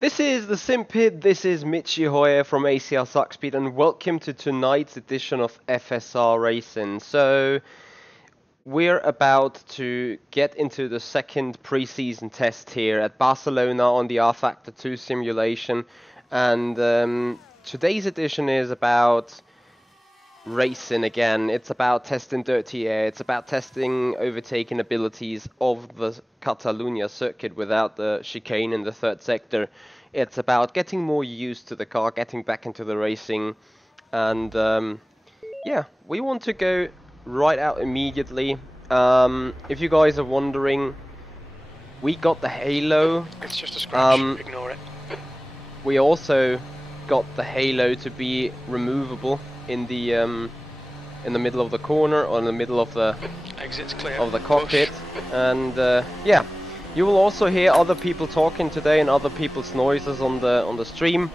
This is the SimPit, this is Michi Hoyer from ACR Suckspeed, and welcome to tonight's edition of FSR Racing. So, we're about to get into the second preseason test here at Barcelona on the rFactor 2 simulation, and today's edition is about racing again. It's about testing dirty air, it's about testing overtaking abilities of the Catalunya circuit without the chicane in the third sector. It's about getting more used to the car, getting back into the racing, and yeah, we want to go right out immediately. If you guys are wondering, we got the halo. It's just a scratch, ignore it. We also got the halo to be removable in the middle of the corner or in the middle of the exit's clear of the cockpit. And yeah, you will also hear other people talking today and other people's noises on the stream,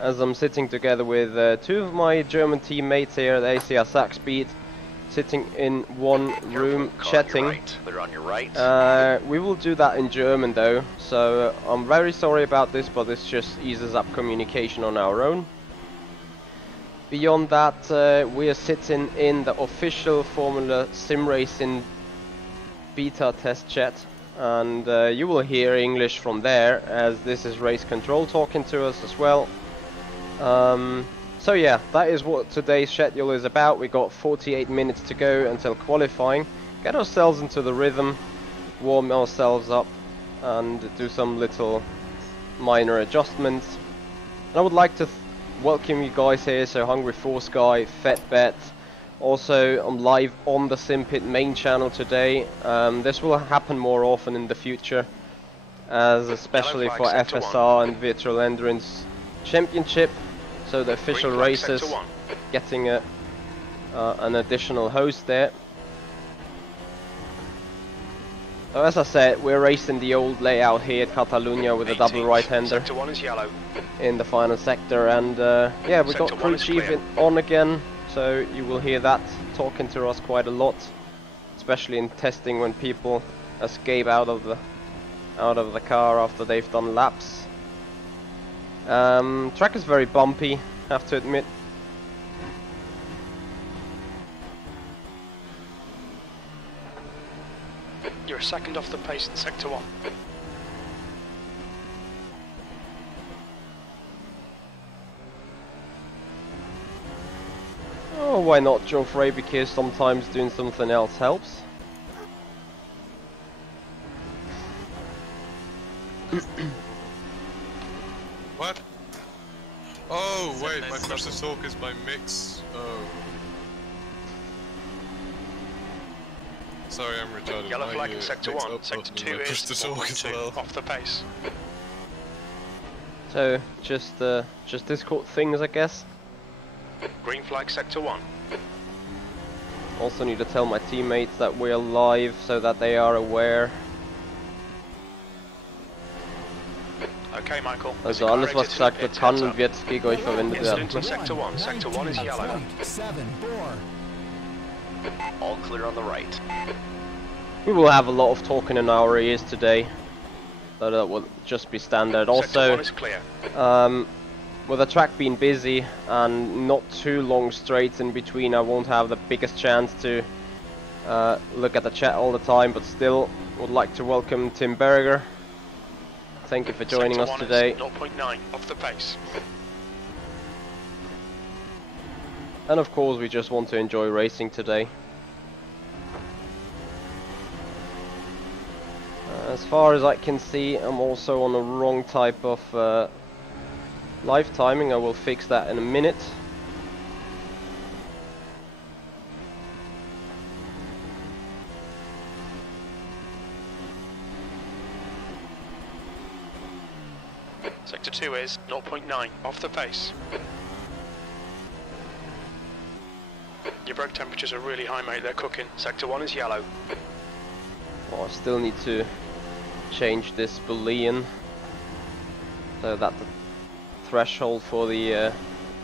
as I'm sitting together with two of my German teammates here at ACR Suckspeed, sitting in one room chatting. They're on your right. We will do that in German though, so I'm very sorry about this, but this just eases up communication on our own. Beyond that, we are sitting in the official Formula SimRacing beta test chat, and you will hear English from there, as this is race control talking to us as well. So yeah, that is what today's schedule is about. We got 48 minutes to go until qualifying. Get ourselves into the rhythm, warm ourselves up, and do some little minor adjustments. And I would like to welcome you guys here, so Hungry Force Guy, Fetbet. Also, I'm live on the SimPit main channel today. This will happen more often in the future, as especially for FSR and Virtual Endurance Championship. So the official races getting an additional host there. So as I said, we're racing the old layout here at Catalunya with a double right-hander in the final sector, and yeah, we got crew chief on again, so you will hear that talking to us quite a lot, especially in testing when people escape out of the car after they've done laps. Track is very bumpy, have to admit. You're a second off the pace in sector 1. Oh, why not, Geoffrey? Because sometimes doing something else helps. What? Oh, wait, my fastest talk is my mix. Oh. Sorry, I'm retarded. Yellow flag in sector 1. Sector 2 is 1.2 off the pace. So, just Discord things, I guess. Green flag sector 1. Also need to tell my teammates that we're live so that they are aware. Okay, Michael. Also alles, was gesagt wird, kann und wird gegen euch verwendet werden. Incident in sector 1. Sector 1 is yellow. All clear on the right. We will have a lot of talking in our ears today, but that will just be standard. Also, with the track being busy and not too long straights in between, I won't have the biggest chance to look at the chat all the time, but still would like to welcome Tim Berger. Thank you for joining us today. 0.9 off the pace. And of course, we just want to enjoy racing today. As far as I can see, I'm also on the wrong type of live timing. I will fix that in a minute. Sector 2 is 0.9 off the pace. Your brake temperatures are really high, mate, they're cooking. Sector 1 is yellow. Well, I still need to change this boolean so that the threshold for the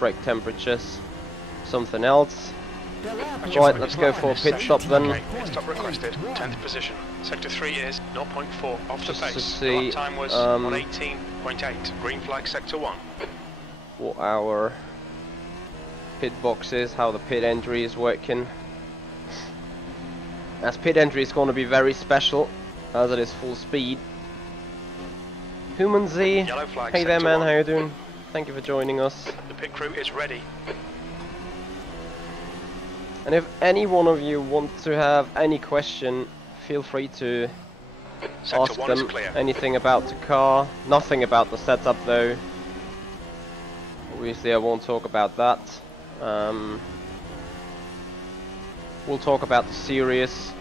brake temperatures something else. Right, let's go for a pit stop then. Okay, pit stop requested. 10th position. Sector 3 is 0.4 off the Just pace. to The see, lap time was 1:18.8. Green flag sector 1. what our pit box is, how the pit entry is working. As pit entry is going to be very special, as it is full speed. Human Z, Yellow flag hey there sector man, 1. how you doing? Thank you for joining us. The pit crew is ready. And if any one of you want to have any question, feel free to Sector ask 1 is them clear. anything about the car, nothing about the setup though. Obviously I won't talk about that. We'll talk about the series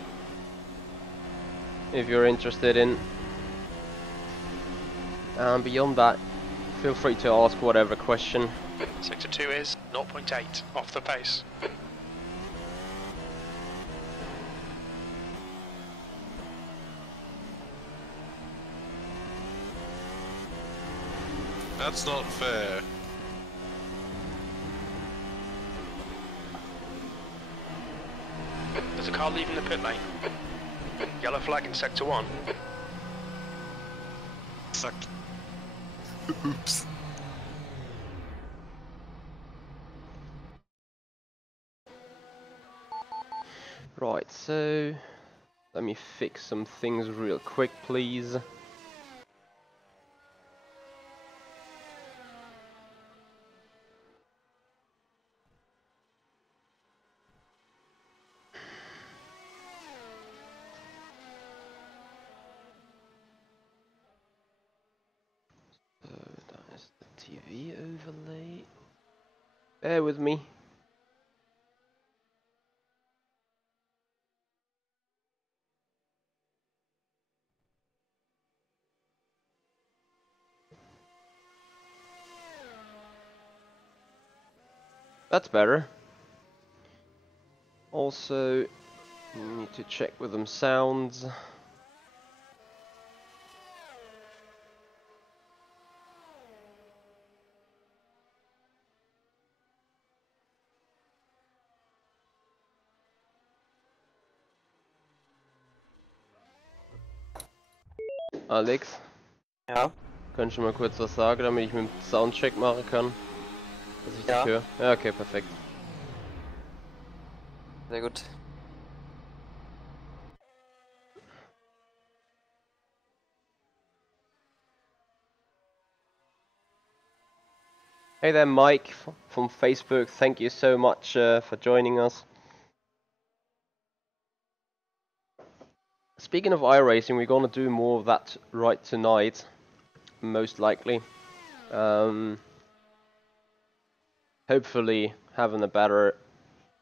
if you're interested in. Beyond that, feel free to ask whatever question. Sector 2 is 0.8 off the pace. That's not fair. There's a car leaving the pit lane. Yellow flag in sector 1. Suck. Oops. Right, so let me fix some things real quick, please. So that is the TV overlay. Bear with me. That's better. Also, need to check with them sounds. Alex, Ja, kannst du mal kurz was sagen, damit ich mit dem Soundcheck machen kann? Dass ich dich Ja. höre? Ja, okay, perfekt. sehr gut. Hey there, Mike from Facebook. Thank you so much for joining us. Speaking of iRacing, we're gonna do more of that right tonight, most likely. Hopefully, having a better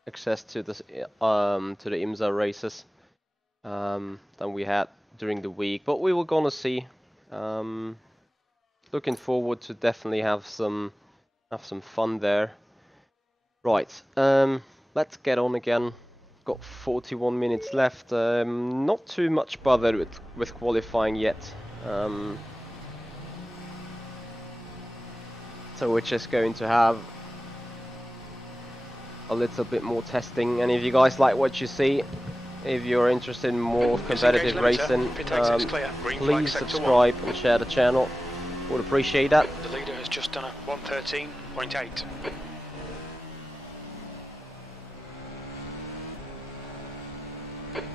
access to the IMSA races than we had during the week, but we were gonna see. Looking forward to definitely have some fun there. Right, let's get on again. Got 41 minutes left. Not too much bothered with qualifying yet. So we're just going to have a little bit more testing, and if you guys like what you see, if you're interested in more competitive racing, please subscribe and share the channel. Would appreciate that. The leader has just done a 1:13.8.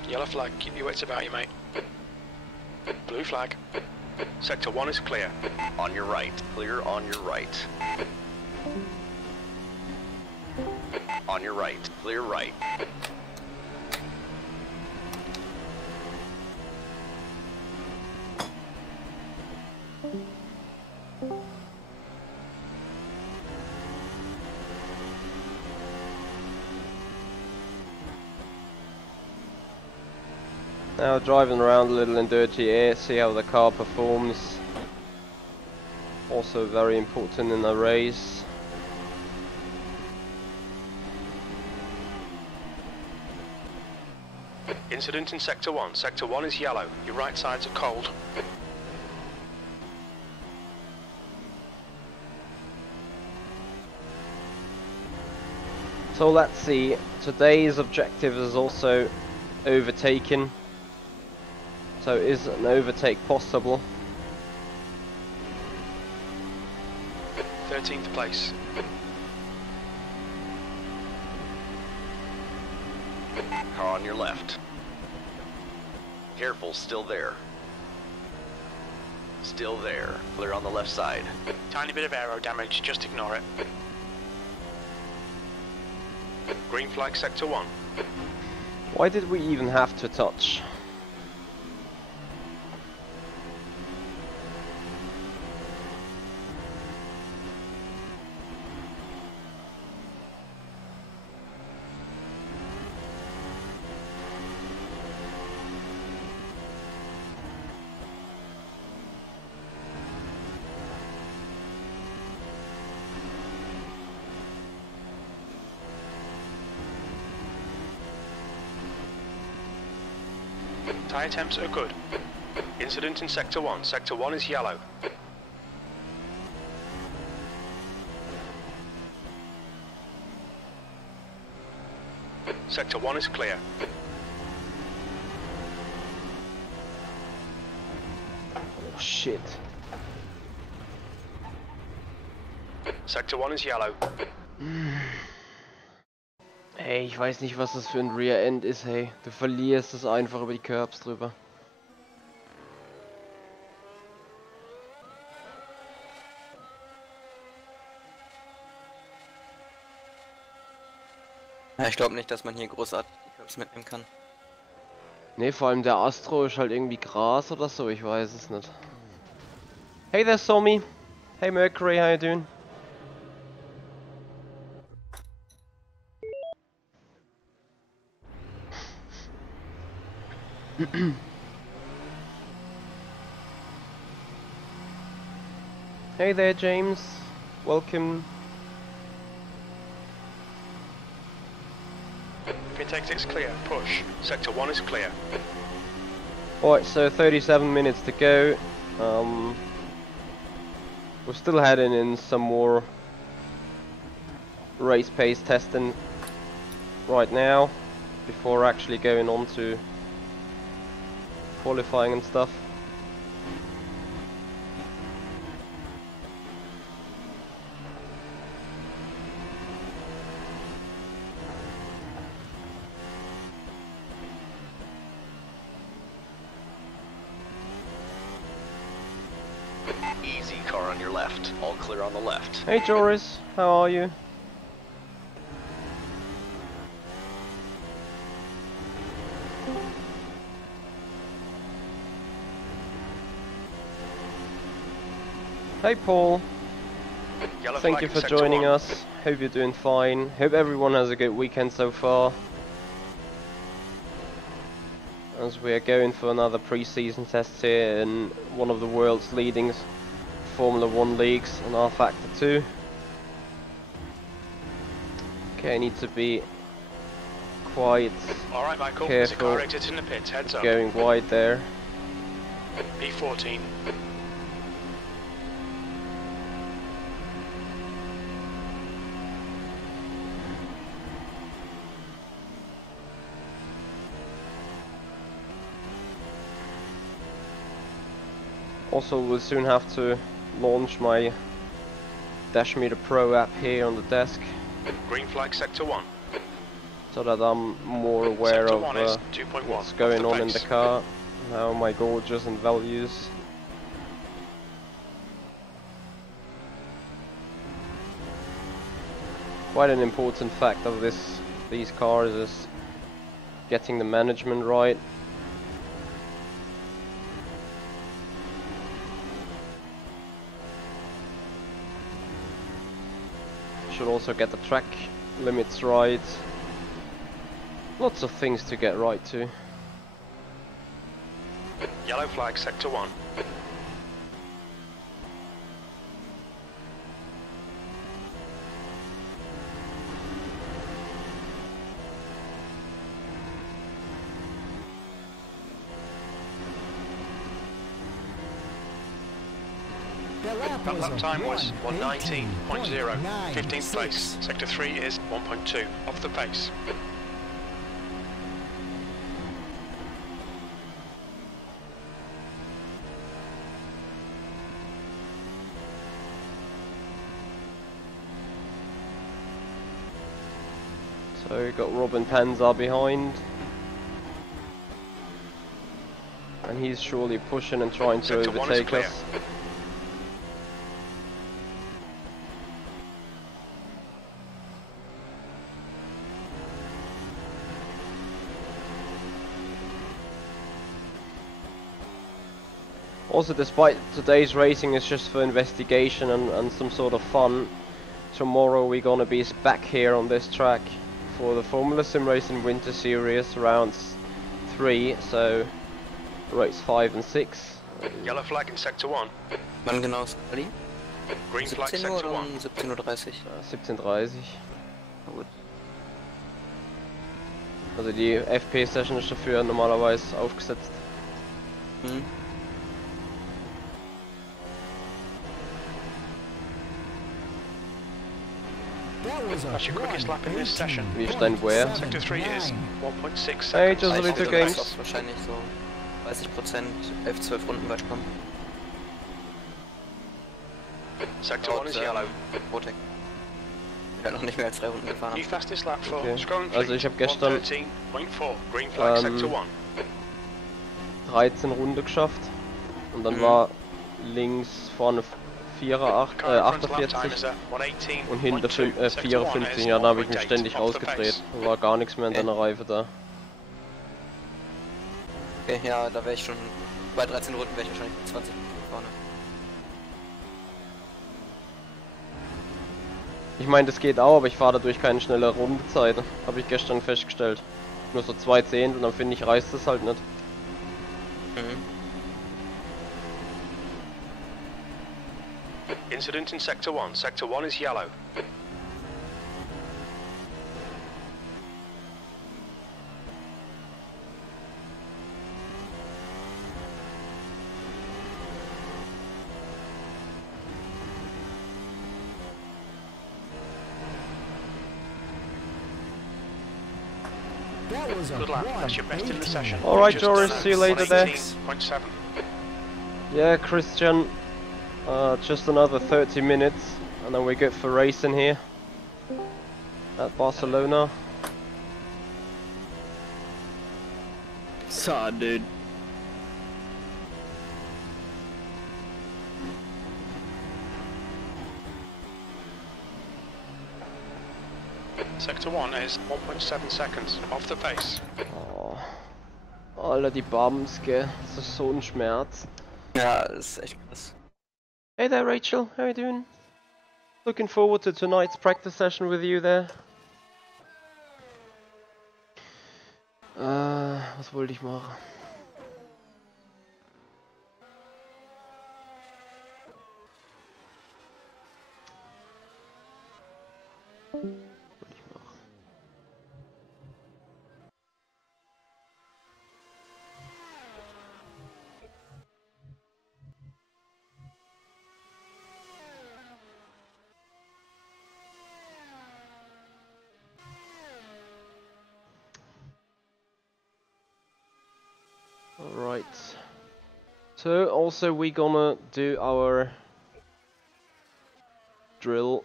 Yellow flag, keep your wits about you, mate. Blue flag. Sector 1 is clear. On your right. Clear on your right. On your right. Clear right. Now driving around a little in dirty air, see how the car performs. Also very important in a race. Incident in Sector 1. Sector 1 is yellow. Your right sides are cold. So let's see, today's objective is also overtaking. So is an overtake possible? 13th place. Car on your left. Careful, still there. Still there. Clear on the left side. Tiny bit of aero damage, just ignore it. Green flag sector 1. Why did we even have to touch? Tyre temps are good. Incident in sector 1. Sector 1 is yellow. Sector 1 is clear. Oh shit. Sector 1 is yellow. Ey, ich weiß nicht, was das für ein Rear End ist, hey. Du verlierst es einfach über die Curbs drüber. Ja, ich glaube nicht, dass man hier großartig die Curbs mitnehmen kann. Ne, vor allem der Astro ist halt irgendwie Gras oder so, ich weiß es nicht. Hey there, Somi. Hey Mercury, how you doing? Hey there, James. Welcome. Pit exit's clear. Push. Sector 1 is clear. Alright, so 37 minutes to go. We're still heading in some more race pace testing right now before actually going on to qualifying and stuff. Easy, car on your left. All clear on the left. Hey Joris, how are you? Hey Paul, Yellow thank flag you in for sector joining 1. us. Hope you're doing fine. Hope everyone has a good weekend so far. As we are going for another pre-season test here in one of the world's leading Formula 1 leagues on rFactor 2. Okay, I need to be quite Alright, Michael. There's a careful car exit in the pits. Heads up. going wide there. P14. Also, we'll soon have to launch my Dashmeter Pro app here on the desk, Green flag sector 1. so that I'm more aware Sector of 1 is 2.1. what's off going the on in the pace. car, how my gauges and values. Quite an important fact of these cars is getting the management right. Should also get the track limits right. Lots of things to get right too. Yellow flag sector 1. That lap time was 1:19.0. 15th place. Sector 3 is 1.2. Off the pace. So we've got Robin Panzer behind. And he's surely pushing and trying to Sector 1 is overtake clear. us. Also, despite today's racing is just for investigation and some sort of fun, tomorrow we're gonna be back here on this track for the Formula SimRacing Winter Series rounds 3, so race 5 and 6. Yellow flag in Sector 1. Wann genau ist Quali? Green flag 17 Uhr Sector oder 1. um 17:30 Uhr? 17:30. Na gut. Also die FP-Session ist dafür normalerweise aufgesetzt. Hm. That's your quickest lap in this session. Wie stand where? Sector 3 is 1.6 Hey, seconds. just a Ich little denke, games. das ist wahrscheinlich so 30%, 11-12 Runden weit kommen. Sector 1 is yellow. Overtaking. Ich habe noch nicht mehr als 3 Runden gefahren. New fastest lap for Okay. Scrum Also ich habe gestern 113.4. Green flag Sector 1. 13 Runde geschafft und dann Mhm. war links vorne 48 Car in front lap time 48 is at 118.2. und hinter Sector 1 54, is ja, da habe ich mich 1.8 ständig off the rausgedreht. pace. Da war gar nichts mehr an Okay. deiner Reife da. Okay, ja, da wäre ich schon bei 13 Runden wäre ich wahrscheinlich 20 Minuten vorne. Ich meine, das geht auch, aber ich fahre dadurch keine schnelle Rundezeit. Habe ich gestern festgestellt. Nur so 2 Zehntel und dann finde ich, reißt es halt nicht. Mhm. Incident in Sector 1. Sector 1 is yellow. Good lap. That's your best in the session. All right, Just Joris, done see you later there. 118.7. Yeah, Christian. Just another 30 minutes and then we're good for racing here at Barcelona. So, dude. Sector 1 is 1.7 seconds off the pace. Oh, Alter, die Bums, gell? Das ist so ein Schmerz. Ja, das ist echt krass. Hey there, Rachel. How you doing? Looking forward to tonight's practice session with you there. Was wollte ich machen? Alright. So also we gonna do our drill.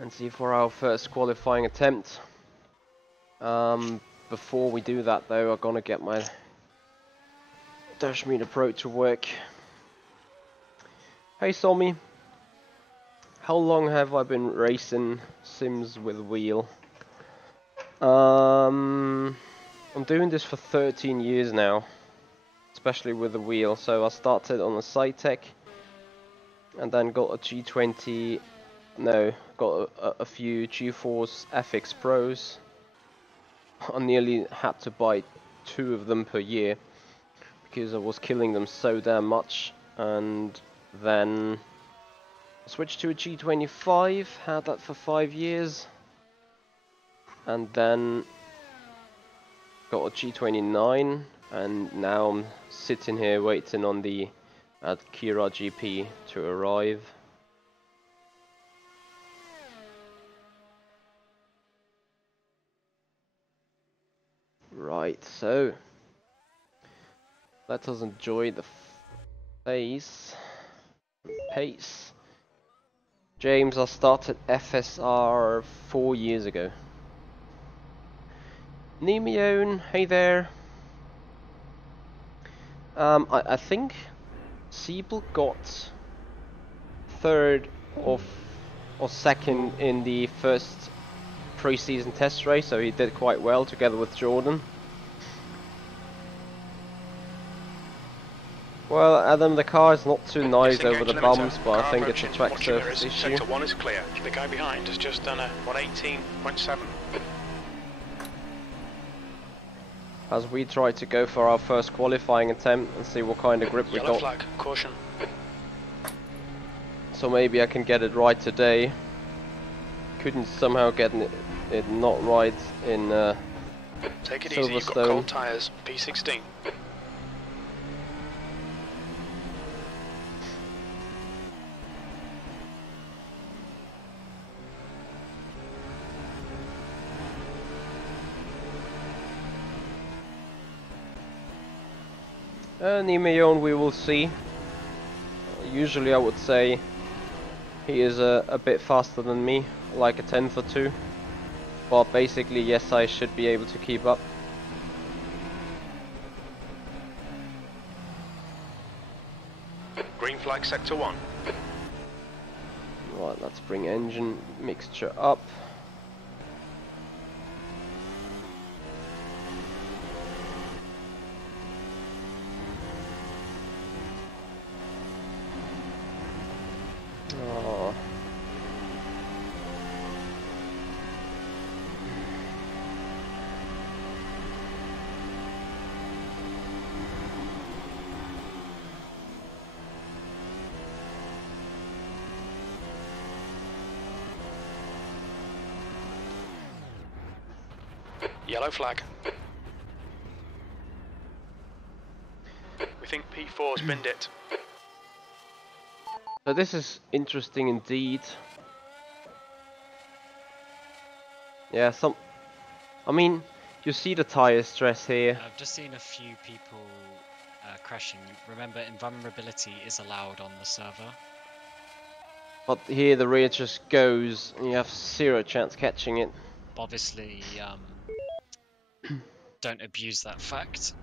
And see for our first qualifying attempt. Before we do that though, I'm gonna get my Dash Meter Pro to work. Hey Somi. How long have I been racing sims with wheel? I'm doing this for 13 years now, especially with the wheel. So I started on a Cytec and then got a G20, no, got a few G-Force FX Pros. I nearly had to buy 2 of them per year because I was killing them so damn much, and then switched to a G25, had that for 5 years, and then got a G29, and now I'm sitting here waiting on the Kira GP to arrive. Right, so let us enjoy the pace. James, I started FSR 4 years ago. Nemeon, hey there. I think Siebel got third or second in the first pre-season test race, so he did quite well together with Jordan. Well, Adam, the car is not too nice over the bumps, but I think it's a track surface issue. Sector 1 is clear. The guy behind has just done a 118.7. As we try to go for our first qualifying attempt and see what kind of grip we Yellow got. flag, caution. So maybe I can get it right today. Couldn't somehow get it not right in Take it easy, you've got cold tyres, P16. Nemeon, we will see. Usually I would say he is a bit faster than me, like a tenth or two. But basically, yes, I should be able to keep up. Green flag, sector 1. Right, let's bring engine mixture up. Oh. Yellow flag. We think P4's binned it. So this is interesting indeed. Yeah, I mean, you see the tire stress here. I've just seen a few people crashing. Remember, invulnerability is allowed on the server. But here the rear just goes and you have zero chance catching it. Obviously, don't abuse that fact.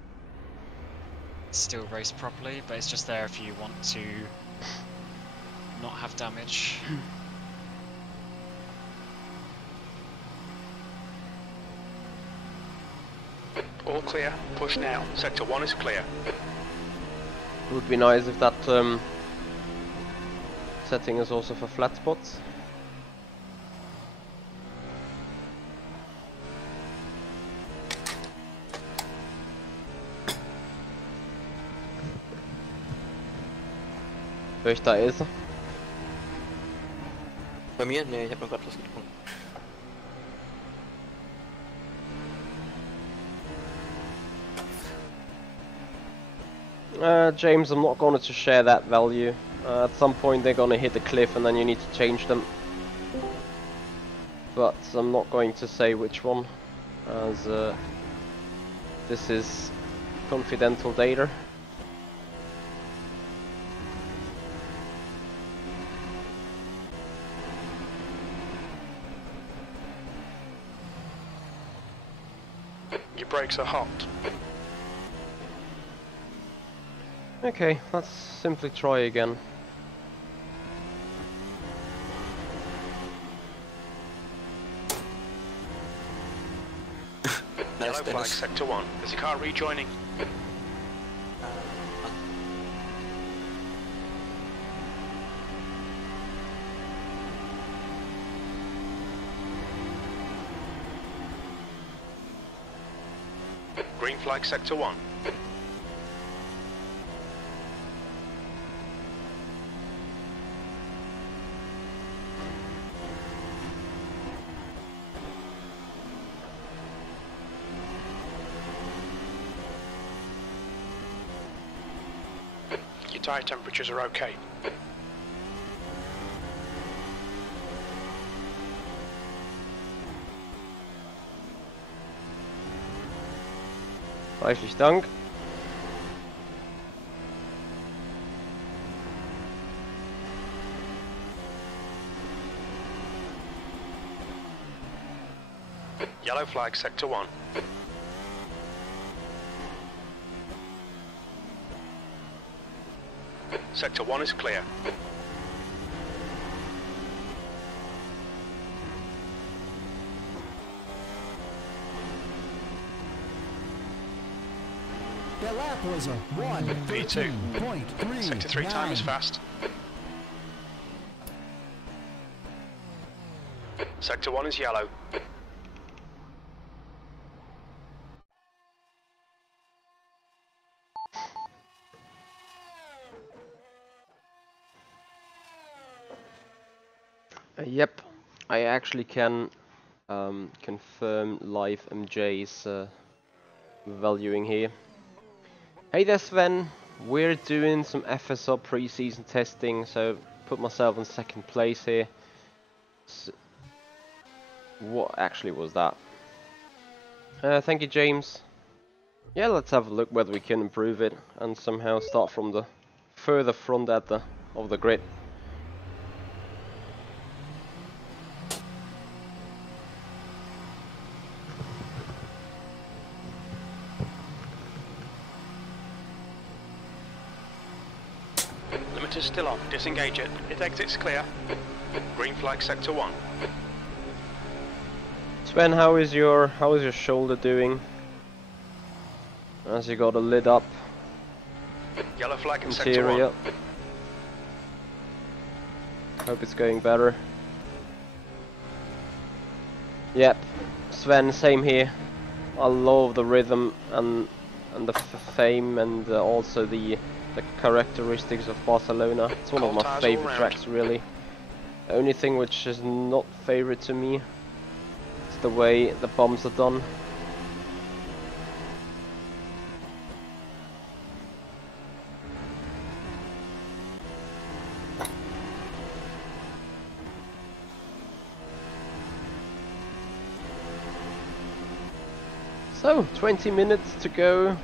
Still race properly, but it's just there if you want to not have damage. All clear, push now. Sector 1 is clear. It would be nice if that setting is also for flat spots. Da ist er. Bei mir? Ne, ich hab noch grad was getrunken. James, I'm not going to share that value. At some point they're going to hit a cliff and then you need to change them. But I'm not going to say which one, as this is confidential data. Your brakes are hot. Okay, let's simply try again. Yellow flag, sector 1. Is the car rejoining? Green flag, sector 1. Tyre temperatures are okay. Reichlich Dank. Yellow flag, sector 1. Sector 1 is clear. The lap was a 1:13.3. Sector 3 time is fast. Sector 1 is yellow. Yep, I actually can confirm live MJ's valuing here. Hey there Sven, we're doing some FSR preseason testing, so put myself in second place here. What actually was that? Thank you James. Yeah, let's have a look whether we can improve it and somehow start from the further front of the grid. Limiter's still on. Disengage it. It exits clear. Green flag, sector 1. Sven, how is your shoulder doing? As you got a lid up. Yellow flag in sector 1. Interior. Hope it's going better. Yep, Sven, same here. I love the rhythm and the fame and also the characteristics of Barcelona. It's one of my favorite tracks, really. The only thing which is not favorite to me is the way the bumps are done. So, 20 minutes to go.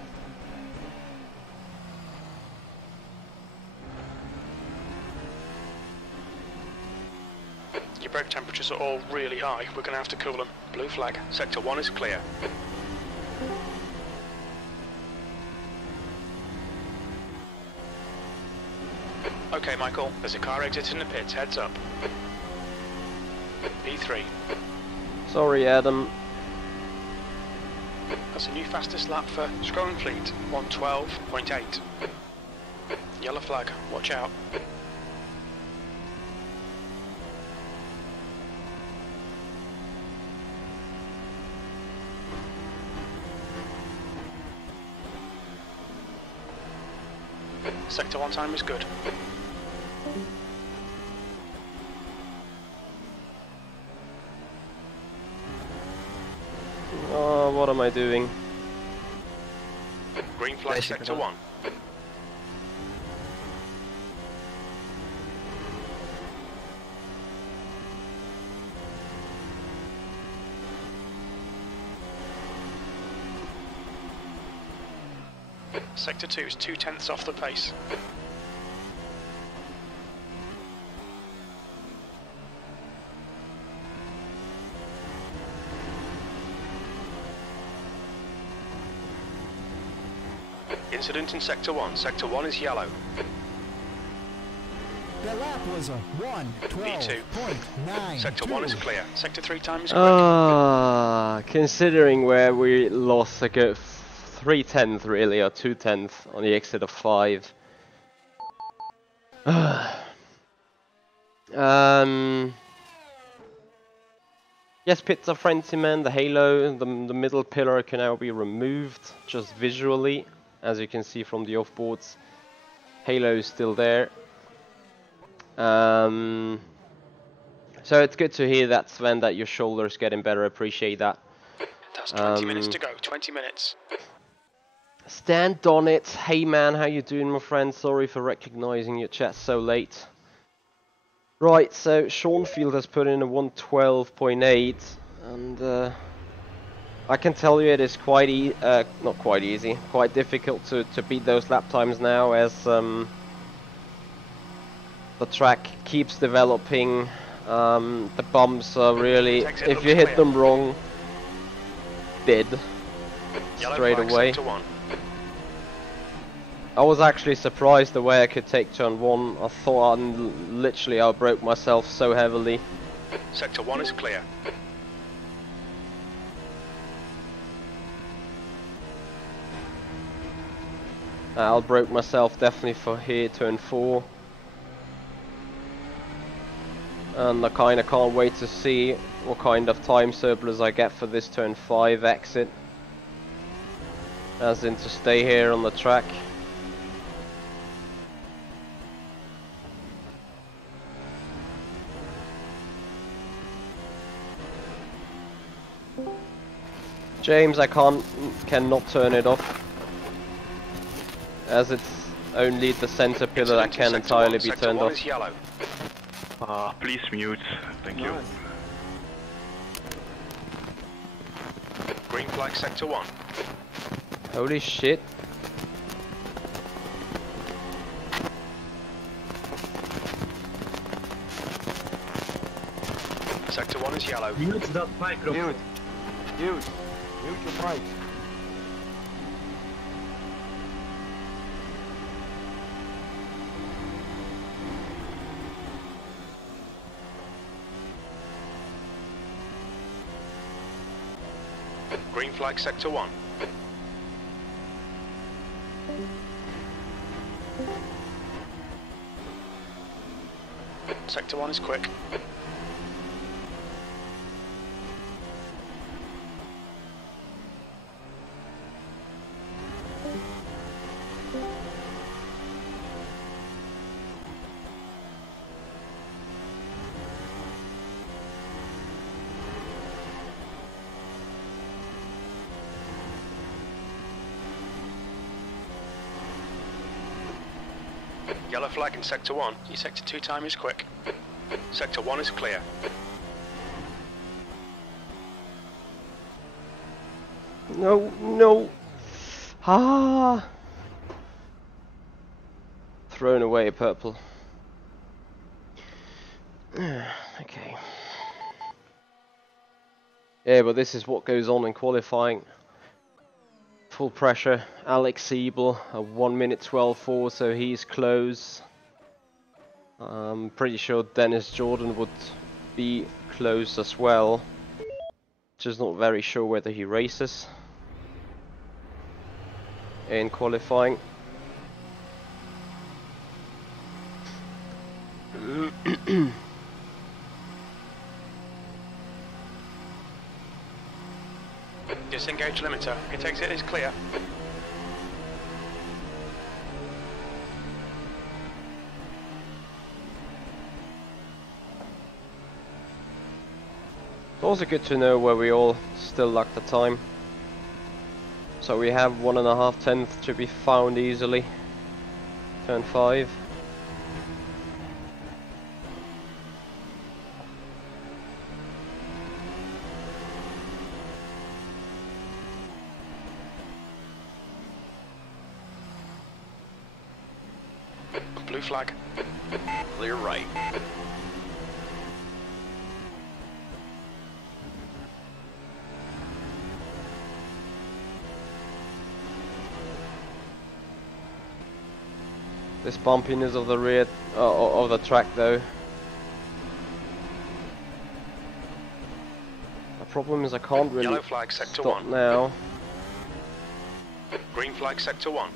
Your brake temperatures are all really high. We're going to have to cool them. Blue flag. Sector 1 is clear. Okay, Michael. There's a car exiting the pits. Heads up. P3. Sorry, Adam. That's a new fastest lap for Scrolling Fleet. 1:12.8. Yellow flag. Watch out. Sector 1 time is good. Oh, what am I doing? Green flag, sector 1. Sector 2 is 2/10 off the pace. Incident in sector 1. Sector 1 is yellow. The lap was a 1:12.9. Sector 1 is clear. Sector 3 time is quick. Considering where we lost like a 3/10 really, or 2/10 on the exit of 5. Yes, pits are frenzy man. The halo, the middle pillar can now be removed just visually, as you can see from the offboards. Halo is still there. So it's good to hear that, Sven, that your shoulder is getting better. Appreciate that. That's 20 minutes to go. 20 minutes. Stand on it. Hey man, how you doing, my friend? Sorry for recognizing your chat so late. Right, so Seanfield has put in a 112.8, and I can tell you it is quite not quite easy, quite difficult to beat those lap times now, as the track keeps developing. The bumps are really, if you hit them wrong, dead straight away. I was actually surprised the way I could take turn 1. I thought literally I broke myself so heavily. Sector 1 is clear. I broke myself definitely for here, turn 4. And I kinda can't wait to see what kind of time surplus I get for this turn 5 exit. As in to stay here on the track. James, I cannot turn it off, as it's only the center pillar that can entirely be turned off. Please mute, thank you. Green flag sector 1. Holy shit. Sector 1 is yellow. Mute that microphone. Mute your mic. Green flag sector 1. Sector 1 is quick. Yellow flag in sector 1. Your sector 2 time is quick. Sector 1 is clear. No, no. Ah. Thrown away purple. Okay. Yeah, but this is what goes on in qualifying. Full pressure. Alex Siebel, a 1 minute 12.4, so he's close. I'm pretty sure Dennis Jordan would be close as well. Just not very sure whether he races in qualifying. Disengage limiter. Its exit is clear. It's also good to know where we all still lack the time. So we have 1.5 tenths to be found easily. Turn 5. Blue flag. Clear right. This bumpiness of the rear of the track though. The problem is I can't really Yellow flag sector stop 1. now. Green flag sector 1.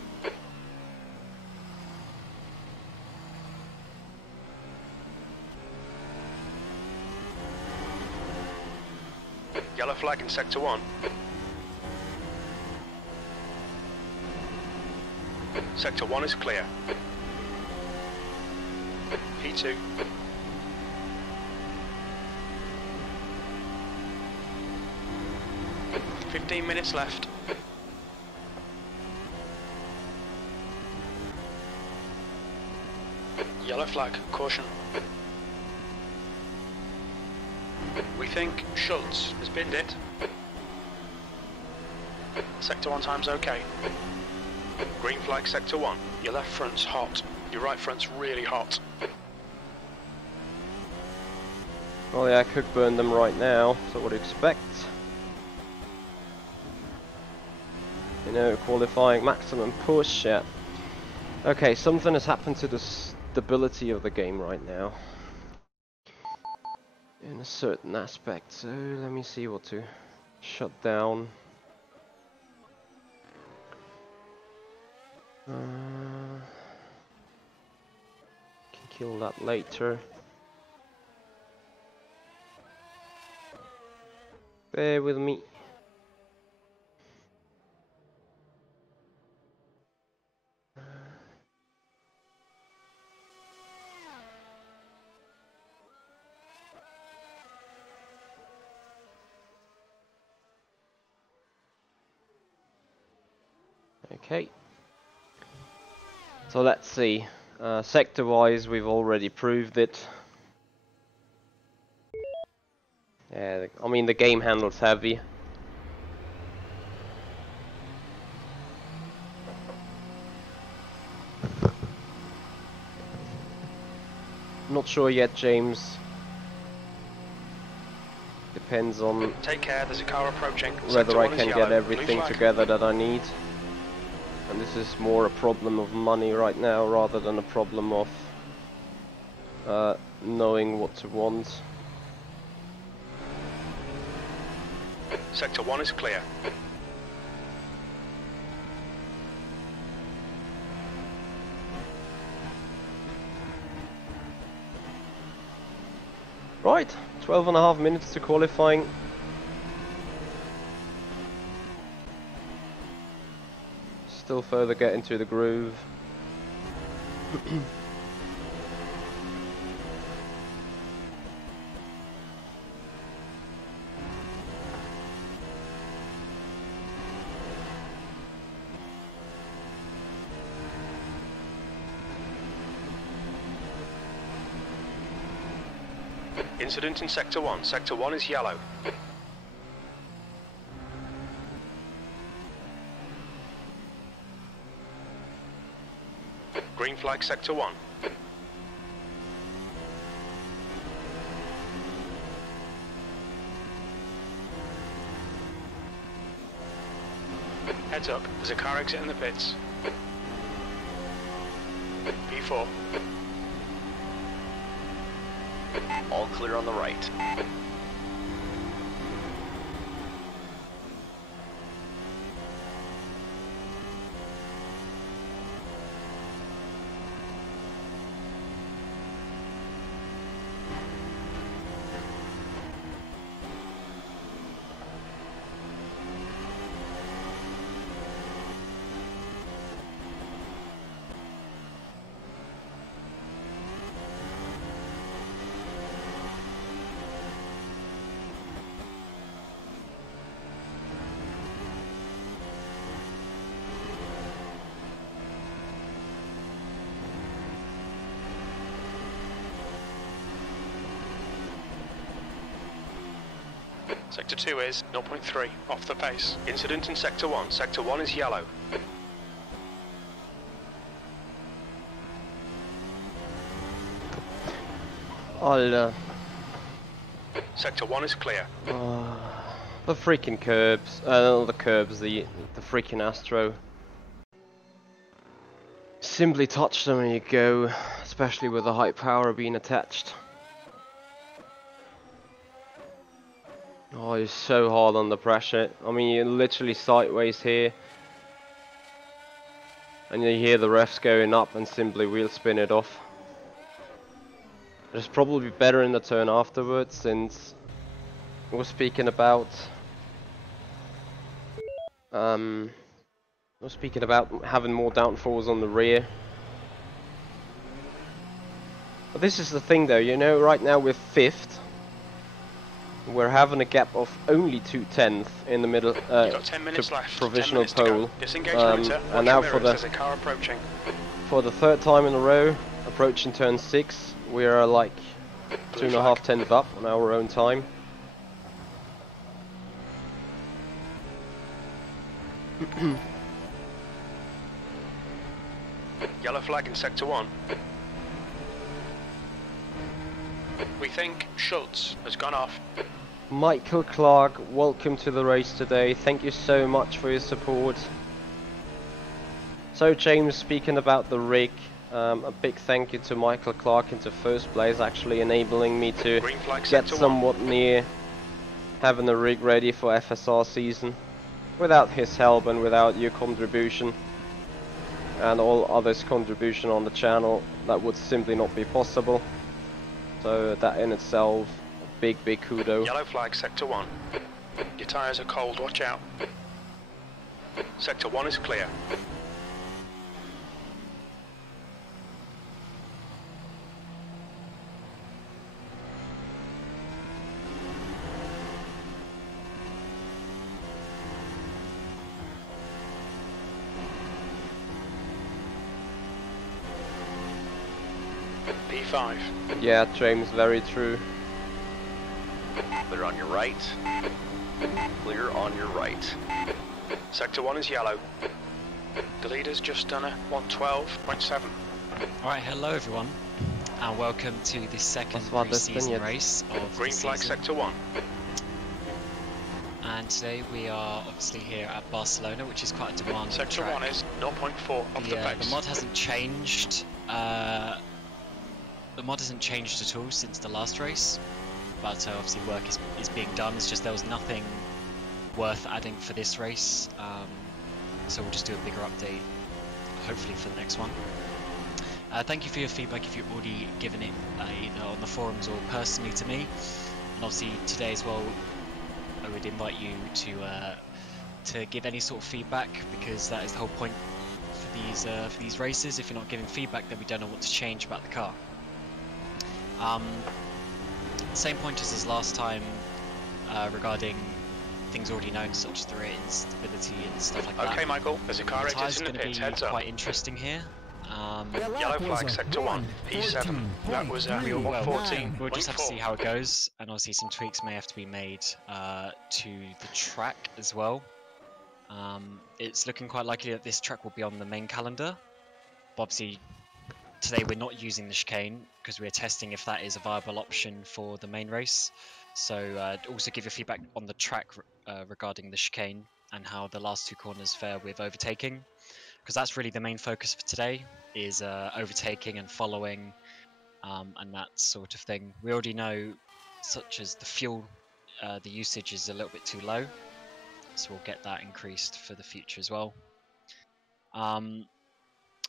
Yellow flag in sector 1. Sector 1 is clear. P2. ...15 minutes left. flag, caution. We think Schultz has binned it. Sector 1 time's okay. Green flag, sector 1. Your left front's hot. Your right front's really hot. Well, yeah, I could burn them right now, so what do you expect? You know, qualifying maximum push, yeah. Okay, something has happened to the stability of the game right now. In a certain aspect, so let me see what to shut down. Can kill that later. Bear with me. Okay. So let's see. Sector-wise, we've already proved it. Yeah, I mean the game handles heavy. Not sure yet, James. Depends on Take care, there's a car approaching. whether I can get everything together that I need. And this is more a problem of money right now rather than a problem of knowing what to want. Sector 1 is clear. Right, 12.5 minutes to qualifying. Still further get into the groove. Incident in Sector 1. Sector 1 is yellow. Green flag, Sector 1. Heads up, there's a car exit in the pits. P4. All clear on the right. Sector 2 is 0.3, off the pace. Incident in Sector 1. Sector 1 is yellow. I'll Sector 1 is clear. the freaking curbs, not the curbs, the freaking Astro. Simply touch them and you go, especially with the high power being attached. Oh, you're so hard on the pressure. I mean, you're literally sideways here. And you hear the refs going up and simply wheel spin it off. It's probably better in the turn afterwards, since we're speaking about having more downforce on the rear. But this is the thing though, you know, right now we're 5th. We're having a gap of only 2/10 in the middle You've got 10 minutes left. provisional 10 minutes pole. Disengage motor. And now for there's a car approaching. the 3rd time in a row, a approaching turn 6. We are like 2.5 tenths up on our own time. Yellow flag in sector 1. We think Schultz has gone off. Michael Clark, welcome to the race today. Thank you so much for your support. So James, speaking about the rig, a big thank you to Michael Clark into first place, actually enabling me to get somewhat near having the rig ready for FSR season. Without his help and without your contribution and all others' contribution on the channel, that would simply not be possible. So that in itself, a big kudo. Yellow flag sector 1. Your tyres are cold, watch out. Sector 1 is clear. P5. Yeah, James, very true. Clear on your right. Clear on your right. Sector 1 is yellow. The leader's just done a 112.7. Alright, hello everyone, and welcome to the second pre-season race of Green flag sector 1. And today we are obviously here at Barcelona, which is quite a demanding Sector track. 1 is 0.4 off the pace. The mod hasn't changed. The mod hasn't changed at all since the last race, but obviously work is being done. It's just there was nothing worth adding for this race, so we'll just do a bigger update hopefully for the next one. Thank you for your feedback if you've already given it either on the forums or personally to me, and obviously today as well I would invite you to give any sort of feedback, because that is the whole point for these races. If you're not giving feedback, then we don't know what to change about the car. Same pointers as last time regarding things already known, such as the rate instability and stuff like that. Okay, Michael, there's a car The tyres exit are in the going to pits, be heads up. quite interesting here. Yellow flag sector 1, P7. That was a 114. We'll just have to see how it goes, and obviously some tweaks may have to be made to the track as well. It's looking quite likely that this track will be on the main calendar, but obviously today we're not using the chicane because we're testing if that is a viable option for the main race. So also give your feedback on the track regarding the chicane and how the last two corners fare with overtaking, because that's really the main focus for today, is overtaking and following and that sort of thing. We already know, such as the fuel, the usage is a little bit too low, so we'll get that increased for the future as well.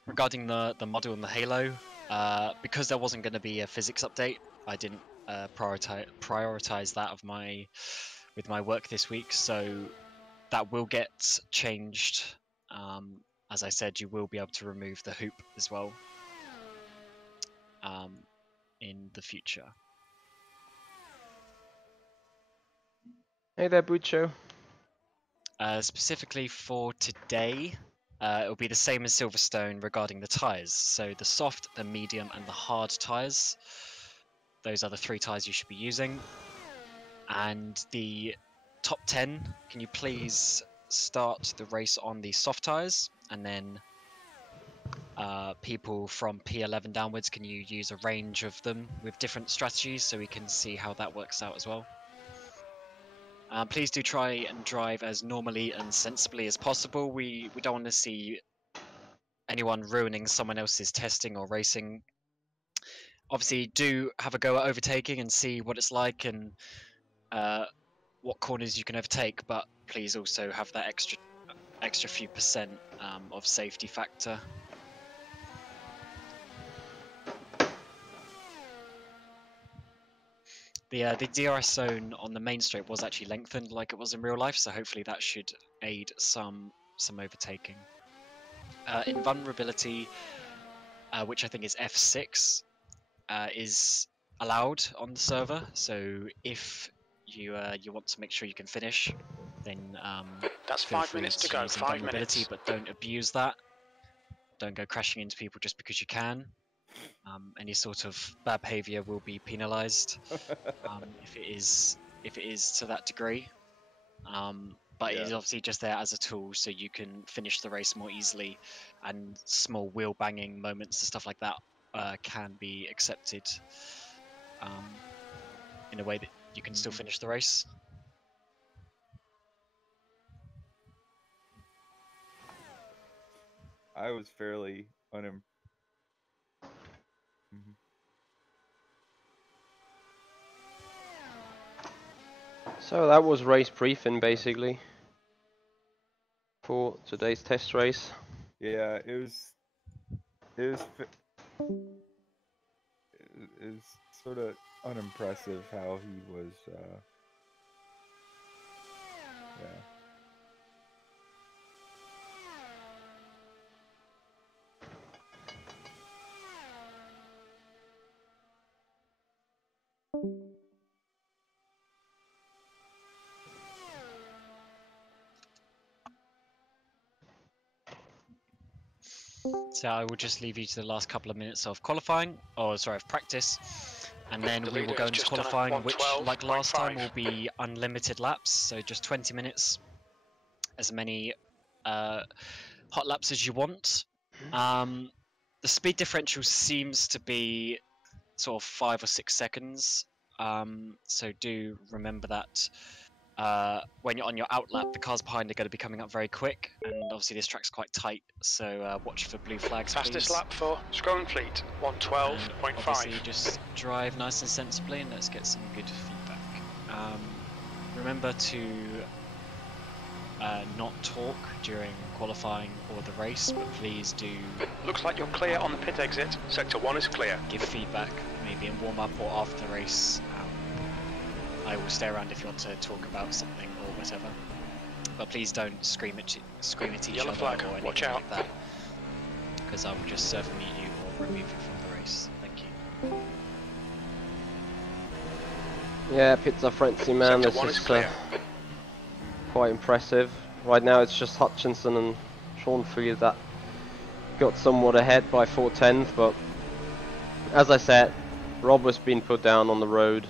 Regarding the model and the halo, because there wasn't going to be a physics update, I didn't prioritize that with my work this week, so that will get changed. As I said, you will be able to remove the hoop as well in the future. Hey there, Bucho. Specifically for today, it will be the same as Silverstone regarding the tyres. So the soft, the medium and the hard tyres. Those are the 3 tyres you should be using. And the top 10, can you please start the race on the soft tyres, and then people from P11 downwards, can you use a range of them with different strategies so we can see how that works out as well. Please do try and drive as normally and sensibly as possible. We don't want to see anyone ruining someone else's testing or racing. Obviously, do have a go at overtaking and see what it's like and what corners you can overtake, but please also have that extra few percent of safety factor. The DRS zone on the main straight was actually lengthened like it was in real life, so hopefully that should aid some overtaking. In vulnerability, which I think is F6, is allowed on the server. So if you want to make sure you can finish, then that's feel 5 free minutes to to go. use 5 vulnerability, minutes. but don't abuse that. Don't go crashing into people just because you can. Any sort of bad behaviour will be penalised if it is to that degree. But it is obviously just there as a tool, so you can finish the race more easily, and small wheel banging moments and stuff like that can be accepted in a way that you can still finish the race. I was fairly So that was race briefing basically for today's test race. Yeah, it was sort of unimpressive how he was. Yeah. So I will just leave you to the last couple of minutes of qualifying, or sorry, of practice, and then we will go into qualifying, which, like last time, will be unlimited laps, so just 20 minutes, as many hot laps as you want. The speed differential seems to be sort of 5 or 6 seconds, so do remember that. When you're on your out lap, the cars behind are going to be coming up very quick, and obviously this track's quite tight, so watch for blue flags, Fastest please. lap for Fleet, 112.5. Obviously just drive nice and sensibly, and let's get some good feedback. Remember to not talk during qualifying or the race, but please do... Looks like you're clear on the pit exit. Sector 1 is clear. Give feedback, maybe in warm-up or after the race. I will stay around if you want to talk about something or whatever, but please don't scream at each Yellow other flag. or anything Watch out. like that, because I will just serve mute you or remove you from the race. Thank you. Yeah, pits are frenzy, man. Sector This 1 is is clear. quite impressive. Right now it's just Hutchinson and Sean Field that got somewhat ahead by 4/10, but as I said, Rob was being put down on the road.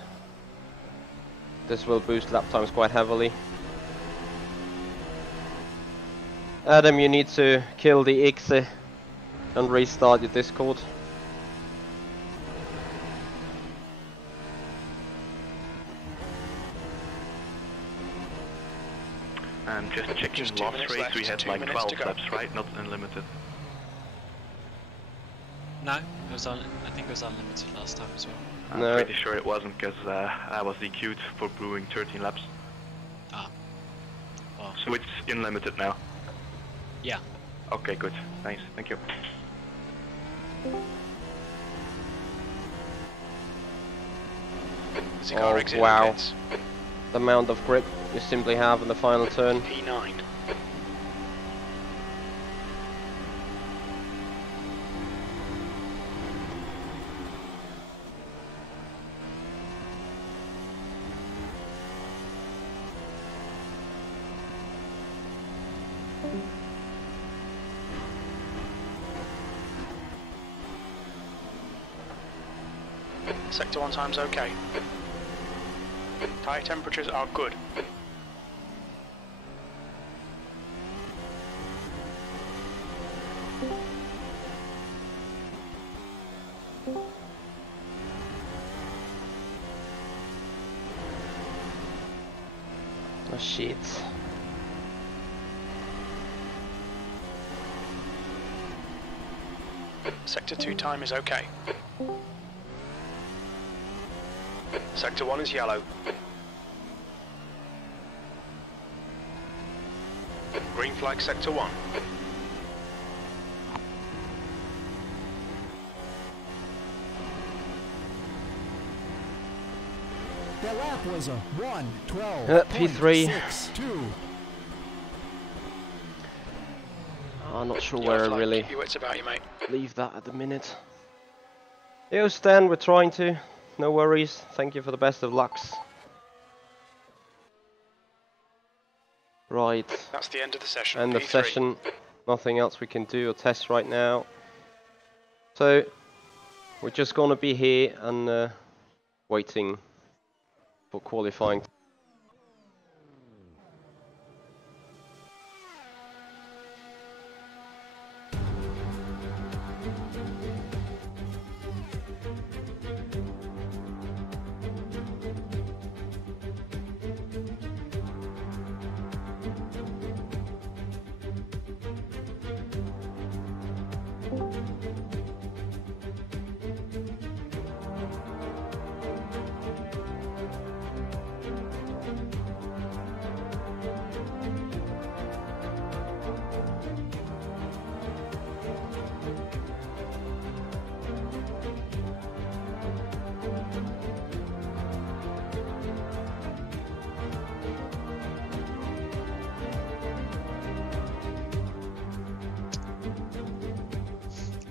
This will boost lap times quite heavily. Adam, you need to kill the ICSI and restart your Discord. Just checking, last race we had like 12 laps, right? Not unlimited. No, it was on. I think it was unlimited last time as well. I'm pretty sure it wasn't, because I was DQ'd for brewing 13 laps. Ah. Well. So it's unlimited now? Yeah. Okay, good. Nice, thank you. Oh wow, the amount of grip you simply have in the final turn. P9. Sector 1 time's okay. Tyre temperatures are good. Oh shit. Sector 2 time is okay. Sector 1 is yellow. Green flag Sector 1. Their lap was a 1:12. P3. 6.2. I'm not sure Yellow where I flag. really Keep your wits about you, mate. leave that at the minute. Yo Stan, we're trying to. No worries. Thank you for the best of lucks. Right. That's the end of the session. End of P3. session. Nothing else we can do or test right now. So We're just gonna be here and waiting for qualifying.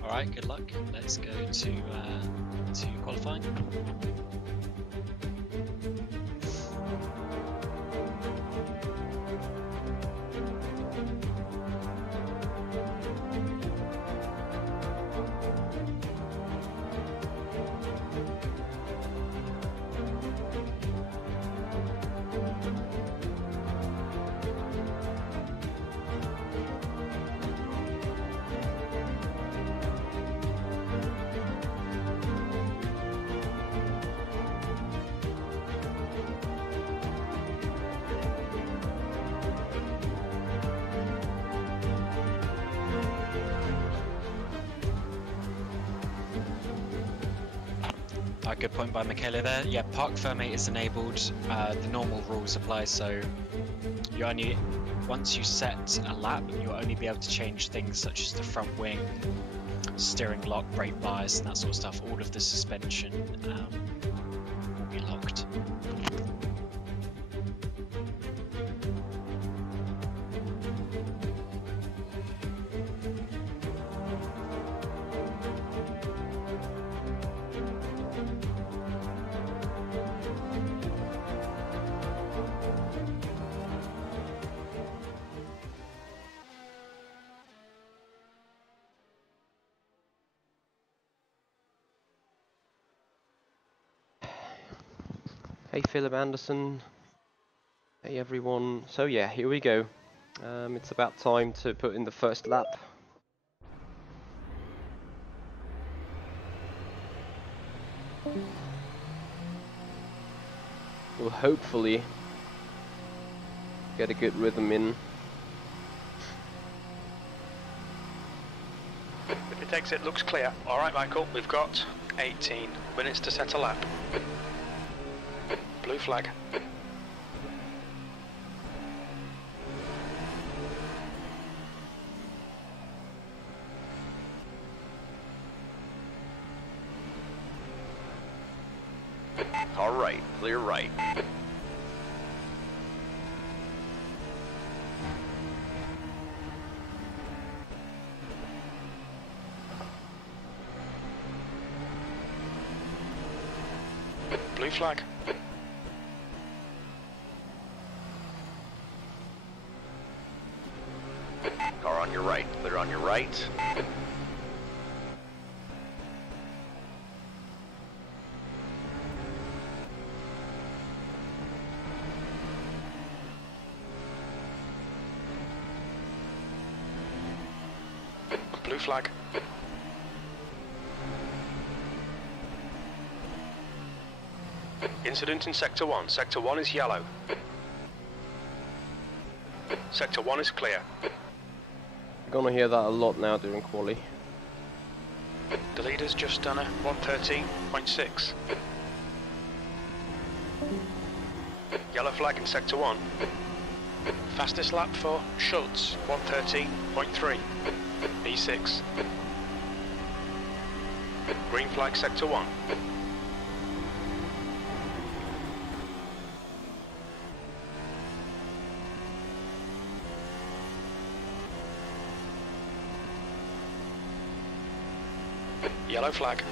Alright, good luck. Let's go to qualifying. Good point by Michele there. Yeah, park firmate is enabled. The normal rules apply, so you only, once you set a lap, you'll only be able to change things such as the front wing, steering lock, brake bias, and that sort of stuff. All of the suspension will be locked. Hey Philip Anderson, hey everyone. So yeah, here we go. It's about time to put in the first lap. We'll hopefully get a good rhythm in. If it exit looks clear. Alright Michael, we've got 18 minutes to set a lap. Blue flag. All right, clear right. Blue flag. Car on your right, clear on your right. Blue flag. Incident in Sector 1. Sector 1 is yellow. Sector 1 is clear. You're gonna hear that a lot now during quali. The leader's just done a 113.6. Yellow flag in Sector 1. Fastest lap for Schultz, 113.3. E6. Green flag Sector 1. Yellow flag.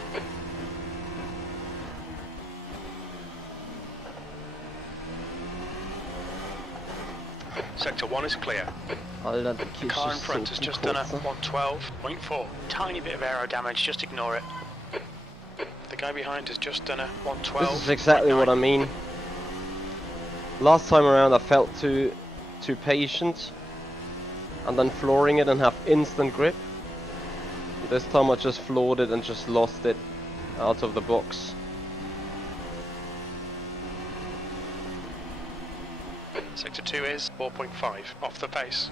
Sector 1 is clear. The Car in front has just done a 112.4. Tiny bit of aero damage, just ignore it. The guy behind has just done a 112. This is exactly what I mean. Last time around I felt too patient and then flooring it and have instant grip. This time I just floored it and just lost it out of the box. Sector 2 is 4.5 off the pace.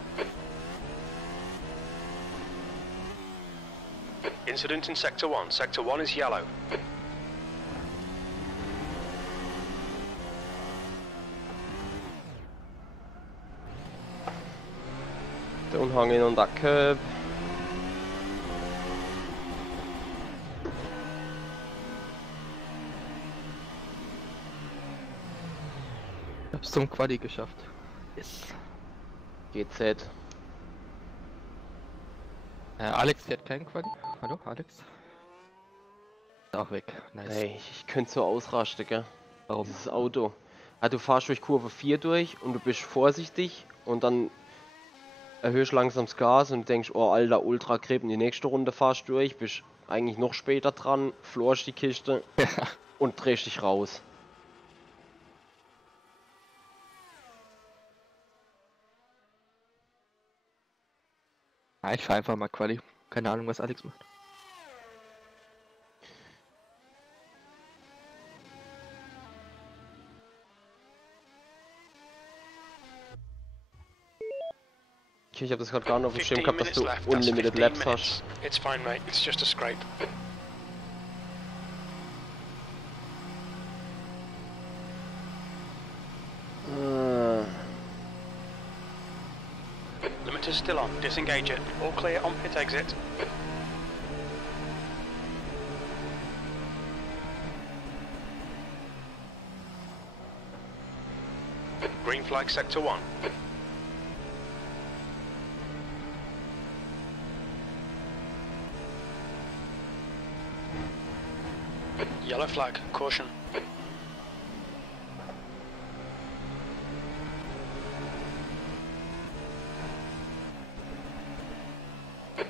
Incident in Sector 1. Sector 1 is yellow. Don't hang in on that curb. Ich hab's zum Quali geschafft. Yes. GZ. Alex fährt kein Quali. Hallo, Alex? Ist auch weg. Nice. Ey, ich könnte so ausrasten, gell? Warum? Dieses Auto. Ja, du fahrst durch Kurve 4 durch und du bist vorsichtig und dann erhöhst langsam das Gas und denkst, oh alter Ultra-Grip, in die nächste Runde fahrst du durch, bist eigentlich noch später dran, florst die Kiste und drehst dich raus. Ja, ich fahr einfach mal Quali. Keine Ahnung, was Alex macht. Ich hab das gerade gar nicht auf dem Schirm gehabt, dass du Unlimited Laps hast. It's fine, mate. It's just a scrape. Limiter is still on. Disengage it. All clear on pit exit. Green flag sector 1. Yellow flag, caution.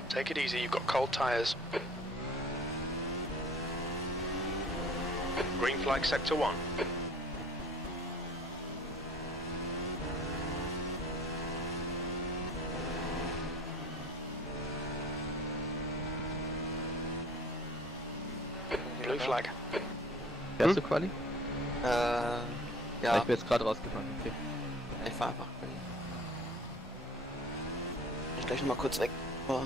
Take it easy, you've got cold tyres. Green flag sector 1. Blue flag. Fährst du Quali? Ja. Ich bin jetzt gerade rausgefahren, okay. Ich fahr einfach. Ich gleich noch mal kurz weg. Oh.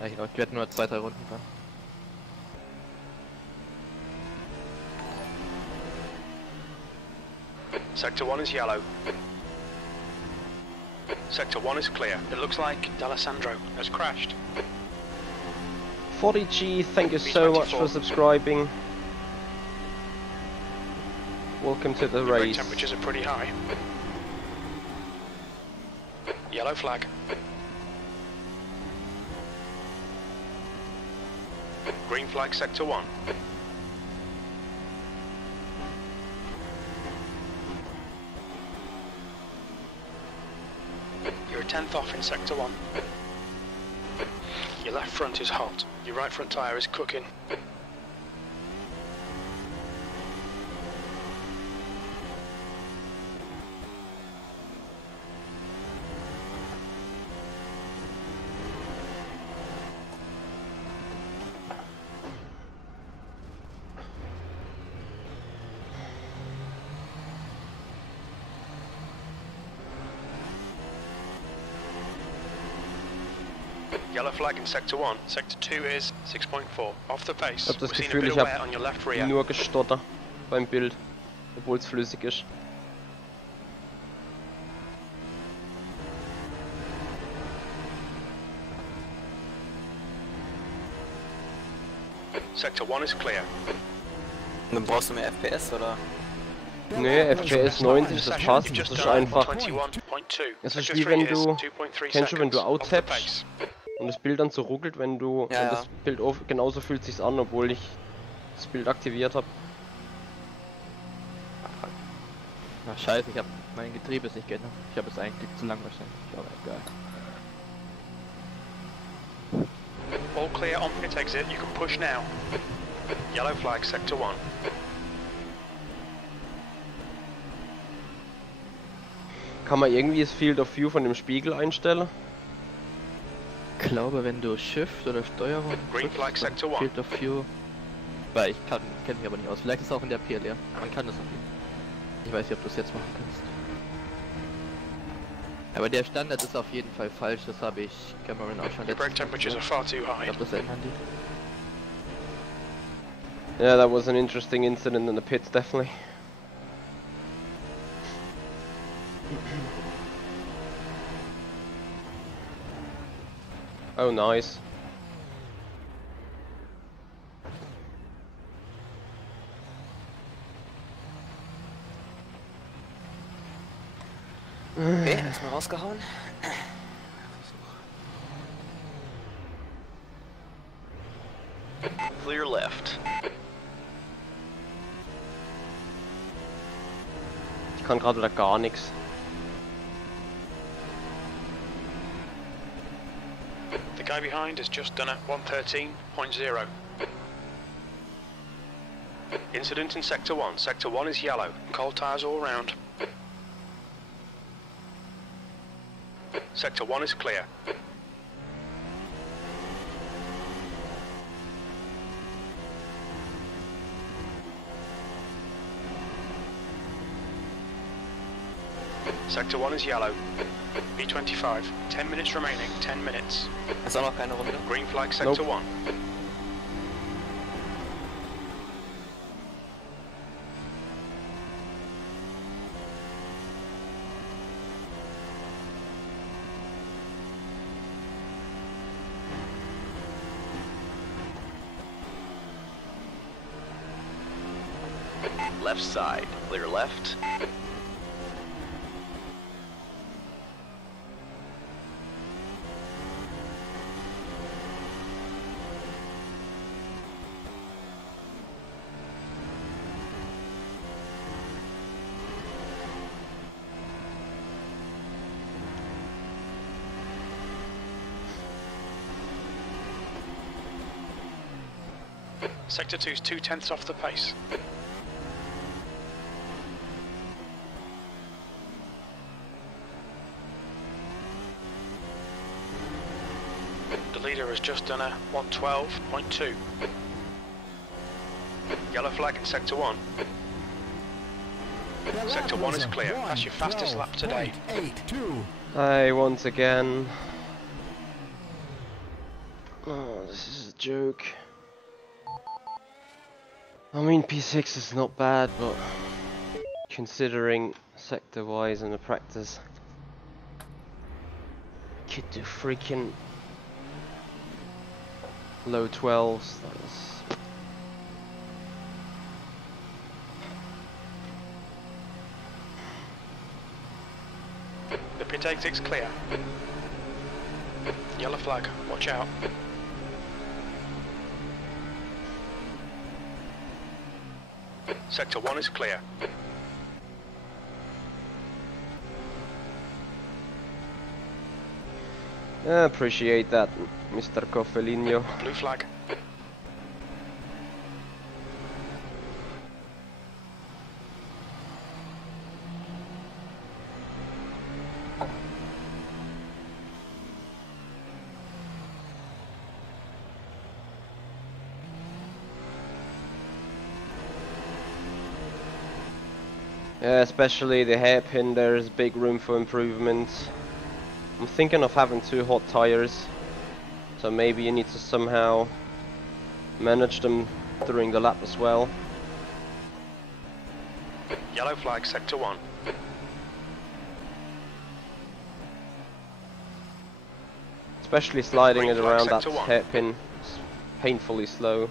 Ja, ich werde nur 2-3 Runden fahren. Sector 1 is yellow. Sector 1 is clear. It looks like D'Alessandro has crashed. 40G, thank you so much for subscribing. Welcome to the Brake race. temperatures are pretty high. Yellow flag. Green flag sector 1. You're a 10th off in sector 1. Your left front is hot. Your right front tyre is cooking. Yellow flag in sector 1. Sector 2 is 6.4. Off the pace. Ich hab das We're seeing a Gefühl, bit ich of wear hab on your left rear. nur gestottert beim Bild, obwohl es flüssig ist. Sector 1 is clear. Und dann brauchst du mehr FPS, oder? Nee, FPS 90, das passt, das ist einfach. 21.2. Es ist wie wenn du, kennst du, wenn du outtappst und das Bild dann so ruckelt, wenn du, Ja, wenn das Bild genauso fühlt sich's an, obwohl ich das Bild aktiviert habe. Ach scheiße, mein Getriebe ist nicht geändert. Ich habe es eigentlich zu lang wahrscheinlich, aber egal. All clear on pit exit, you can push now. Yellow flag, sector 1. Kann man irgendwie das Field of View von dem Spiegel einstellen? Ich glaube, wenn du Shift oder Steuerung Green flag, sector 1. Field of View. Weil ich kenne mich aber nicht aus. Vielleicht ist es auch in der PLR. Man kann das auf jeden Fall. Ich weiß nicht, ob du es jetzt machen kannst. Aber der Standard ist auf jeden Fall falsch. Das habe ich Cameron auch schon Your brake temperatures are far too high. Ich glaube, das ändern die. Yeah, that was an interesting incident in the pits, definitely. Oh, nice. Okay, erstmal rausgehauen. Clear left. Ich kann gerade wieder gar nichts. The guy behind has just done a 113.0. Incident in sector 1. Sector 1 is yellow. Cold tyres all round. Sector 1 is clear. Sector 1 is yellow. B25. 10 minutes remaining. 10 minutes. Ist auch noch keine Runde. Green flag, sector 1. Left side, clear left. Sector 2's 2/10 off the pace. The leader has just done a 112.2. Yellow flag in sector 1. Sector 1 is clear. That's your fastest lap today. Hey, once again. Oh, this is a joke. I mean, P6 is not bad, but considering sector-wise in the practice, could do freaking low 12s. The pit exit's clear. Yellow flag, watch out. Sector 1 is clear. I appreciate that, Mr. Coffelino. Blue flag. Yeah, especially the hairpin, there's big room for improvement. I'm thinking of having 2 hot tires, so maybe you need to somehow manage them during the lap as well. Yellow flag, sector 1. Especially sliding Green it flag, around that sector 1. hairpin is painfully slow.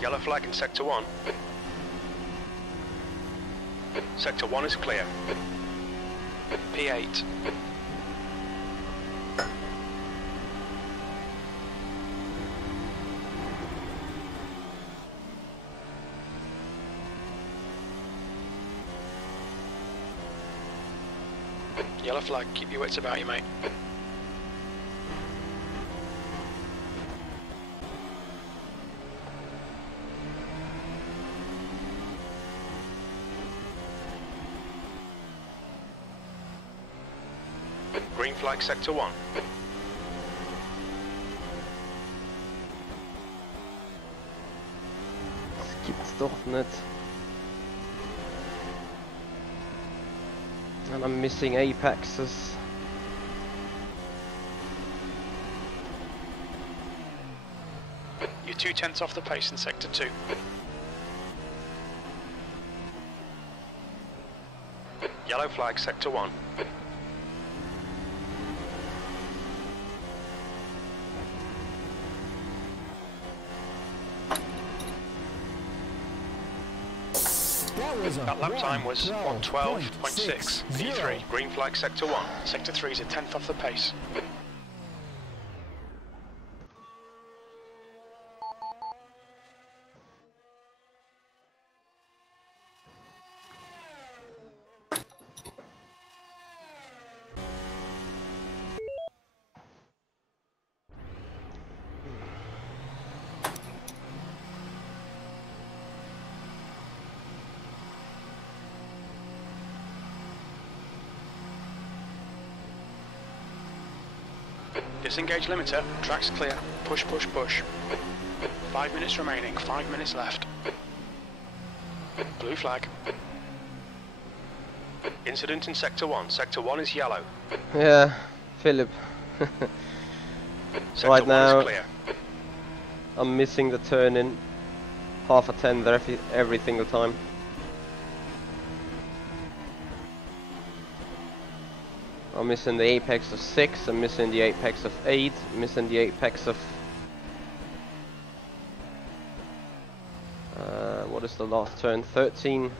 Yellow flag in sector 1. Sector 1 is clear. P8. Yellow flag, keep your wits about you, mate. Green flag sector 1. Das gibt's doch nicht. And I'm missing apexes. You're 2/10 off the pace in sector 2. Yellow flag sector 1. That lap time was 1:12.6. P3. Green flag sector 1. Sector 3 is a 10th off the pace. Disengage limiter, track's clear, push, push, push. 5 minutes remaining, 5 minutes left. Blue flag. Incident in sector 1. Sector 1 is yellow. Yeah, Philip. Sector Right 1 now, is clear. I'm missing the turn in half a tenth every single time. I'm missing the apex of 6, I'm missing the apex of 8, missing the apex of... what is the last turn? 13.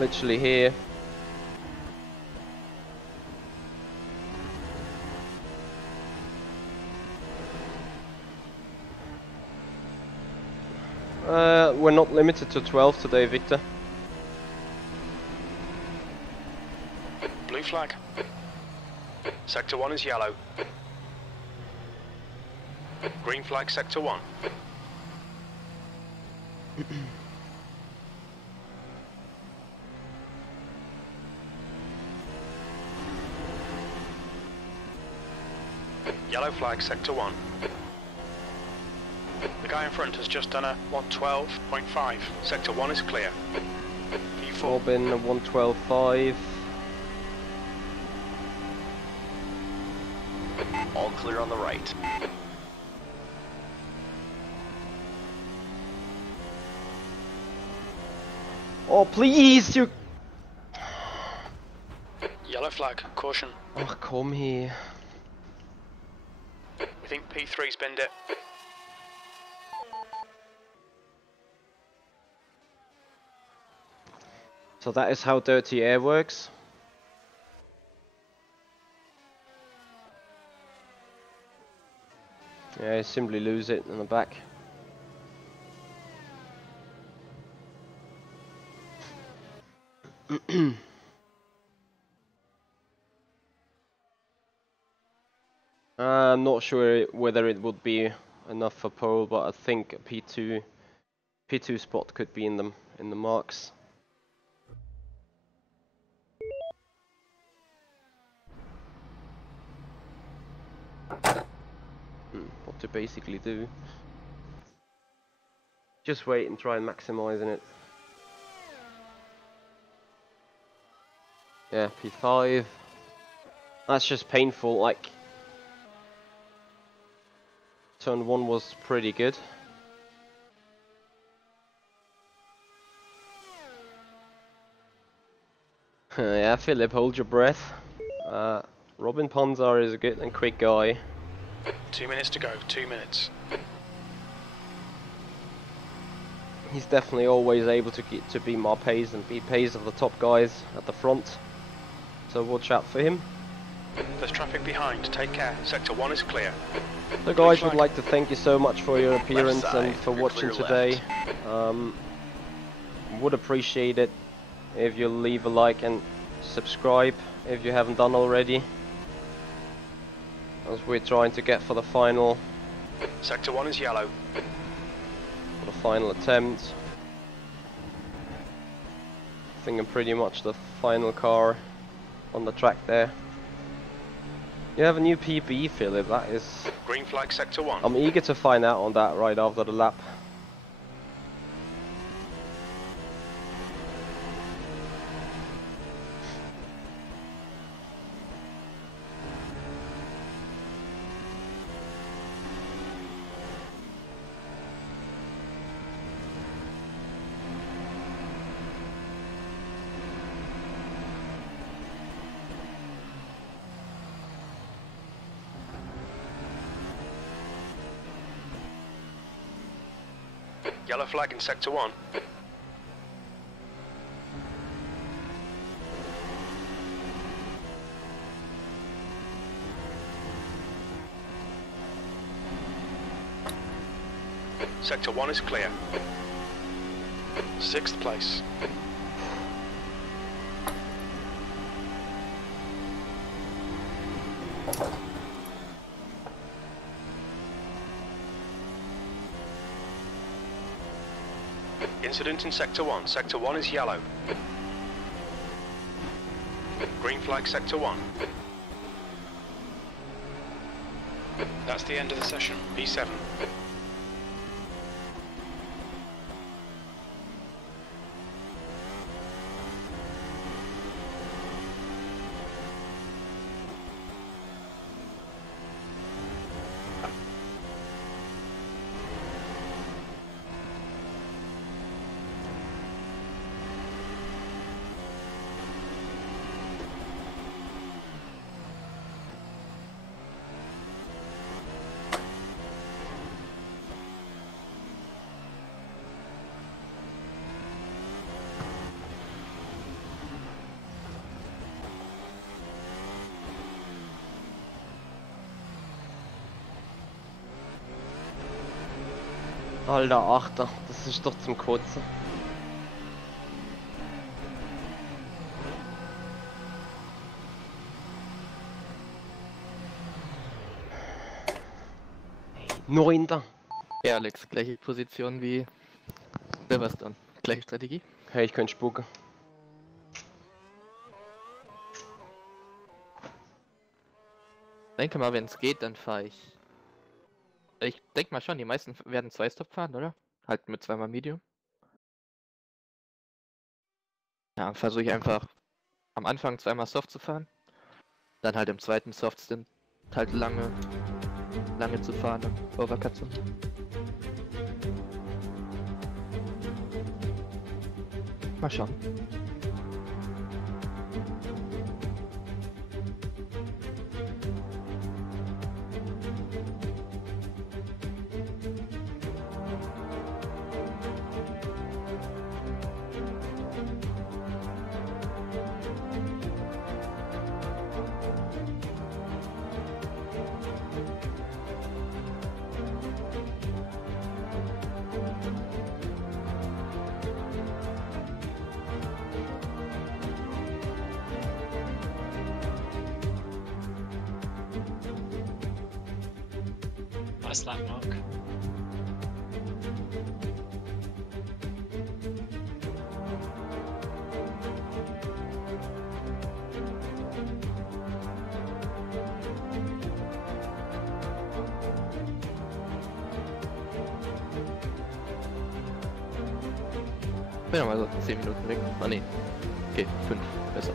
Literally here. We're not limited to 12 today, Victor. Blue flag. Sector 1 is yellow. Green flag sector 1. Yellow flag sector 1. The guy in front has just done a 1:12.5. Sector 1 is clear. P4. Robin 112.5. All clear on the right. Oh please, you... Yellow flag, caution. Oh, come here. We think P3's binned it. So that is how dirty air works. Yeah, you simply lose it in the back. I'm not sure whether it would be enough for pole, but I think a P2 spot could be in the marks. What to basically do. Just wait and try and maximizing it. Yeah, P5. That's just painful, like... Turn 1 was pretty good. Yeah, Philip, hold your breath. Robin Ponzar is a good and quick guy. 2 minutes to go, 2 minutes. He's definitely always able to get to be my pace and beat pace of the top guys at the front. So watch out for him. There's traffic behind, take care. Sector 1 is clear. So guys, would like to thank you so much for your appearance and for watching today. Would appreciate it if you leave a like and subscribe if you haven't done already, as we're trying to get for the final. Sector 1 is yellow. For the final attempt. I think I'm pretty much the final car on the track there. You have a new PB, Philip. That is. Green flag, sector 1. I'm eager to find out on that right after the lap. Yellow flag in sector 1. Sector 1 is clear. 6th place. Incident in sector 1. Sector 1 is yellow. Green flag, sector 1. That's the end of the session. P7. Alter Achter, das ist doch zum Kotzen. Neunter. Ja, Alex, gleiche Position wie Silverstone. Gleiche Strategie. Hey, ich könnte spucken. Denke mal, wenn es geht, dann fahre ich. Ich denke mal schon, die meisten werden 2-Stop fahren, oder? Halt mit 2-mal Medium. Ja, versuche ich einfach am Anfang 2-mal Soft zu fahren. Dann halt im zweiten Soft-Stint halt lange zu fahren und overcutten. Mal schauen. Nice lap, Mark. Bin ja mal so 10 Minuten weg. Ah ne. Okay, 5. Besser.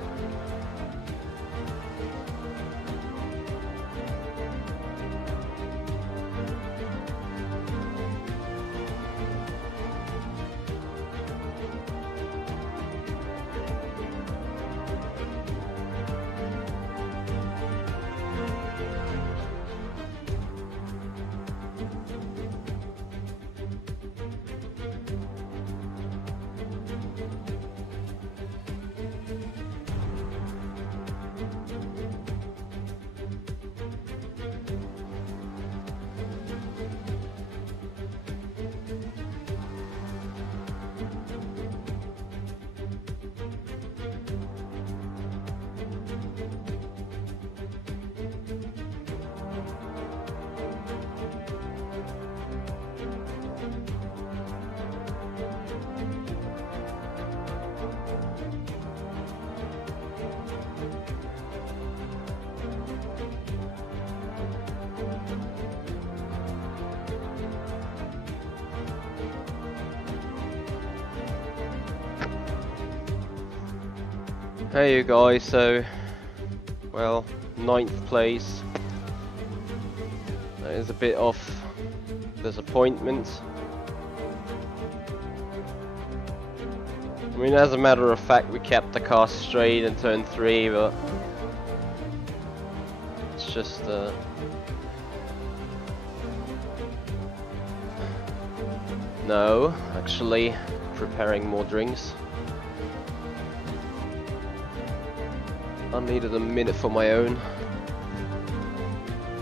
Hey you guys, so, well, 9th place. That is a bit of disappointment. I mean, as a matter of fact, we kept the car straight in turn 3, but it's just no, actually preparing more drinks. I needed a minute for my own.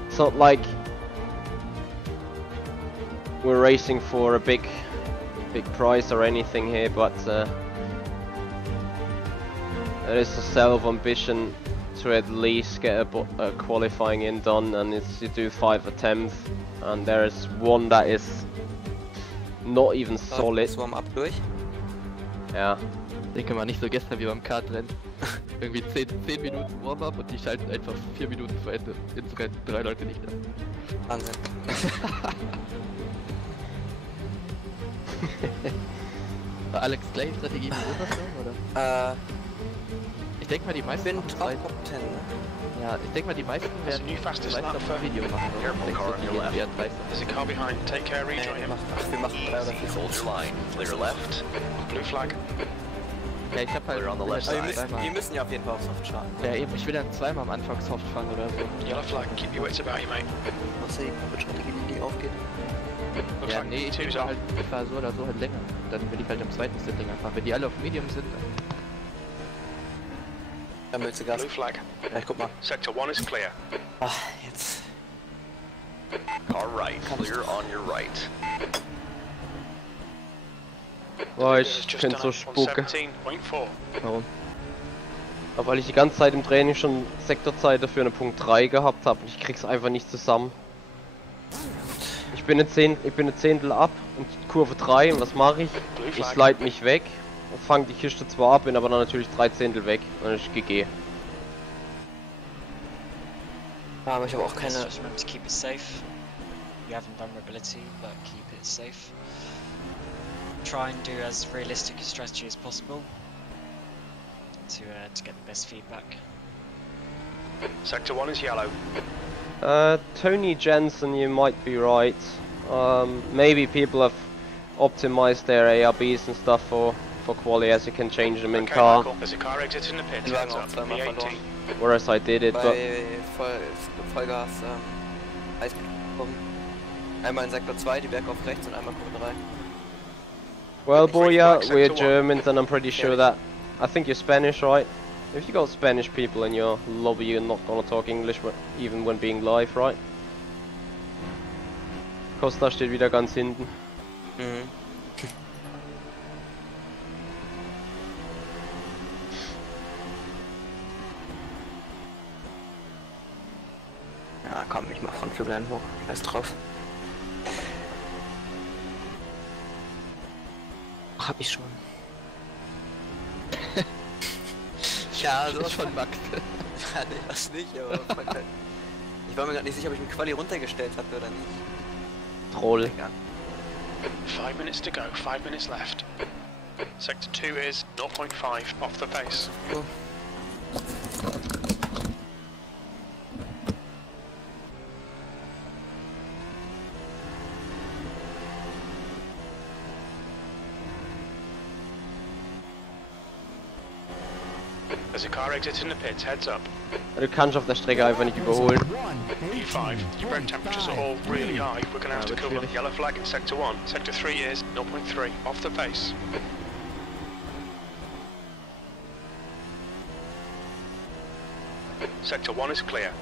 It's not like we're racing for a big prize or anything here, but there is a self-ambition to at least get a qualifying in done, and it's you do 5 attempts, and there is one that is not even solid. Das Warmup durch. Ja. Ich denke mal nicht so gestern wie beim Kartrennen. Irgendwie 10 Minuten Warm-up und die schalten einfach 4 Minuten vor Ende ins Rennen. 3 Leute nicht da. Wahnsinn. War Alex gleich Strategie wie Oberstern, oder? Ich denke mal die meisten bin Top 10, ne? Ja, ich denke mal die meisten werden vielleicht noch ein Video machen. There's a car behind, take care, rejoin him. Wir machen 3 oder 4 Hold your line. Clear left. Blue flag. Ja, ich hab halt Clear on the left side. wir müssen ja auf jeden Fall auf Soft starten. Ja eben, ich will dann zweimal am Anfang Soft fahren oder so. Yellow flag, keep your wits about you, mate. Was die Strategie, die aufgeht. Looks Ja, like nee, ich two's fahr on. halt, ich fahr so oder so halt länger. Dann will ich halt im zweiten Set länger fahren. Wenn die alle auf Medium sind, dann... Dann willst du Gas. Blue flag. Ja, guck mal. Sector 1 is clear. Ach, jetzt. Car right. Clear on your right. Boah, ich finde so spucke. 17.4. Warum? Aber weil ich die ganze Zeit im Training schon Sektorzeit dafür eine Punkt 3 gehabt habe und ich krieg's einfach nicht zusammen. Ich bin eine Zehntel ab und Kurve 3 und was mache ich? Ich slide mich weg und fange die Kiste zwar ab, bin aber dann natürlich 3 Zehntel weg und dann ist GG. Ja, aber ich habe auch keine... Just remember to keep it safe. You have invulnerability, but keep it safe. Try and do as realistic a strategy as possible to get the best feedback. Sector 1 is yellow. Tony Jensen, you might be right. Maybe people have optimized their ARBs and stuff for quali, as you can change them in Okay, car. Michael, there's a car exiting the pit. Heads up, B18. Whereas I did it, but Bei Vollgas Eis bekommen. Einmal in Sektor 2, die Bergauf rechts und einmal Kurve 3. well, Boya, Sector we're 1. Germans, and I'm pretty sure that I think you're Spanish, right? If you got Spanish people in your lobby, you're not gonna talk English, even when being live, right? Costa steht wieder ganz hinten. Mhm. Ja, komm, ich mach von Fiblein hoch. Scheiß drauf. Hab ich schon. Ja, so von Max. Ja, nee, das nicht, aber ich war mir gerade nicht sicher, ob ich mich Quali runtergestellt hatte oder nicht. Troll. 5 minutes to go, 5 minutes left. Sector 2 is 0.5 off the pace. Cool. There's a car exiting the pit, heads up. Du kannst auf der Strecke einfach nicht überholen. E5, your brake temperatures are all really high. We're going to have to cover the yellow flag in Sector 1. Sector 3 is 0.3 off the pace. Sector 1 is clear.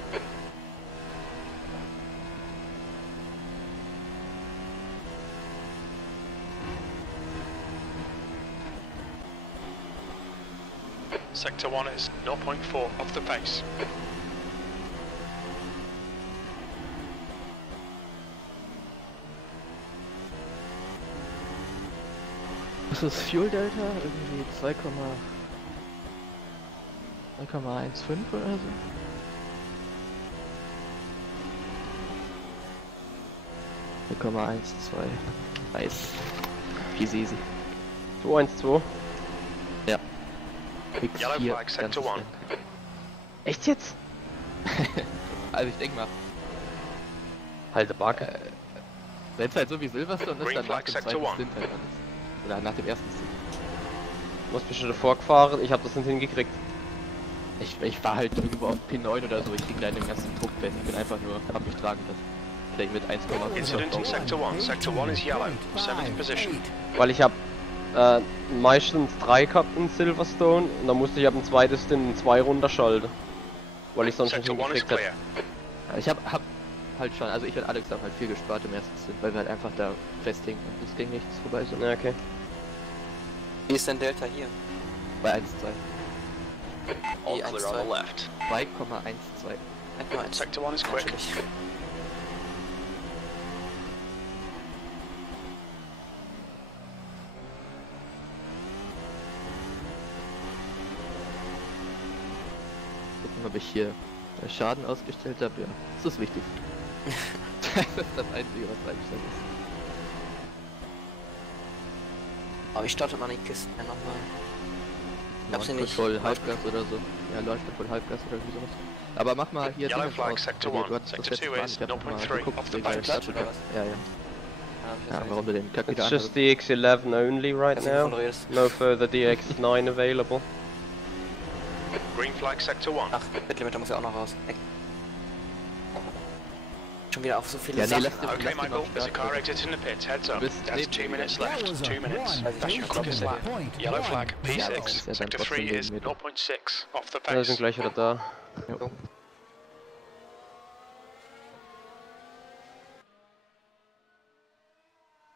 Sector 1 is 0.4 off the pace. Was ist Fuel Delta? Irgendwie 2,15 oder so? Nice. Easy. 212. Ja. Yellow X4 flag, sector ganzes 1. Rennen. Echt jetzt? Also ich denke mal, Halte Backe. wenn es halt so wie Silverstone ist, Green dann nach flag, dem sector zweiten 1. Stint halt alles. Oder nach dem ersten Stint. Du hast mich schon davor gefahren, ich habe das nicht hingekriegt. Ich war halt irgendwo auf P9 oder so, ich ging da in dem ganzen Druck fest. Ich bin einfach nur, hab mich tragen lassen. Vielleicht mit 1,5. Incident in sector 1. Sector 1 is yellow. 7th position. Weil ich habe meistens 3 gehabt in Silverstone und dann musste ich ab dem zweiten Stint in 2 runterschalten. Weil ich sonst nicht Sector 1 is hingekriegt hätte. clear. Ich hab halt schon, also ich und Alex haben halt viel gespart im ersten Stint, weil wir halt einfach da festhingen und das ging nichts vorbei so. Ja, okay. Wie ist denn Delta hier? Bei 1,2. All Die clear on the left. 2,12. Sector 1 is quick. Natürlich. Gucken, ob ich hier Schaden ausgestellt habe, ja. Das ist wichtig. Das ist das Einzige, was eingestellt ist. Aber ich starte mal die Kisten ja nochmal. Ich hab sie nicht. Voll Halbgas oder so. Ja, läuft voll Halbgas oder wie sowas. Aber mach mal hier Yellow Dingens flag, aus. sector Du 1. hattest das Sector letzte 2 Mal, is ich hab mal 0.3 geguckt, off the wegen der base. Stadt oder was. Ja, ja. Ja, warum du den Kack wieder It's just anhast. the X11 only right Weiß nicht, wovon now. du redest. No further DX9 available. Green flag, sector 1. Ach, Pitlimiter muss ja auch noch raus. Eck. Schon wieder auf so viele Ja, nee, Sachen. lass den, Okay, lass den Michael, auf there's a car Start. exit in the pit. Heads up. Du bist That's neben 2 mir. minutes That left. was 2 a minutes. one. That's your quickest lap. Yellow flag, Ja, aber P6. ist ja dann Sector 3 trotzdem is neben mir. 0.6 off the Wir sind pace. gleich wieder da. Jo.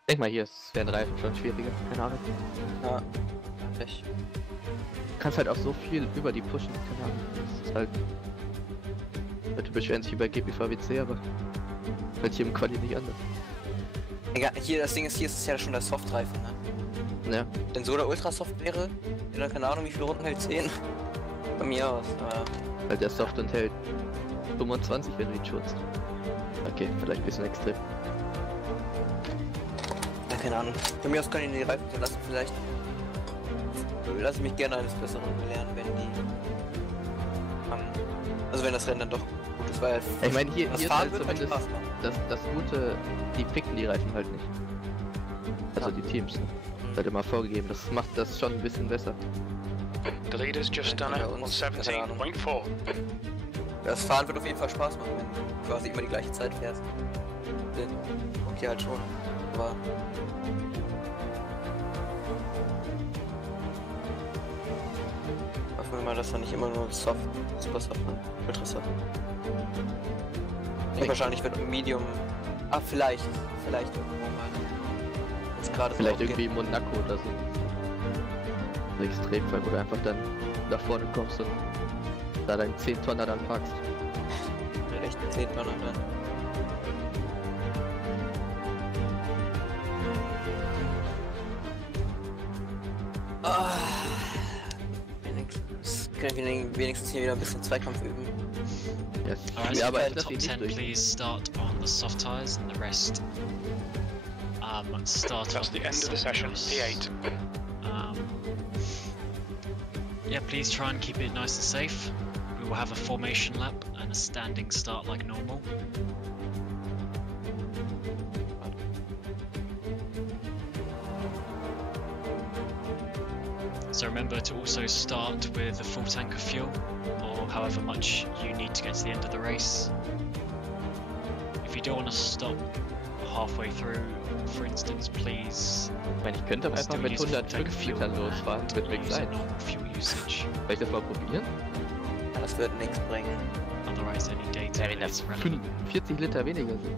Denk mal, hier ist der Reifen schon schwieriger, keine Ahnung. Ja. Pech. Du kannst halt auch so viel über die pushen, keine Ahnung. Das ist halt... Leute beschweren sich über GPVWC, aber halt hier im Quali nicht anders. Egal, hier, das Ding ist, hier ist es ja schon der Softreifen, ne? Ja. Wenn so der Ultrasoft wäre, dann keine Ahnung, wie viele Runden hält 10. Bei mir aus, aber... Weil der Soft enthält 25, wenn du ihn schutzt. Okay, vielleicht ein bisschen extrem. Ja, keine Ahnung. Bei mir aus kann ich die Reifen so lassen, vielleicht. Lasse mich gerne eines Besseren belehren, wenn die... also wenn das Rennen dann doch gut ist, weil... Ich meine, hier das ist Fahren halt wird halt zumindest Spaß machen. das Gute, die picken die Reifen halt nicht. Also die Teams, ne? Ist halt immer vorgegeben, das macht das schon ein bisschen besser. The leader's just done it on 17.4. Das Fahren wird auf jeden Fall Spaß machen, wenn du quasi immer die gleiche Zeit fährst. Okay, halt schon. Aber... hoffen wir mal, dass er nicht immer nur Soft, Super Soft, Ultra Soft. Wahrscheinlich wird Medium... Ah, vielleicht irgendwo mal. Jetzt gerade Vielleicht so irgendwie in Monaco oder so. So extrem, weil wo du einfach dann nach vorne kommst und da deinen 10-Tonner dann packst. echt 10 Tonner dann. Ah, wenigstens hier wieder ein bisschen Zweikampf üben. Yes. Alright, Ja, so aber for ich the lass top ihn 10, nicht durch. please start on the soft tyres and the rest start That's on the end of the session. P8. Yeah, please try and keep it nice and safe. We will have a formation lap and a standing start like normal. So remember to also start with a full tank of fuel, or however much you need to get to the end of the race. If you don't want to stop halfway through, for instance, please Ich meine, ich könnte einfach still mit use a full tank 105 of fuel Litern losfahren, and wird weg use a sein. normal fuel usage. Soll ich das mal probieren? Ja, das wird nichts bringen. Otherwise, any data Ja, wenn das is relevant. 40 Liter weniger sind.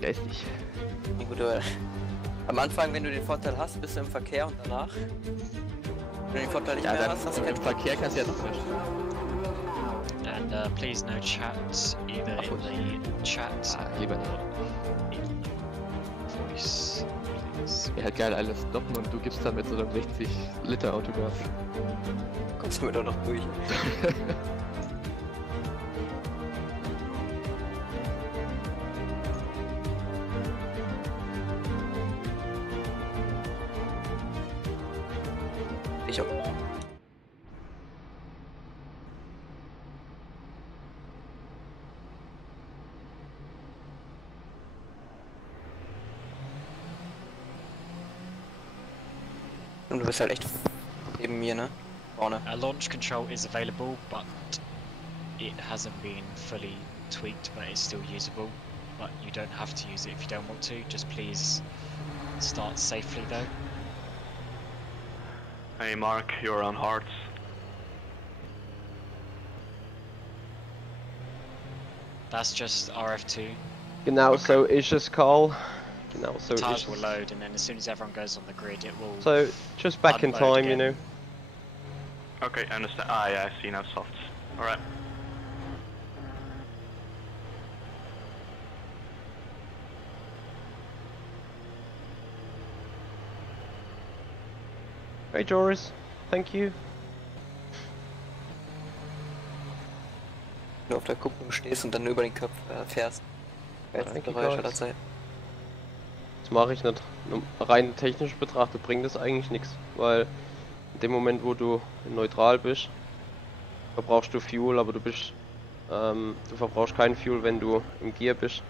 Geistig. Ja, gut, aber am Anfang, wenn du den Vorteil hast, bist du im Verkehr und danach. Wenn du den Vorteil nicht Ja, mehr dann hast, hast du im keinen Verkehr kannst du ja noch nicht. And please no chat either in the chat Lieber nicht. or in voice, please. Wäre halt geil, alles stoppen und du gibst dann mit so einem 60 Liter Autogas. Kommst du mir doch noch durch. Ich auch. Und du bist halt echt neben mir, ne? Vorne. Launch control is available, but it hasn't been fully tweaked, but it's still usable. But you don't have to use it if you don't want to. Just please start safely though. Hey Mark, you're on hards. That's just RF2. Genau, so ist es, Carl. Genau, so Tyres ist will es. load, and then as soon as everyone goes on the grid, it will. So, just back in unload time, you again. know. Okay, I understand. Ah, yeah, I see now softs. Alright. Hey, Joris. Thank you. Wenn du auf der Kupplung stehst und dann über den Kopf fährst. Danke, Geräusch guys. aller Zeit. Das mache ich nicht. Rein technisch betrachtet bringt das eigentlich nichts, weil in dem Moment, wo du neutral bist, verbrauchst du Fuel, aber du bist, du verbrauchst kein Fuel, wenn du im Gear bist.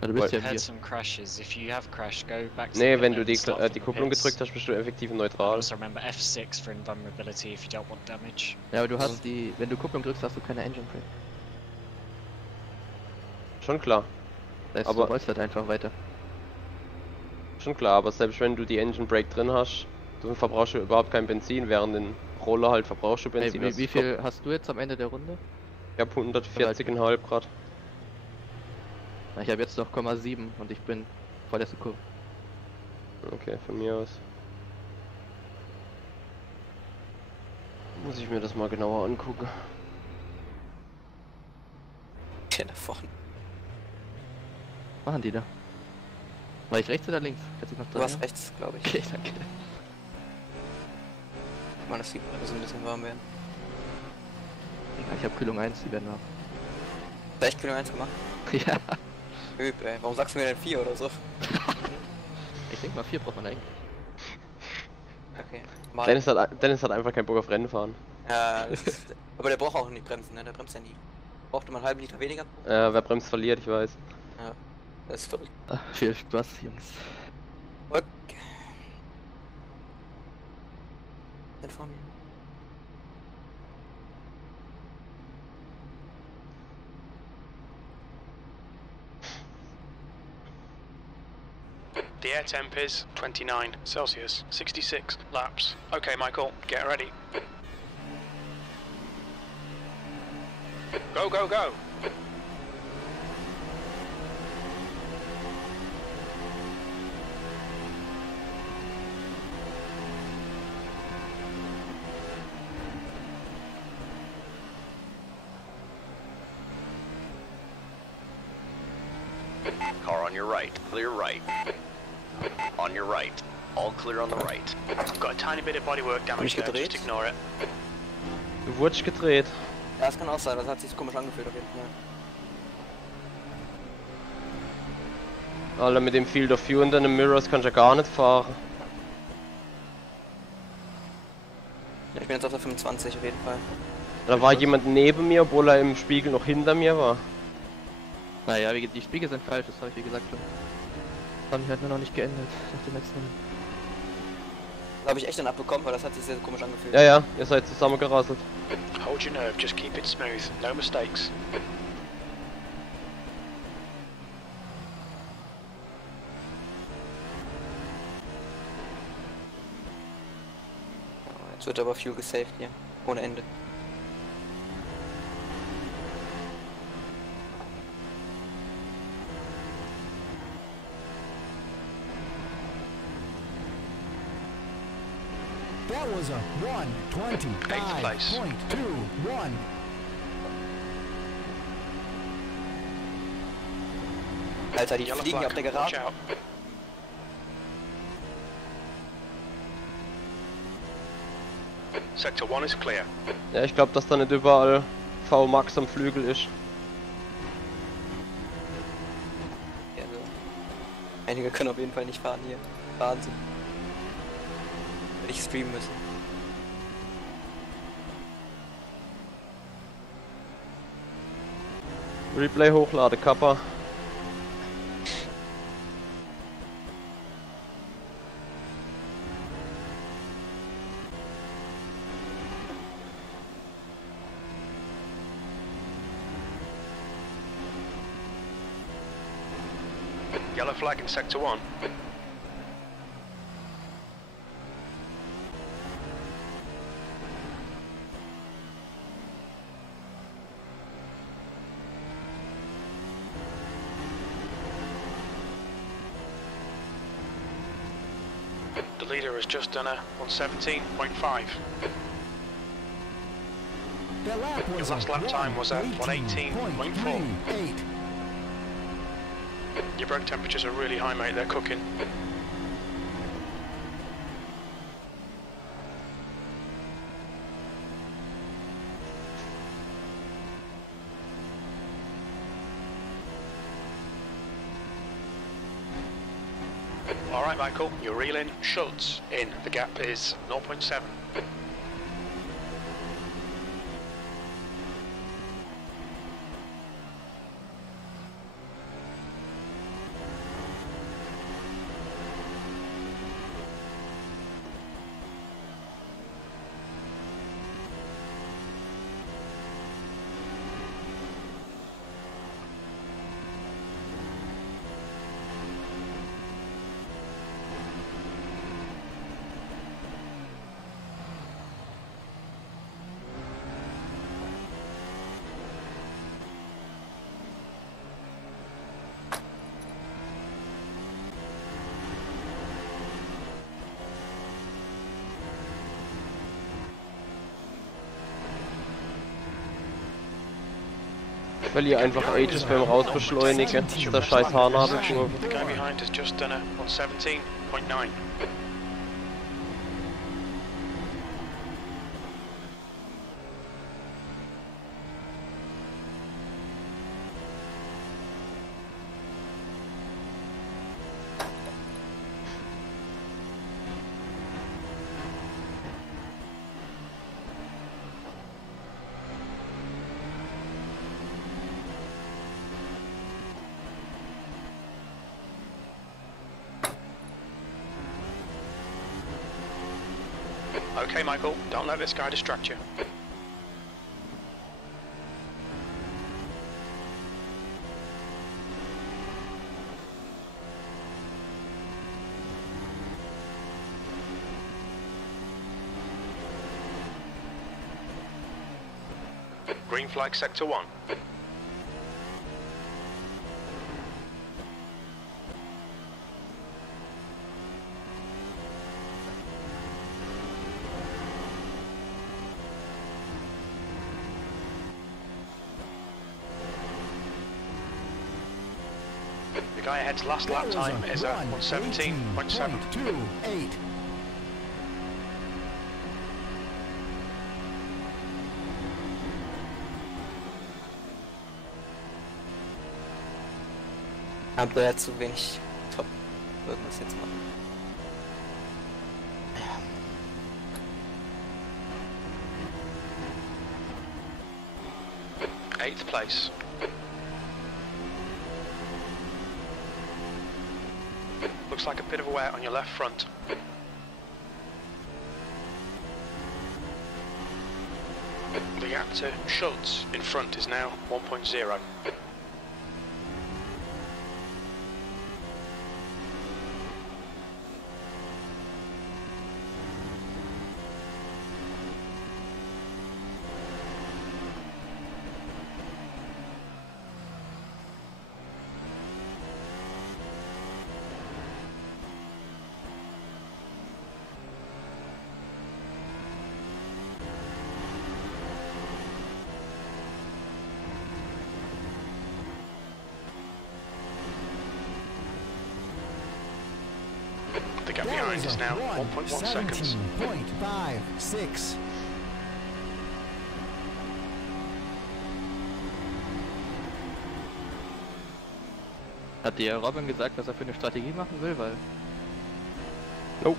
Ja, du bist ja Had hier. some crashes. If you have crashed, go back to Nee, the wenn pit du lane and start from die the Kupplung pits. gedrückt hast, bist du effektiv And neutral. also remember F6 for invulnerability if you don't want damage. Ja, aber du hast die, wenn du Kupplung drückst, hast du keine Engine Brake. Schon klar, Das heißt, Aber- du rollst halt einfach weiter. schon klar, aber selbst wenn du die Engine Brake drin hast, du verbrauchst du überhaupt kein Benzin, während den Roller halt verbrauchst du Hey, Benzin. wie viel hast du jetzt am Ende der Runde? Ich hab 140,5 Grad. Na, ich habe jetzt noch 0,7 und ich bin vorletzte Kurve. Okay, von mir aus. Muss ich mir das mal genauer angucken. Der da vorne. Was machen die da? War ich rechts oder links? Kannst du noch Du dran? warst rechts, glaube ich. Okay, danke. Man, das sieht so ein bisschen warm werden. Ja, ich habe Kühlung 1, die werden warm. Hast du echt Kühlung 1 gemacht? Ja, Üb, ey. Warum sagst du mir denn 4 oder so? ich denke mal 4 braucht man eigentlich. Okay. Dennis hat einfach keinen Bock auf Rennen fahren. Ja, aber der braucht auch nicht bremsen, ne? Der bremst ja nie. Braucht immer einen halben Liter weniger? Wer bremst, verliert, ich weiß. Ja, das ist verrückt. Ach, viel Spaß, Jungs. Okay. Sind vor mir. The air temp is 29 Celsius, 66 laps. Okay, Michael, get ready. Go, go, go! Car on your right. Clear right. On your right. All clear on the right. I've got a tiny bit of bodywork damage there, just ignore it. Du wurdest gedreht. Ja, das kann auch sein, das hat sich komisch angefühlt auf jeden Fall. Alter, mit dem Field of View und deinen Mirrors kannst du ja gar nicht fahren. Ja, ich bin jetzt auf der 25 auf jeden Fall. Da war jemand neben mir, obwohl er im Spiegel noch hinter mir war. Naja, die Spiegel sind falsch, das habe ich wie gesagt schon. Das haben die halt nur noch nicht geändert nach dem letzten. Da habe ich echt dann abbekommen, weil das hat sich sehr komisch angefühlt. Ja, ja, ihr seid zusammengerasselt. Hold your nerve, just keep it smooth, no mistakes. Jetzt wird aber Fuel gesaved hier, ohne Ende. That was a 1:25.21. Alter, die Yellow fliegen flag, auf der watch Garage. out. Sector 1 is clear. Ja, ich glaube, dass da nicht überall V-Max am Flügel ist. Ja, also, einige können auf jeden Fall nicht fahren hier. Wahnsinn. Werde ich streamen müssen. Replay hochladen, Kappa. Yellow flag in sector 1. The leader has just done a 117.5. Your last lap time was at 118.4. Your brake temperatures are really high, mate, they're cooking. Alright, Michael, you're reeling Schultz in. The gap is 0.7. Ich verliere einfach Ages beim Rausbeschleunigen. Das ist der scheiß Haarnadelkurve. The guy behind has just done a 117.9. Okay, Michael, don't let this guy distract you. Green flag sector 1. The guy ahead's last lap time is at 117.7. Aber er hat zu wenig Top. Irgendwas jetzt machen. 8th place. Looks like a bit of a wear on your left front. The gap to Schultz in front is now 1.0. The gap behind is now 1.1 seconds. 17.56. Hat dir Robin gesagt, was er für eine Strategie machen will, weil... Nope.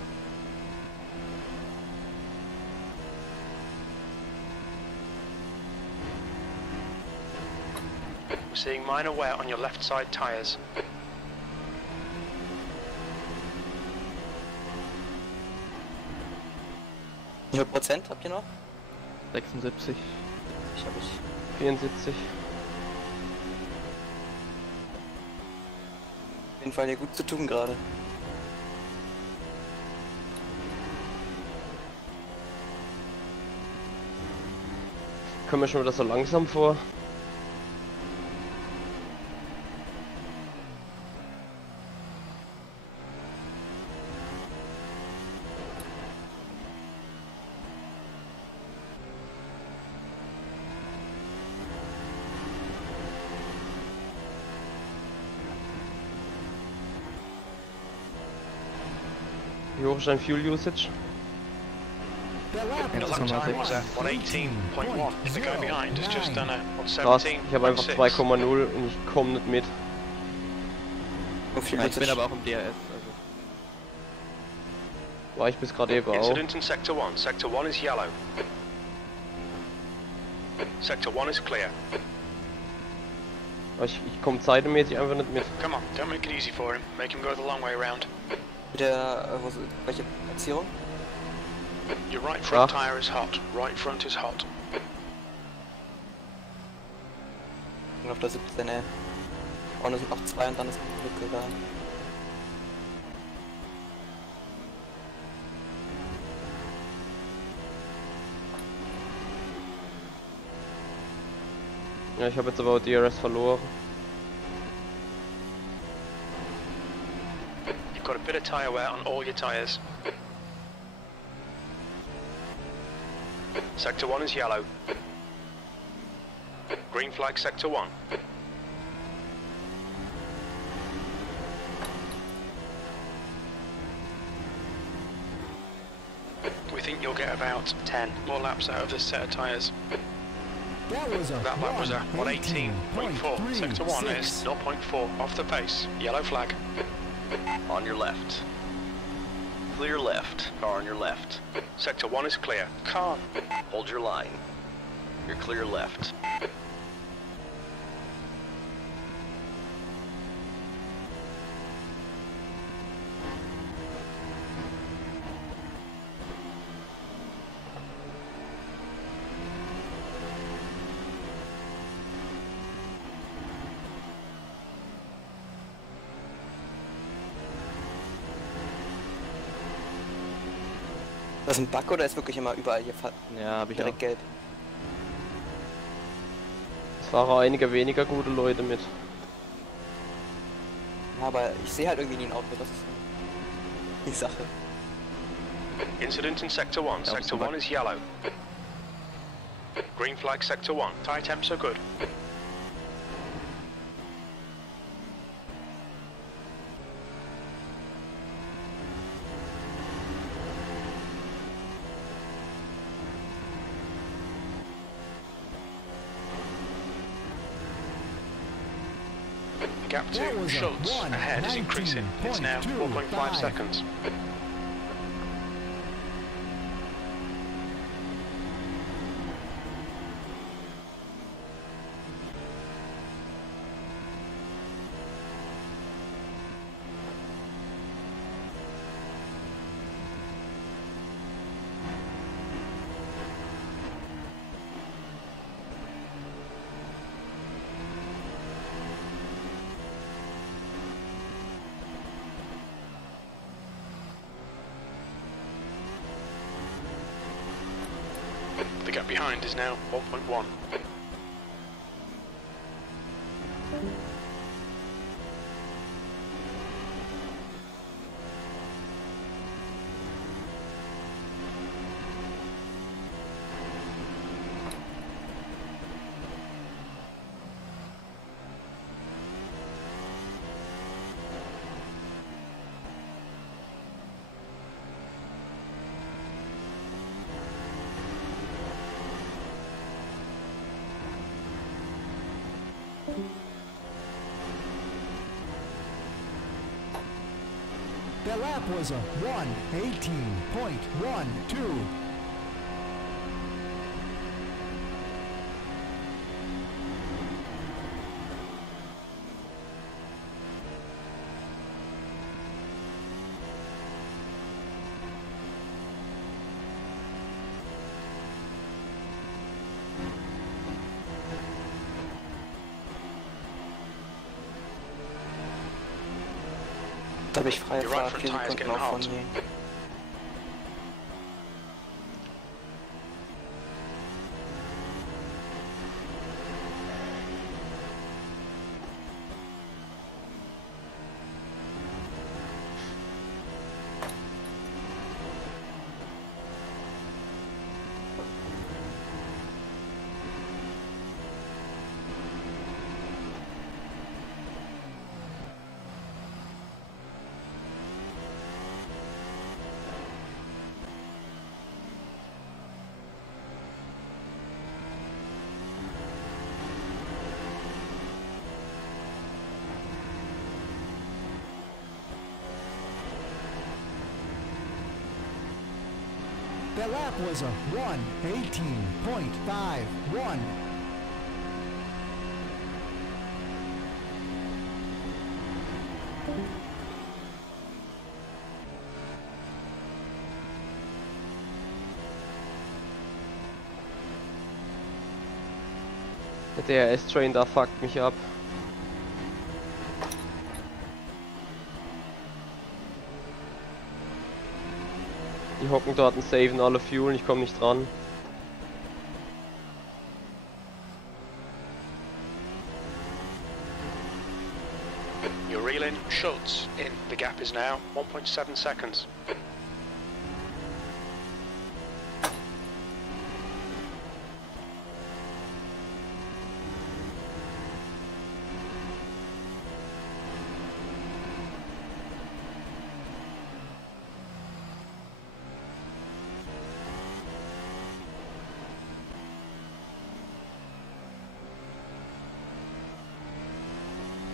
We're seeing minor wear on your left side tyres. Wie viel Prozent habt ihr noch? 76. Ich habe 74. Auf jeden Fall hier gut zu tun gerade. Kommen wir schon wieder so langsam vor. Wie hoch ist dein Fuel Usage? The lap time was at 118.1. The guy behind has just done a Krass, ich habe einfach 117.6. 2,0 und ich komme nicht mit. Ja, ich bin aber auch im DRS, also. War ich bis gerade eben auch. Incident in Sector 1. Sector 1 is yellow. Sector 1 is clear. Aber ich komme zeitmäßig einfach nicht mit. Come on, don't make it easy for him. Make him go the long way round. Welche Platzierung? Your right front tyre is hot. Right front is hot. Auf der 17, ne. Vorne sind noch 2 und dann ist eine Lücke da. Ja, ich habe jetzt aber auch DRS verloren. You've got a bit of tyre wear on all your tyres. Sector 1 is yellow. Green flag Sector 1. We think you'll get about 10 more laps out of this set of tyres. That lap was at 118.4. Sector 1 is 0.4 off the pace. Yellow flag. On your left. Clear left. Car on your left. Sector 1 is clear. Car. Hold your line. You're clear left. Das ist ein Bug oder ist wirklich immer überall hier ja, hab ich direkt auch. gelb? Es fahren einige weniger gute Leute mit. Ja, aber ich sehe halt irgendwie nie ein Auto, das ist die Sache. Incident in Sector 1. Sector 1 is yellow. Green flag Sector 1. Tyre temps are good. The gap to Schultz ahead is increasing. It's now 4.5 seconds. The gap behind is now 1.1. The lap was a 1:18.12. habe ich freie Your right Fahrt, front 4 tyre's Sekunden getting auf hot. von hier. The lap was a 1:18.51. Der S-Train da fuckt mich ab. Die hocken dort und saven alle Fuel, ich komme nicht dran. You're reeling Schultz in. The gap is now 1.7 seconds.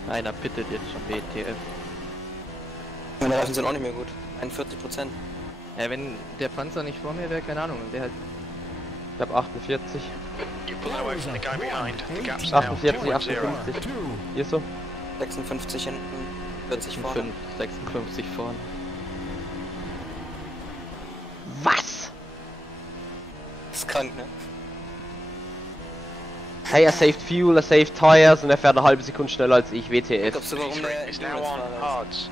Einer pittet jetzt schon WTF. Meine Reifen sind auch nicht mehr gut. 41%. Ja, wenn der Panzer nicht vor mir wäre, keine Ahnung, der halt. Ich hab 48. You pull away from the guy behind. The gap's now 48, 2.0. 58. Hier so. 56 hinten, 40 vorne. 56 vorne. Was? Das ist krank, ne? Hey, er saved Fuel, er saved Tyres und er fährt eine halbe Sekunde schneller als ich, WTF. Glaubst du, warum der Is now on hards.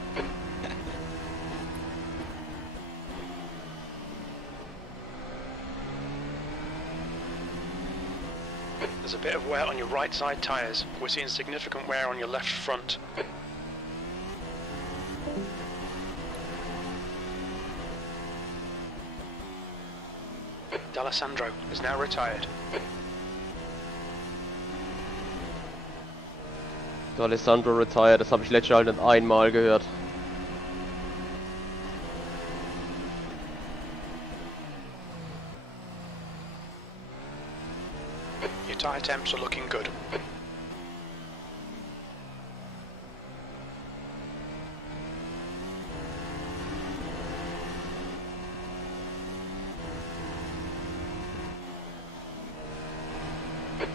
There's a bit of wear on your right side tyres. We're seeing significant wear on your left front. D'Alessandro is now retired. Alessandro retired, das habe ich letztes Jahr nicht einmal gehört. Your tyre temps are looking good.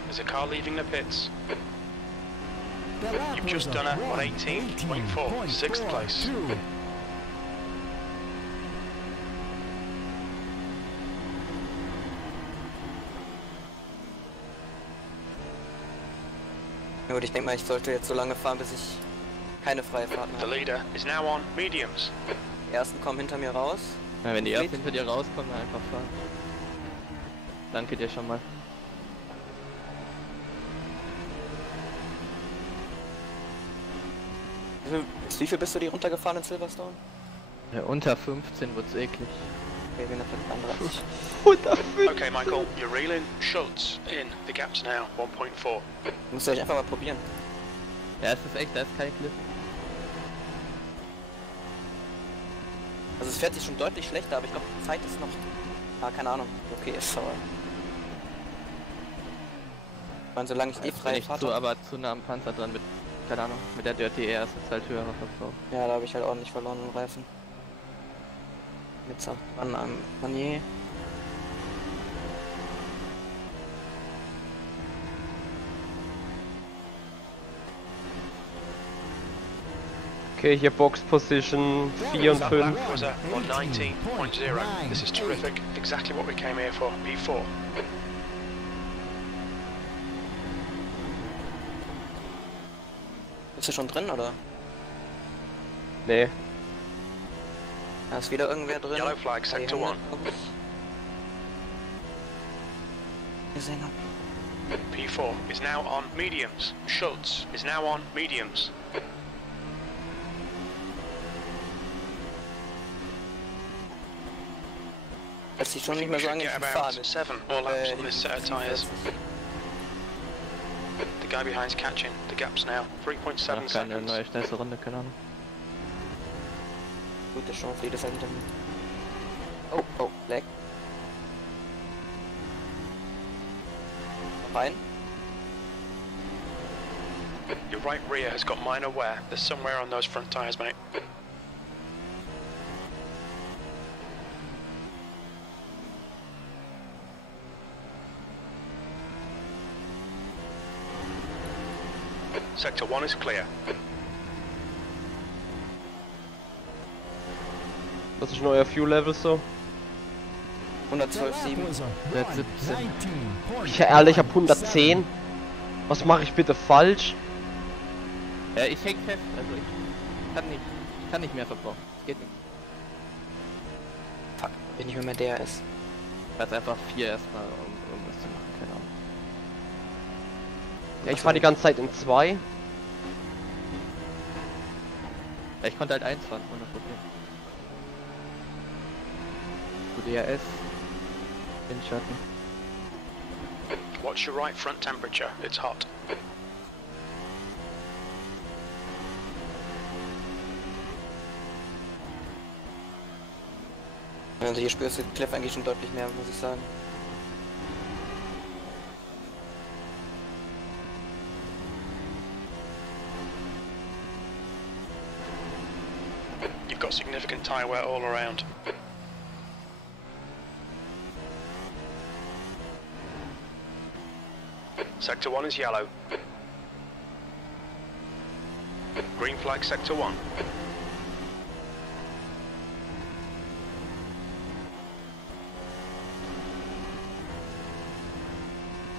There's a car leaving the pits. You've just done a 118.4, 6th place. Ja gut, ich denke mal, ich sollte jetzt so lange fahren, bis ich keine freie Fahrt mehr The habe. leader is now on mediums. Die ersten kommen hinter mir raus. Ja, wenn die ersten hinter dir rauskommen, dann einfach fahren. Danke dir schon mal. Wie viel bist du die runtergefahren in Silverstone? Ja, unter 15 wird's eklig. Okay, wir sind 32. Okay, Michael, you're reeling Schultz in. The gap's now 1.4. Müsst ihr euch einfach mal probieren. Ja, es ist echt, da ist kein Cliff. Also es fährt sich schon deutlich schlechter, aber ich glaube, die Zeit ist noch... Ah, keine Ahnung. Okay, ist aber... Ich meine, solange ich eh freie Nicht Fahrt so, habe... aber zu nah am Panzer dran mit, keine Ahnung, mit der Dirty Air ist jetzt halt höherer Verbrauch. Ja, da habe ich halt ordentlich verloren im Reifen. Jetzt auch dran am Manier. Okay, hier Box Position 4 und 5. That was a 119.0. This is terrific. Exactly what we came here for. P4. Bist du schon drin, oder? Nee, Da ist wieder irgendwer drin. Yellow flag, sector 1. Gesehen hab. P4 is now on mediums. Schultz is now on mediums. Das sieht schon nicht mehr so angenehm about 7 more laps on this set of tyres. The guy behind's catching. The gap's now 3.7 Keine seconds. neue schnellste Runde, keine Ahnung. Gut, der Chance, das halt hinter mir. Oh, oh, lag. Rein. Your right rear has got minor wear. There's somewhere on those front tyres, mate. Sector 1 is clear. Was ist denn euer Fuel Level so? 112,7. 117. Ich ehrlich, hab 110. Was mache ich bitte falsch? Ja, ich häng fest, also ich kann nicht mehr verbrauchen. Das geht nicht. Fuck, wenn nicht mehr der ist. Ich werde einfach 4 erstmal, um was zu machen, keine Ahnung. Ja, ich war die ganze Zeit in 2. Ja, ich konnte halt 1 fahren, ohne Problem. Gut, DRS. Windschatten. Watch your right front temperature. It's hot. Also hier spürst du den Cliff eigentlich schon deutlich mehr, muss ich sagen. You've got significant tyre wear all around. Sector 1 is yellow. Green flag, sector 1.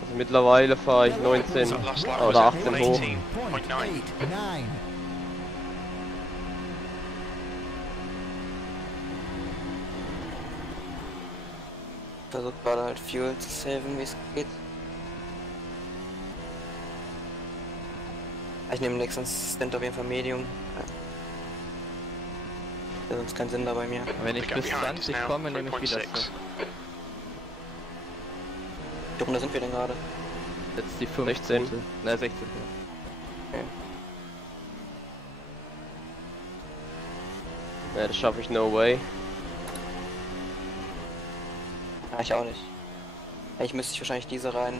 Also mittlerweile fahre ich 19 oder 18 hoch. 18.9. Versucht gerade halt Fuel zu saven, wie es geht. Ich nehme den nächsten Stint auf jeden Fall Medium. Ja, sonst keinen Sinn da bei mir. Wenn ich bis 20 komme, nehme ich wieder so. Wie Runde sind wir denn gerade? Jetzt die 15. Na, 16. Okay. Ja, das schaffe ich no way. Ja, ich auch nicht. Eigentlich müsste ich wahrscheinlich diese rein.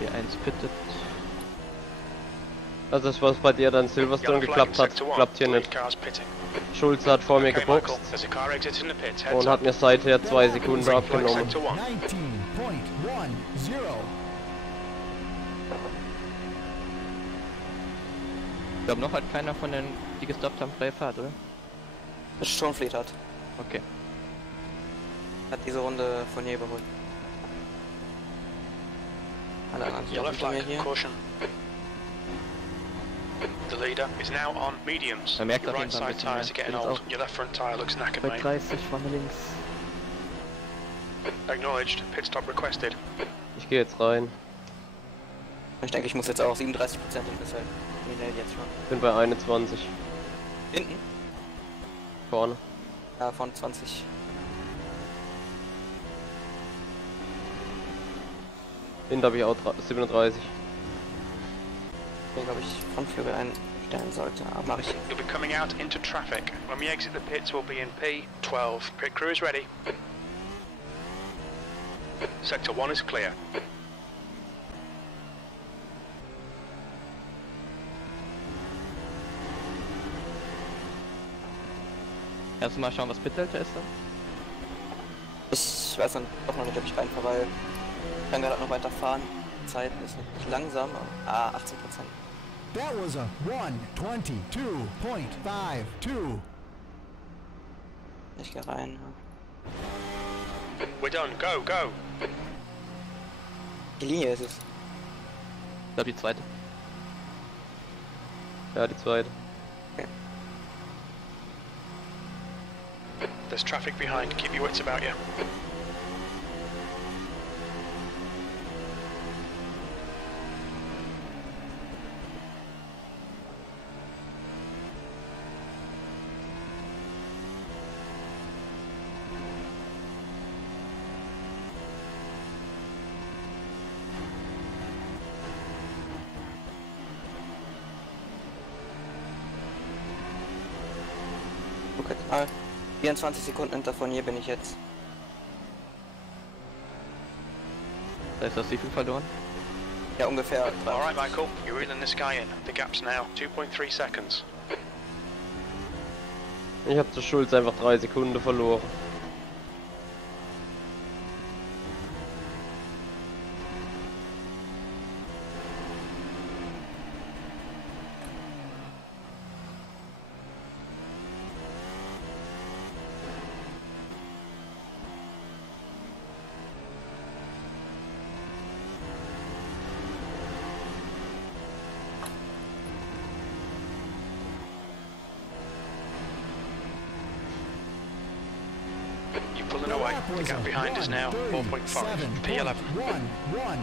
Die 1 pittet. Also das, was bei dir dann Silverstone geklappt hat, klappt hier nicht. Schulz hat vor mir geboxt und hat mir seither 2 Sekunden abgenommen. Ich glaube, noch hat keiner von den, die gestoppt haben, freie Fahrt, oder? Das schon Fleet hat. Okay. Hat diese Runde von hier überholt. Alle anderen Yellow hinter mir flag, hier. caution. The leader is now on mediums. Man merkt Your auf right jeden Fall ein side bisschen tyres are getting mehr. old. Your left front tyre looks knackered, Bei mate. 30 vorne links. Acknowledged. Pit stop requested. Ich gehe jetzt rein. Ich denke, ich muss jetzt auch 37% in Bisher. Nominell jetzt schon. Bin bei 21. Hinten? Vorne. Ja, von 20. Hinten habe ich auch 37. Hier glaube ich Frontflügel einstellen sollte, aber mache ich. You'll be coming out into traffic. When we exit the pits, we'll be in P12. Pit crew is ready. Sector 1 is clear. Kannst du mal schauen, was Pit-Delta ist dann? Ich weiß dann doch noch nicht, ob ich reinfahre, weil Ich kann gerade noch weiterfahren. Zeit ist nicht langsam. 18%. That was a 1:22.52. Ich gehe rein. Ja. We're done, go, go! Die Linie ist es. Ich glaube die zweite. Ja, die zweite. There's traffic behind, keep your wits about you. Okay. 24 Sekunden hinter von hier bin ich jetzt. Das heißt, hast du wie viel verloren? Ja, ungefähr. Alright, Michael, you're reeling this guy in. The gap's now 2.3 seconds. Ich habe zu Schulz einfach 3 Sekunden verloren. Pulling away. The gap behind is now 4.5. P11. 1:1.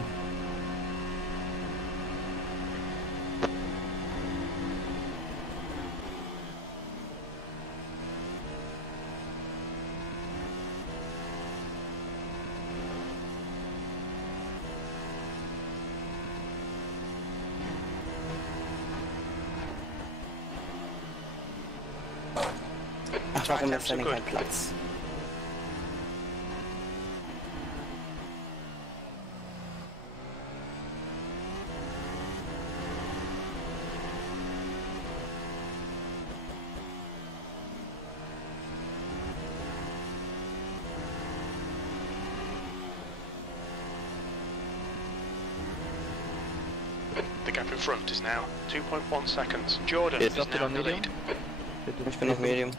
Ach, warum ist denn kein Platz? The gap in front is now 2.1 seconds. Jordan Jetzt is habt ihr now noch in the Medium? lead. Ich bin auf Medium.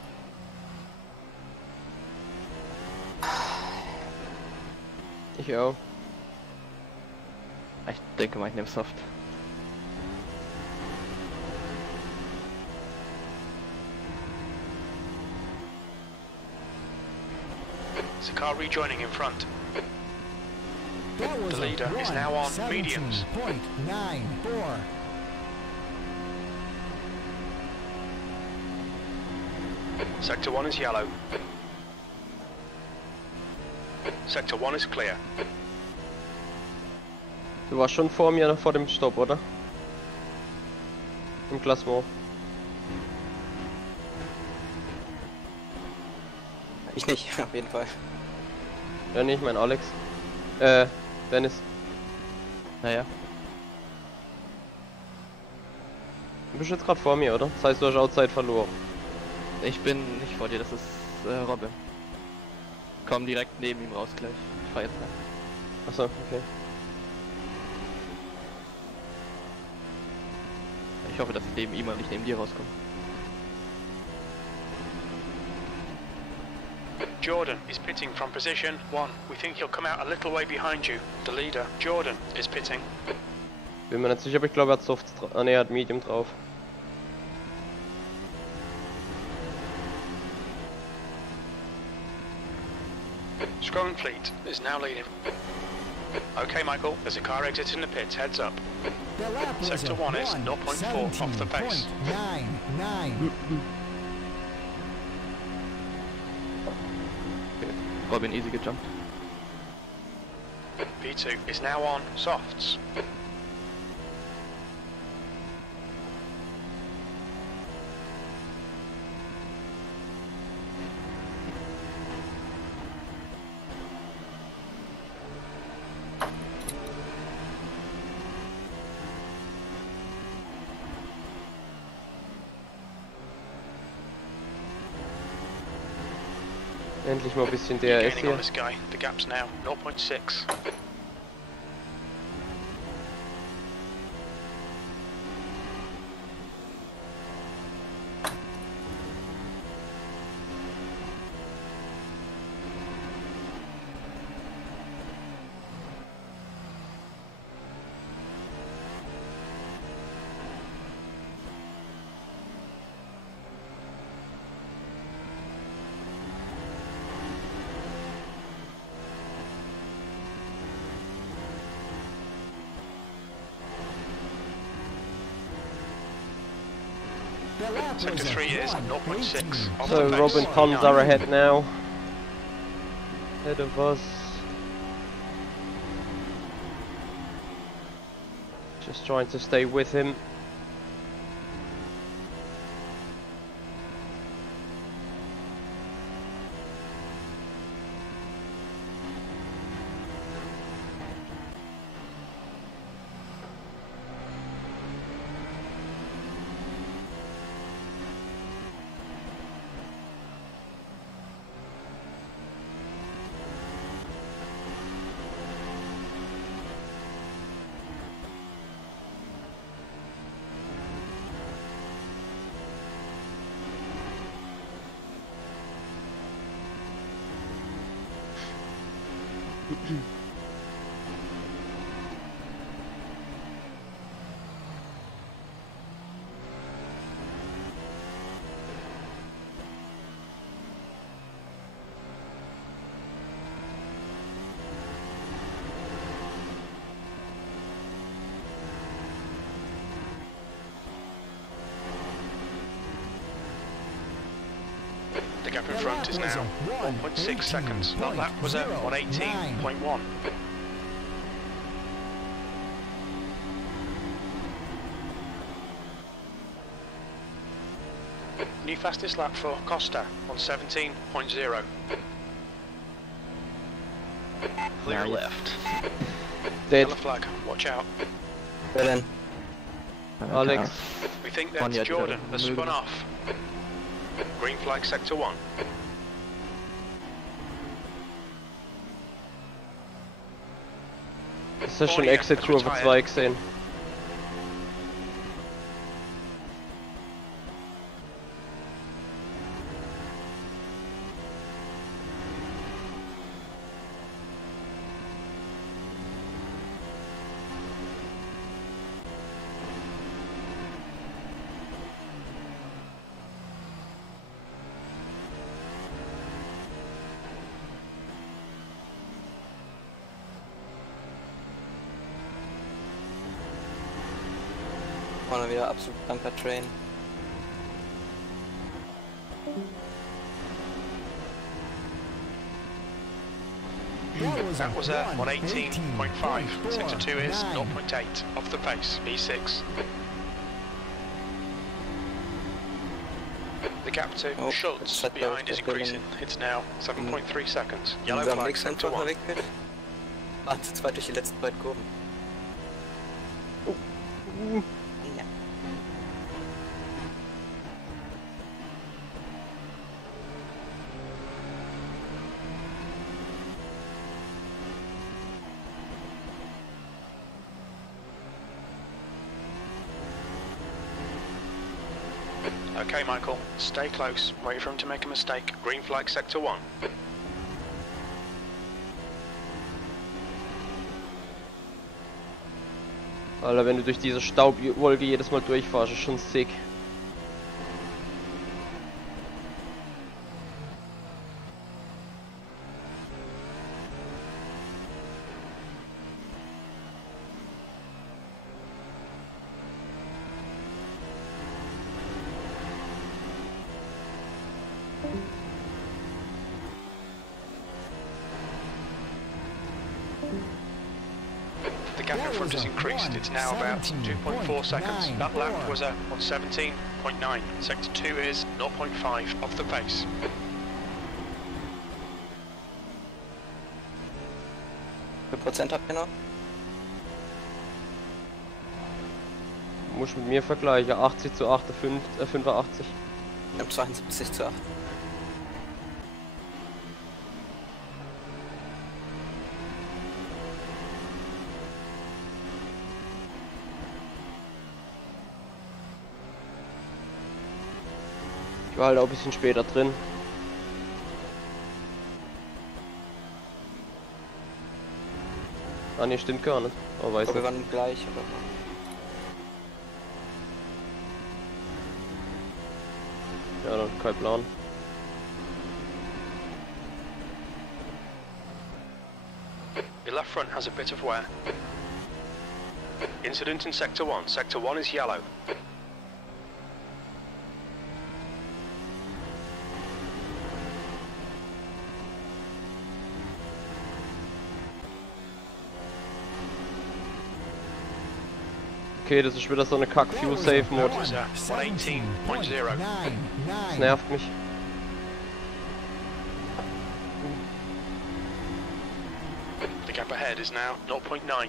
Ich auch. Ich denke mal, ich nehme Soft. There's a car rejoining in front. That was The leader is now on mediums. 1:17.94. Sector 1 is yellow. Sector 1 is clear. Du warst schon vor mir, vor dem Stopp, oder? Im Klassement. Ich nicht, auf jeden Fall. Ja, nicht, mein Alex. Dennis. Naja. Du bist jetzt gerade vor mir, oder? Das heißt, du hast auch Zeit verloren. Ich bin nicht vor dir, das ist Robbe. Komm direkt neben ihm raus gleich. Ich fahr jetzt rein. Achso, okay. Ich hoffe, dass ich neben ihm und nicht neben dir rauskomme. Jordan is pitting from position 1. We think he'll come out a little way behind you. The leader, Jordan, is pitting. Bin mir nicht sicher, aber ich glaube, er hat Soft drauf. Ah, ne, er hat Medium drauf. Scrolling fleet is now leading. Okay, Michael, there's a car exiting the pits. Heads up. The lap was Sector 1 is 0.4 off the pace. 1:17.99. Robin easy gejumpt. P2 is now on softs. Endlich mal ein bisschen Gaining on DRS hier. this guy. The gap's now 0.6. Sector 3 is 0.6 off the So pace. Robin Pons are ahead now. Ahead of us. Just trying to stay with him. The gap in front is now 1.6 seconds. That lap was at 118.1. New fastest lap for Costa on 17.0. Clear left. Dead. Yellow flag, watch out. Berlin. Alex. We think that's Jordan has spun off. Green flag sector 1. Session Exit Kurve 2 gesehen. Vorne wieder absolut blanker Train. That was at 118.5. Sector 2 is 0.8 off the pace. B6. The gap to Schultz behind is increasing. It's now 7.3 seconds. Yellow flag sector 1. Waren zu zweit durch die letzten beiden Kurven. Ja. Okay, Michael, stay close. Wait for him to make a mistake. Green flag sector 1. Alter, wenn du durch diese Staubwolke jedes Mal durchfährst, ist schon sick. The gap in front has increased. It's now about 2.4 seconds. That lap was at 117.9. Sector 2 is 0.5 off the pace. Wie viel Prozent habt ihr noch? Muss mit mir vergleichen, 80 zu 85. Ich hab 72 zu 8. Ich war halt auch ein bisschen später drin. Ah ne, stimmt gar nicht. Oh, weiß Wir nicht. waren gleich oder so. Ja, dann kein Plan. Your left front has a bit of wear. Incident in Sector 1. Sector 1 is yellow. Okay, das ist wieder so eine Kack-Fuel-Safe-Mode. That was 118.0. Das nervt mich. The gap ahead is now 0.9.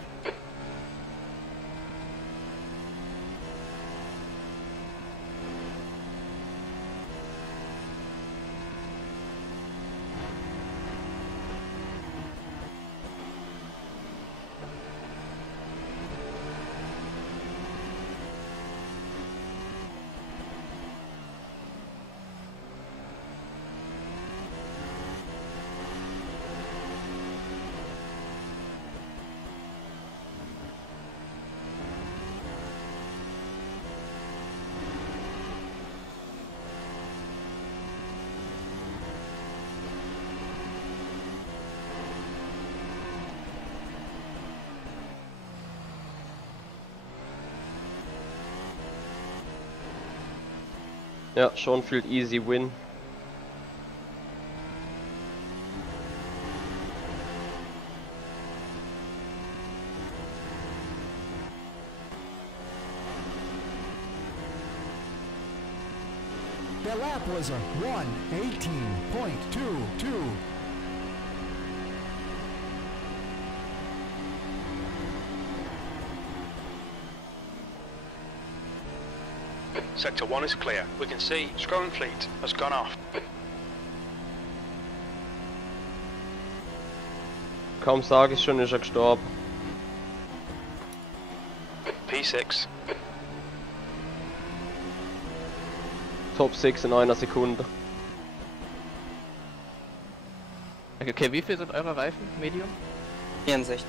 Ja, Schonfield easy win. The lap was a 1:18.22. Sector 1 is clear. We can see Scrolling Fleet has gone off. Kaum sage ich schon, ist er gestorben. P6. Top 6 in einer Sekunde. Okay, wie viel sind eure Reifen? Medium? 64.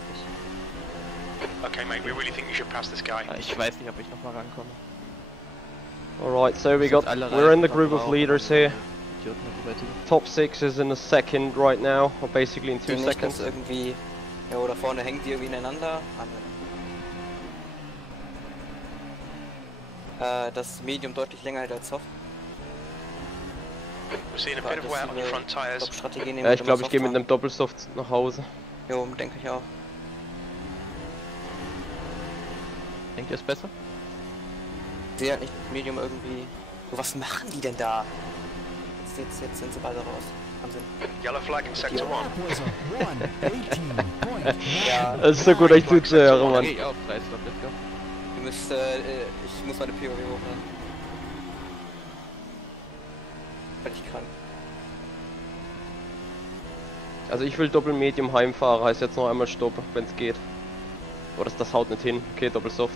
Okay, mate, we really think you should pass this guy. Ich weiß nicht, ob ich nochmal rankomme. Alright, so we're in the group of leaders here. Idioten mit Überteam. Top 6 is in a second right now, or basically in 2 Nicht, seconds. dass irgendwie, ja, oder vorne hängen die irgendwie ineinander. Das Medium deutlich länger hält als Soft. We're seeing a bit of wear on your front tyres. Ja, ich glaube, ich gehe mit einem Doppelsoft nach Hause. Jo, denke ich auch. Denkt ihr es besser? Ich sehe halt nicht das Medium irgendwie. So, was machen die denn da? Jetzt sind sie beide raus. Wahnsinn. Yellow flag in Sector 1. Ja. Das ist so gut, euch zuzuhören, Mann. Okay, auf, 3 Stop, let's go. Du musst, ich muss meine POW hochladen. Völlig krank. Also ich will Doppel-Medium heimfahren, heißt jetzt noch einmal stoppen, wenn es geht. Oder das haut nicht hin. Okay, Doppelsoft.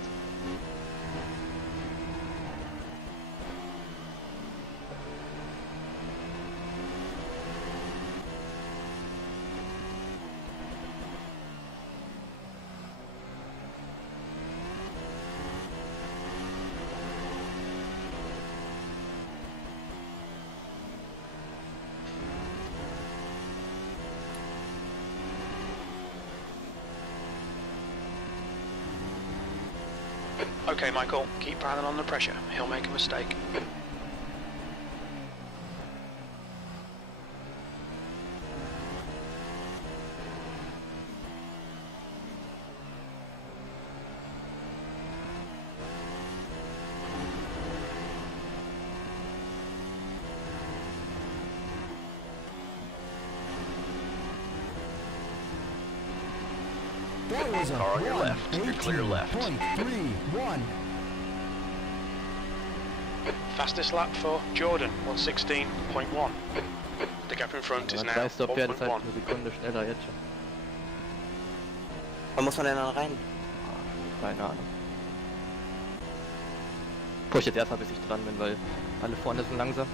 Okay, Michael, keep piling on the pressure. He'll make a mistake. That was a Car on your left. You're clear left. 1:18.31. Fastest lap for Jordan, 116.1. The gap in front is now 3 Stop wäre das halt 4.1. eine Sekunde schneller jetzt schon. Wann muss man denn dann rein? Keine Ahnung. Guck ich jetzt erstmal, bis ich dran bin, weil alle vorne sind langsam.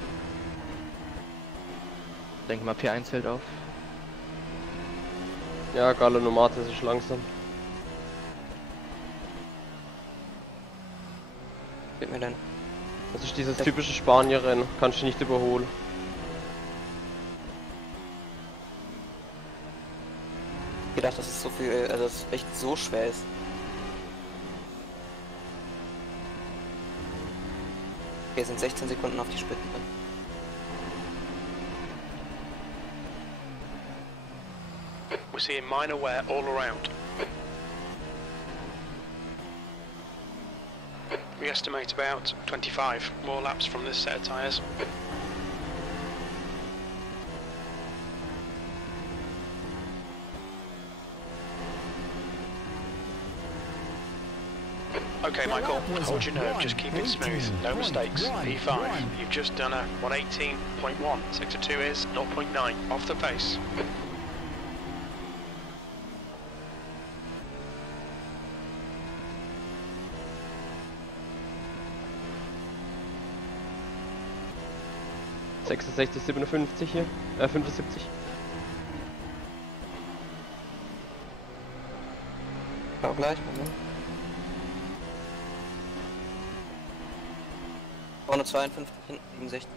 Denke mal, P1 hält auf. Ja, Gallo Nomatis ist langsam. Gib mir denn. Das ist dieses typische Spanier-Rennen, kannst du nicht überholen. Ich gedacht, dass es so viel, also dass es echt so schwer ist. Okay, sind 16 Sekunden auf die Spitze. We're seeing minor wear all around. We estimate about 25 more laps from this set of tyres. Okay, Michael, hold your nerve, just keep it smooth, no mistakes. P5, you've just done a 118.1, sector 2 is 0.9, off the pace. ...66, 57 hier, 75. Auch gleich, Moment. 252, hinten 67.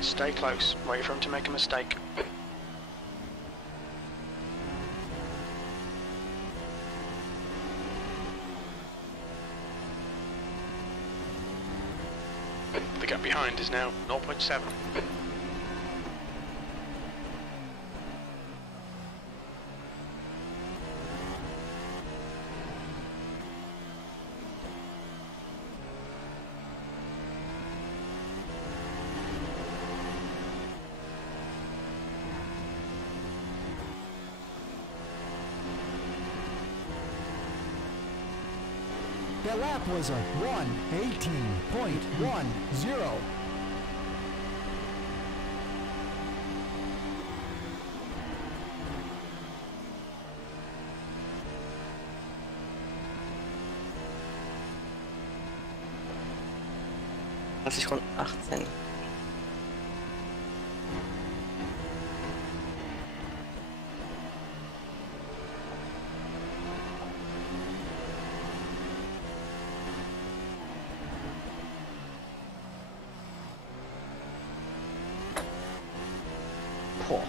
Stay close, wait for him to make a mistake. The gap behind is now 0.7. The lap was a 1:18.10. Runden 18. Boah.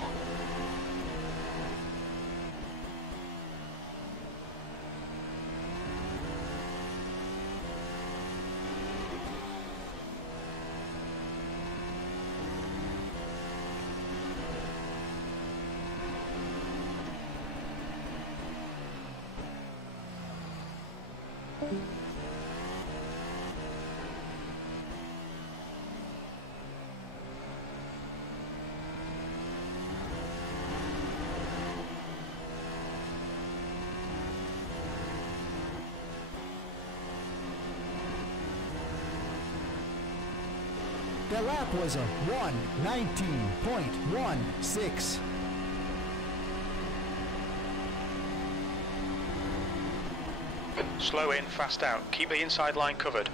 The lap was a 1:19.16. Slow in, fast out, keep the inside line covered.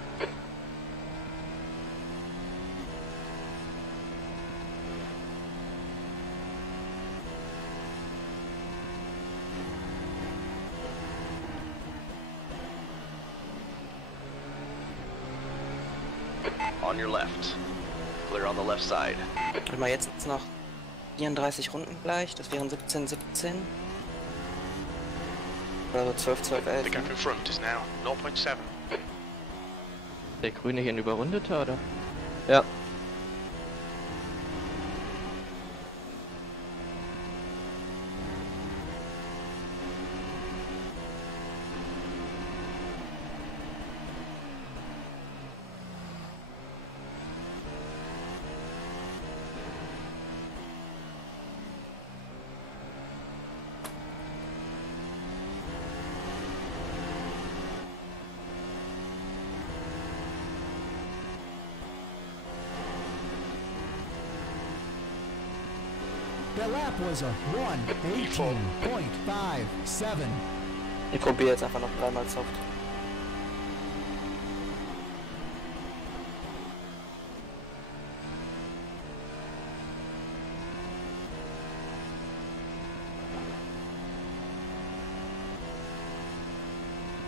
On your left. Clear on the left side. Warte mal, jetzt noch 34 Runden gleich, das wären 17, 17. Also 12, 12, 11. The gap in front is now 0.7. Der Grüne hier ein Überrundeter, oder? Ja. The lap was a 1:18.57. Ich probiere jetzt einfach noch dreimal Soft.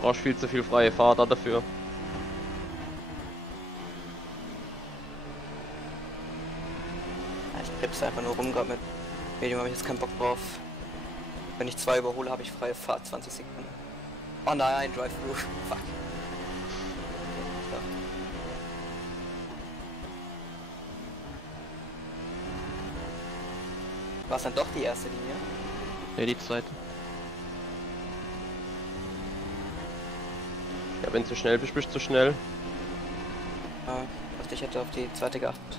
Brauchst viel zu viel freie Fahrt dafür. Ja, ich krebs einfach nur rum, gerade mit Medium habe ich jetzt keinen Bock drauf. Wenn ich 2 überhole, habe ich freie Fahrt, 20 Sekunden. Oh nein, Drive-Thru, fuck. War es dann doch die erste Linie? Ja, die zweite. Ja, wenn du zu schnell bist, bist du zu schnell. Ja, ich hätte auf die zweite geachtet.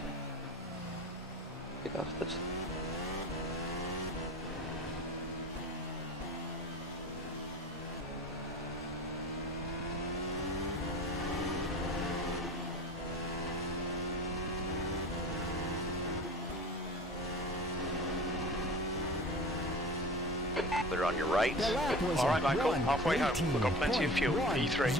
Clear on your right. Alright, Michael, halfway home. We've got plenty of fuel. E3.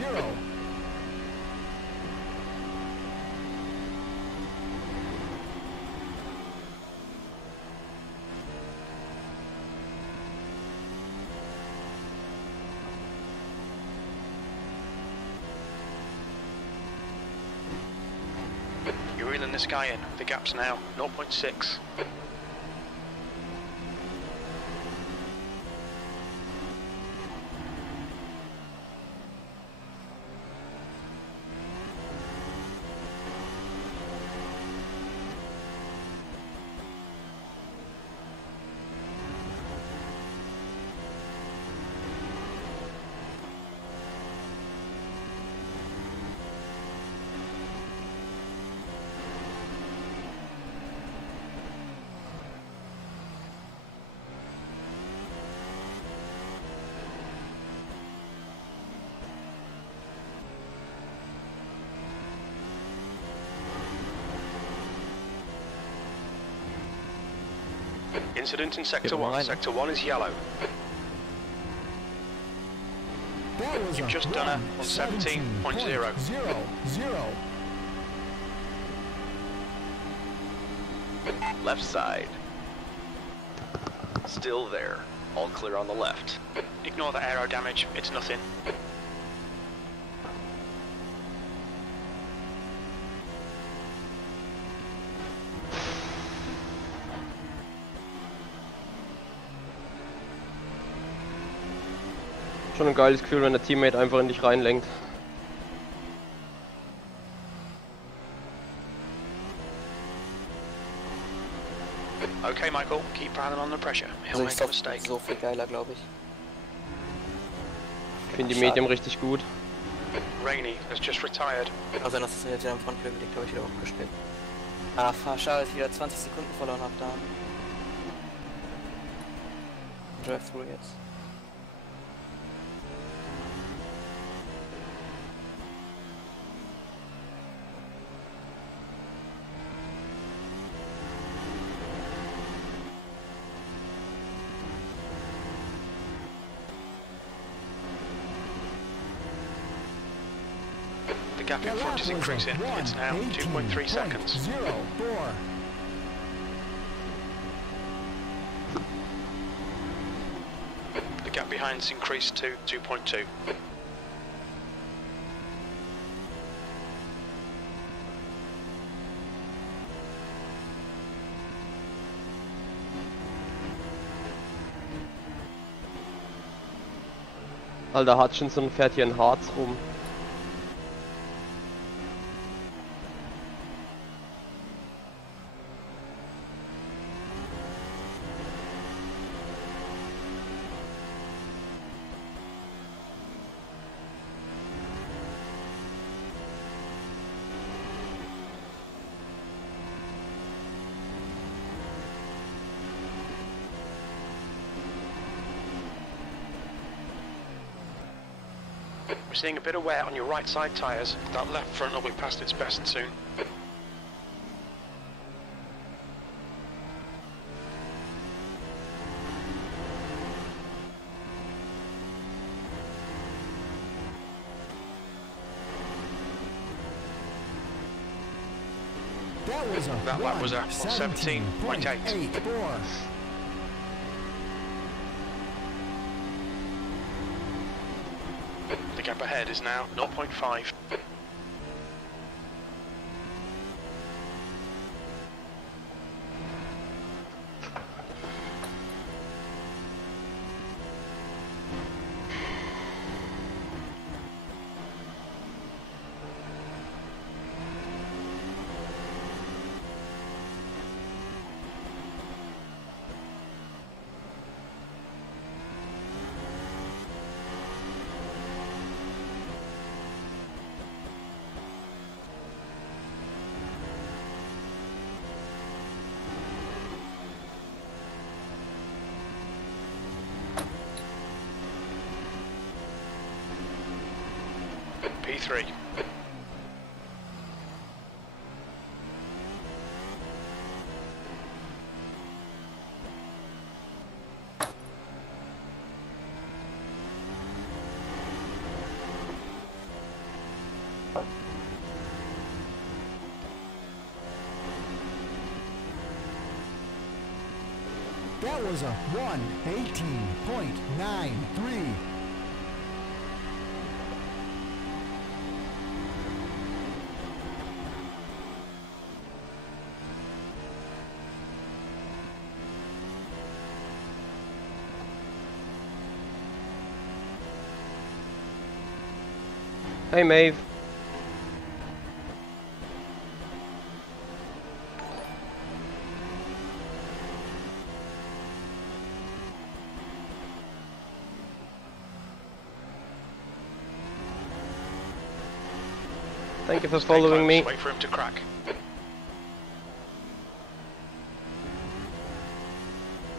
You're reeling this guy in. The gap's now 0.6. Incident in Sector 1. Sector 1 is yellow. You've just done a 17.0. Left side. Still there. All clear on the left. Ignore the aero damage. It's nothing. Schon ein geiles Gefühl, wenn der Teammate einfach in dich reinlenkt. Okay, Michael, keep piling on the pressure. He'll make a mistake. So viel geiler, glaube ich. Ich finde die Medium richtig gut. Rainy has just retired. Also das ist jetzt ja im Frontflügel, glaube ich, wieder aufgestellt. Ah, schade, dass ich wieder 20 Sekunden verloren habe da. Drive-thru jetzt. The gap in front is increasing. It's now 2.3 seconds. The gap behind's increased to 2.2. Alter, Hutchinson fährt hier in Harz rum. We're seeing a bit of wear on your right side tyres. That left front will be past its best soon. That lap was a 17.8. The gap ahead is now 0.5. 2.3. That was a 1:18.93. Hey, Maeve. Thank you for following me. Wait for him to crack.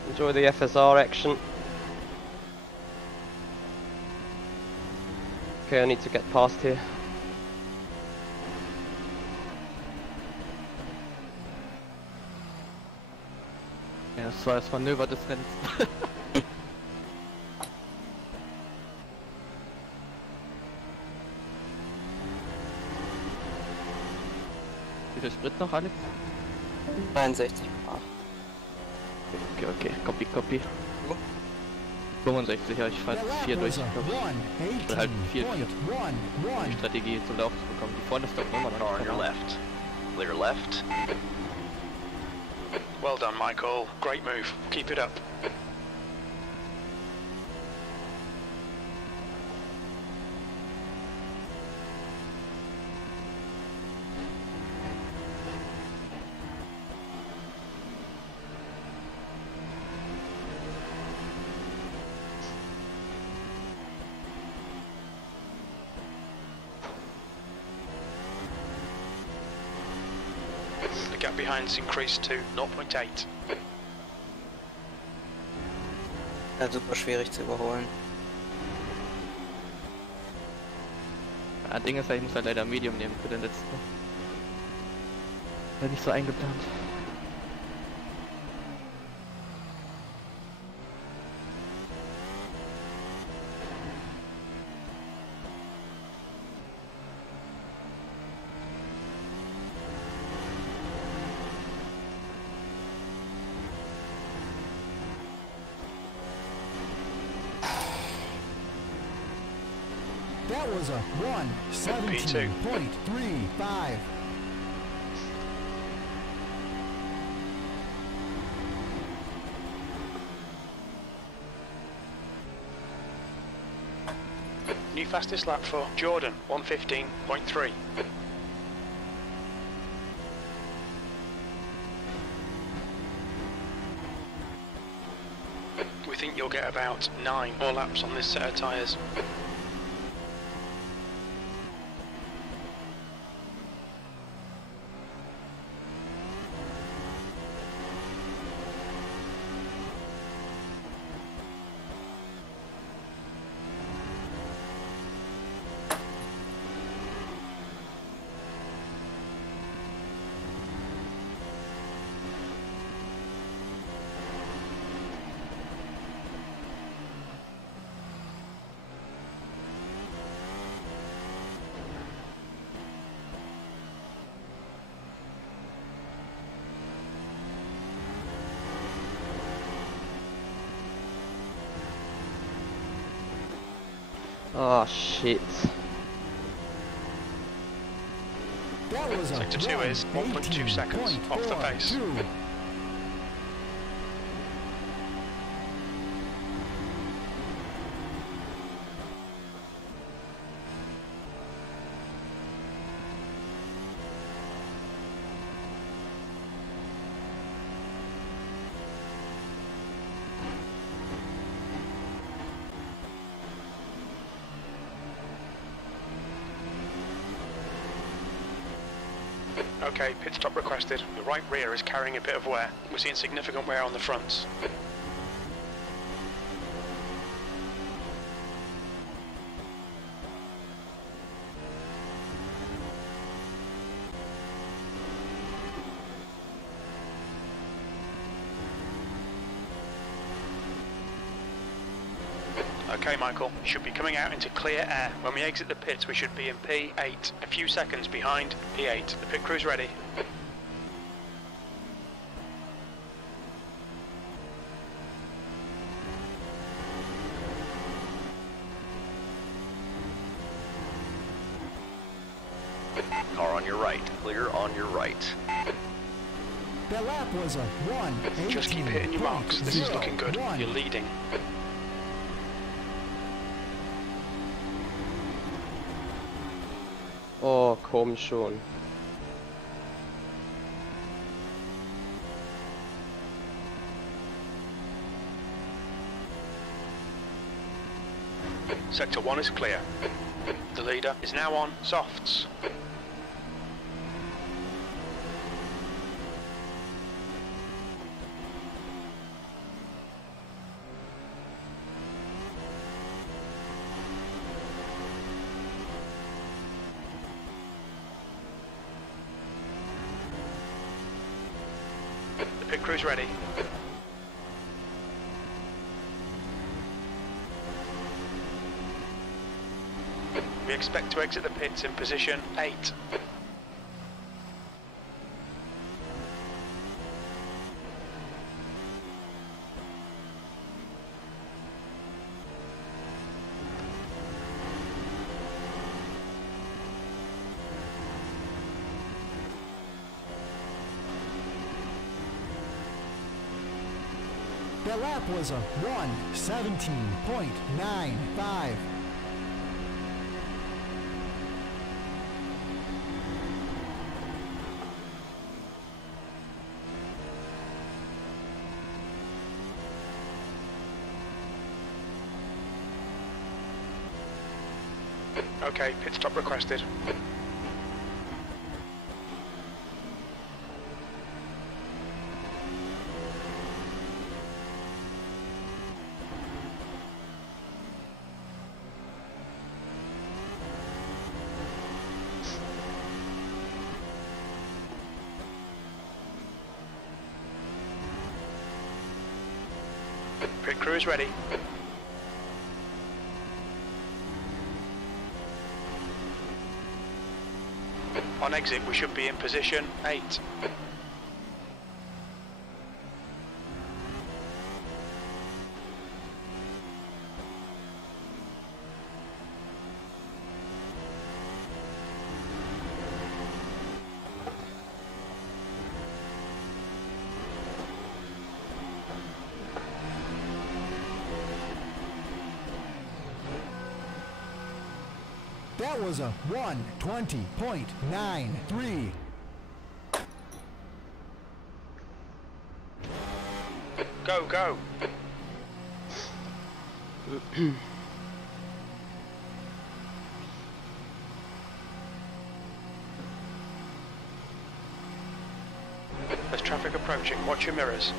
Enjoy the FSR action. Okay, I need to get past here. Ja, das war das Manöver des Rennens. Wie viel Sprit noch, Alex? 63. Okay, copy. 65, ja, ich fahr 4 durch, glaube ich. Oder halt 4. Die Strategie zum Laufen zu bekommen. Die vorne ist doch nochmal Car on your left. Clear left. Well done, Michael. Great move. Keep it up. The gap behind's increased to 0.8. Ja, super schwierig zu überholen. Ja, Ding ist, ich muss halt leider Medium nehmen für den letzten. War nicht so eingeplant. That was a 1:17.35. New fastest lap for Jordan, 1:15.3. We think you'll get about 9 more laps on this set of tyres. Oh shit. That was a Sector 2 is 1.2 seconds off the pace. 1:18.42. Okay, pit stop requested. The right rear is carrying a bit of wear. We're seeing significant wear on the fronts. Okay, Michael, you should be coming out into clear air. When we exit the pits, we should be in P8, a few seconds behind P8. The pit crew's ready. Car on your right. Clear on your right. Their lap was a 1:18.01. Just keep hitting your marks. This is looking good. You're leading. Oh, komm schon. Sector 1 is clear. The leader is now on softs. The pit crew's ready. We expect to exit the pits in position 8. Their lap was a 1:17.95. Okay, pit stop requested. Pit crew is ready. On exit, we should be in position 8. That was a 1:20.93. Go, go! There's traffic approaching. Watch your mirrors.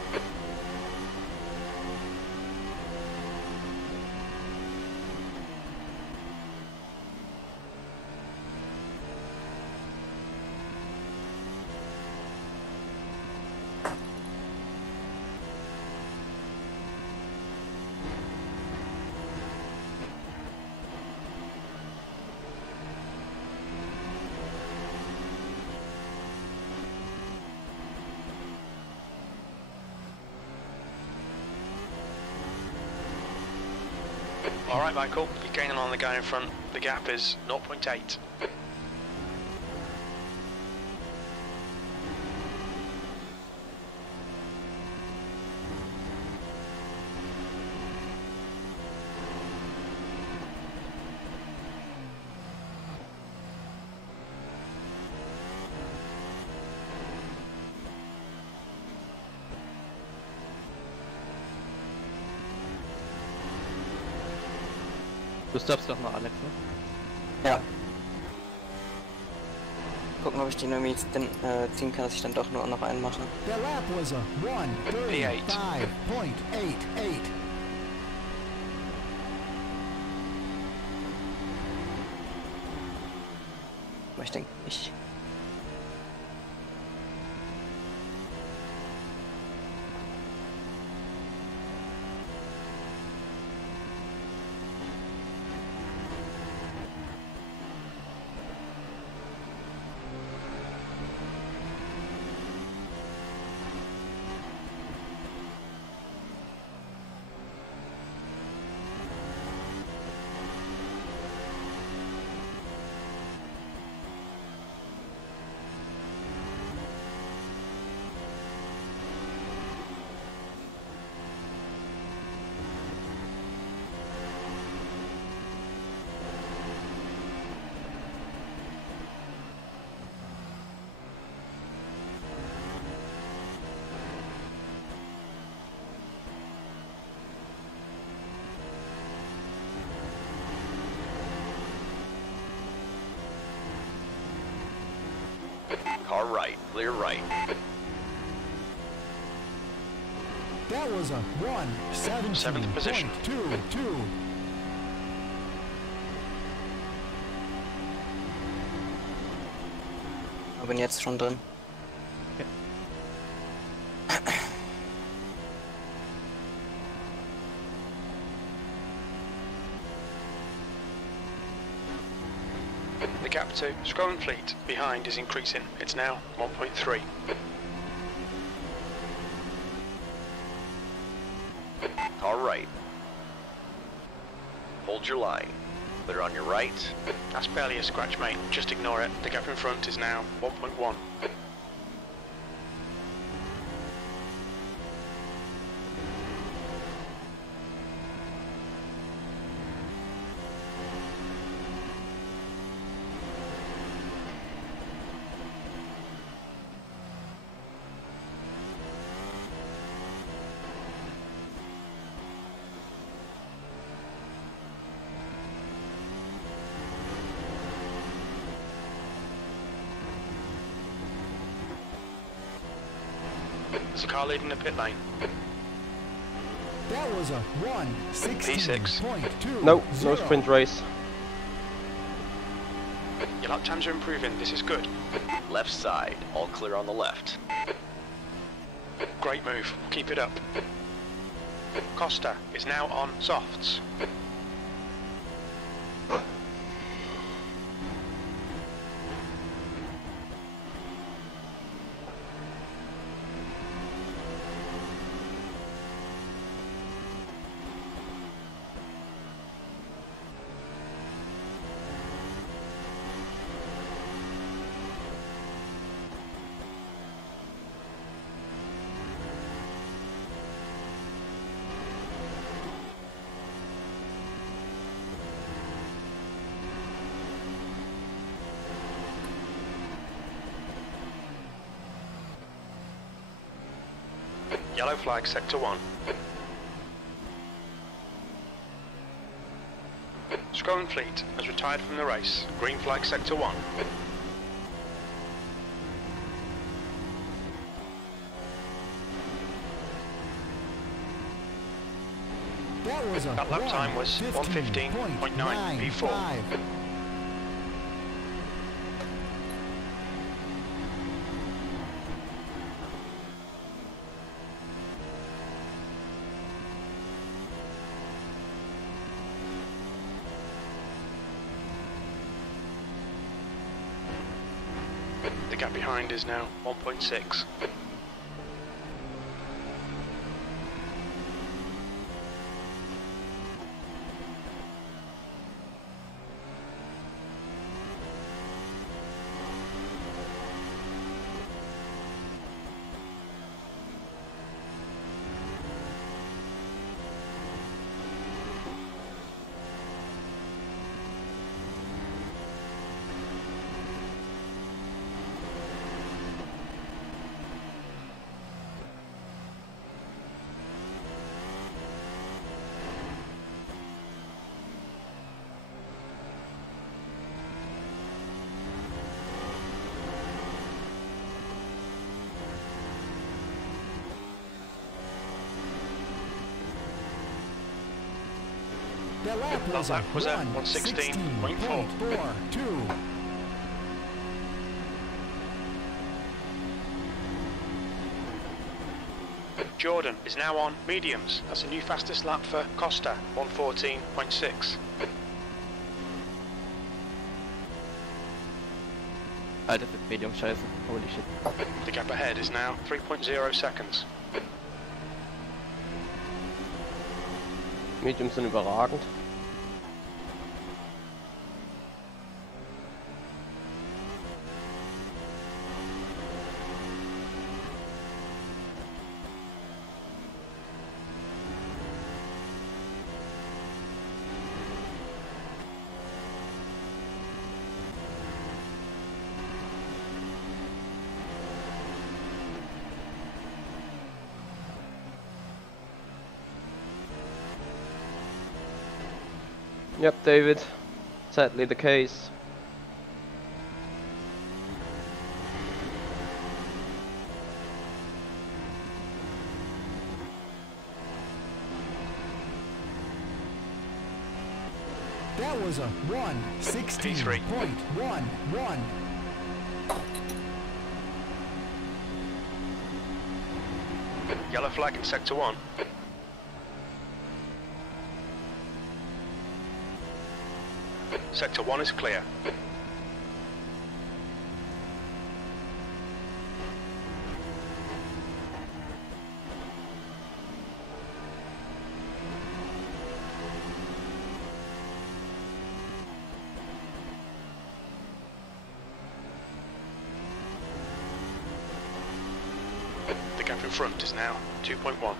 Alright, Michael, you're gaining on the guy in front. The gap is 0.8. Du stoppst doch mal, Alex, ne? Ja. Gucken, ob ich den irgendwie ziehen kann, dass ich dann doch nur noch einen mache. Their lap was a 1:35.88. Aber ich denke nicht. Car right, clear right. That was a 1:17.22. Seventh position. Ich bin jetzt schon drin. The gap to Scroll Fleet behind is increasing. It's now 1.3. Car right. Hold your line. Clear on your right. That's barely a scratch, mate. Just ignore it. The gap in front is now 1.1. There's a car leading the pit lane. That was a 1:16.2. No sprint race. Your lap times are improving. This is good. Left side, all clear on the left. Great move. Keep it up. Costa is now on softs. Yellow flag, sector 1. Scroll Fleet has retired from the race. Green flag, sector 1. That lap time was 1:15.9 P4. The gap behind is now 1.6. That lap was at 1:16.42. Jordan is now on mediums. That's a new fastest lap for Costa, 1:14.6. Alter, für Medium scheiße. Holy shit. The gap ahead is now 3.0 seconds. Mediums sind überragend. Yep, David. Sadly the case. That was a 1:16.11. Yellow flag in sector 1. Sector 1 is clear. The gap in front is now 2.1.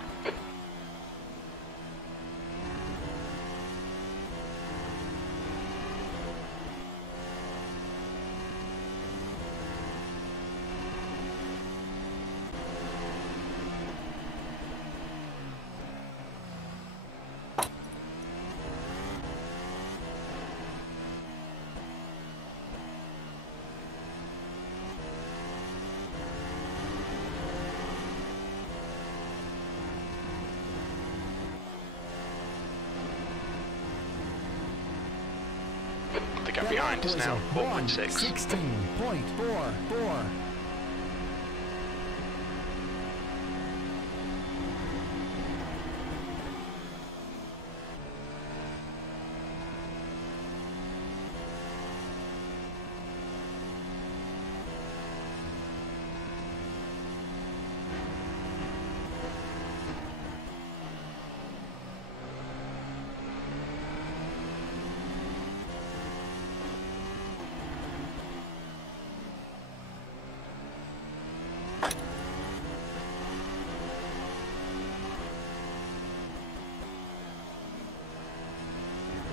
The gap behind is now 4.6. 16.44.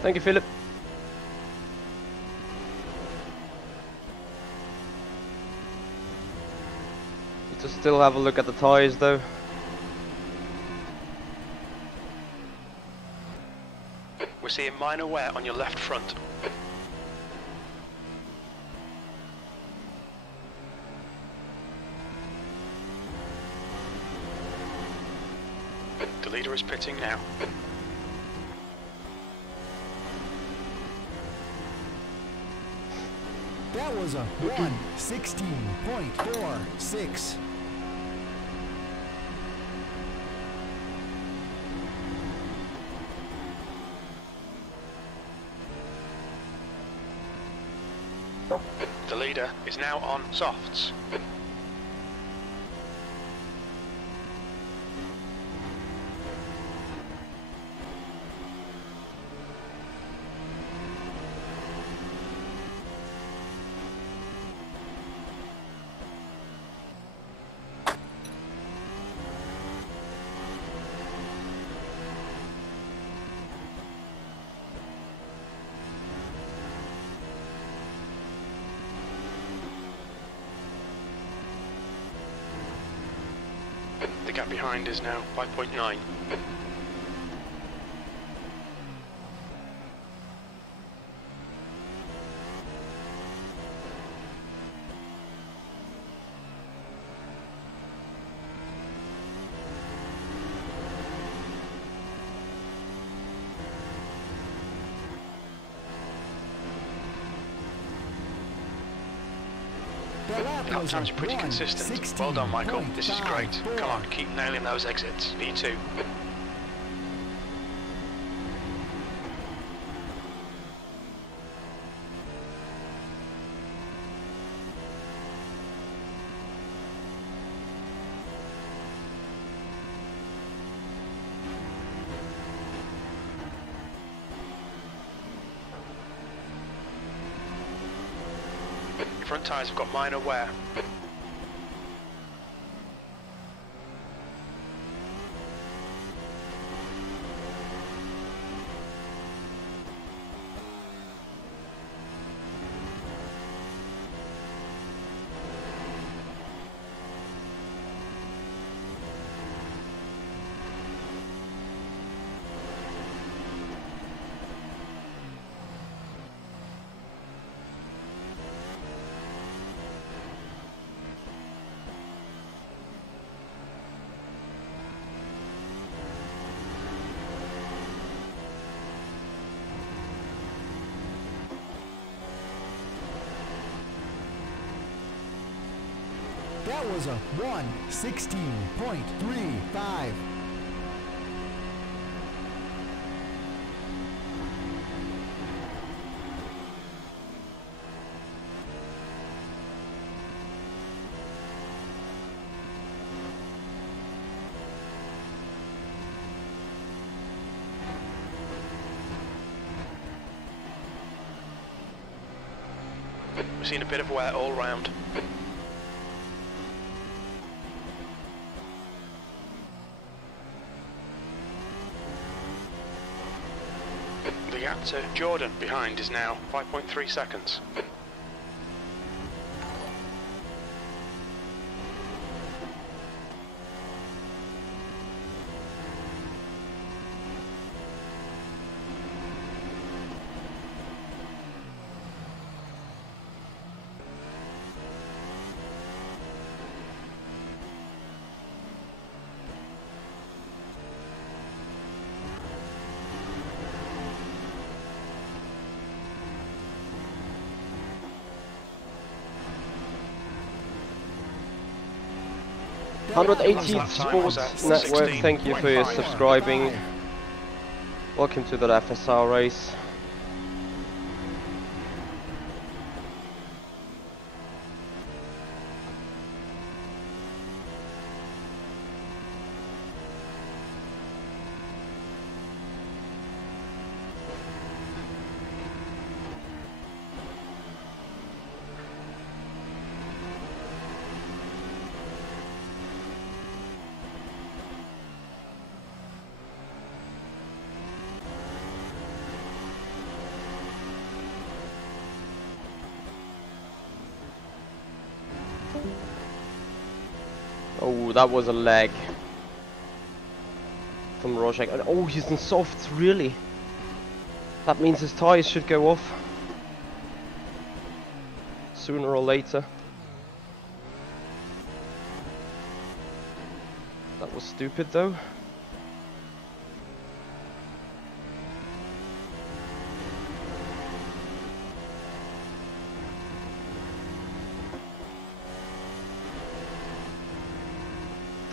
Thank you, Philip. Need to still have a look at the tyres though. We're seeing minor wear on your left front. The leader is pitting now. That was a 1:16.46. The leader is now on softs. The gap behind is now 5.9. Lap times are pretty consistent. Well done, Michael. This is great. Come on, keep nailing those exits. V2. Front tyres have got minor wear. That was a 1:16.35. We've seen a bit of wear all round. The gap to Jordan behind is now 5.3 seconds. Sports Network, thank you for your subscribing. Welcome to the FSR race. Oh, that was a lag from Rojek. Oh, he's in softs, really? That means his tyres should go off sooner or later. That was stupid though.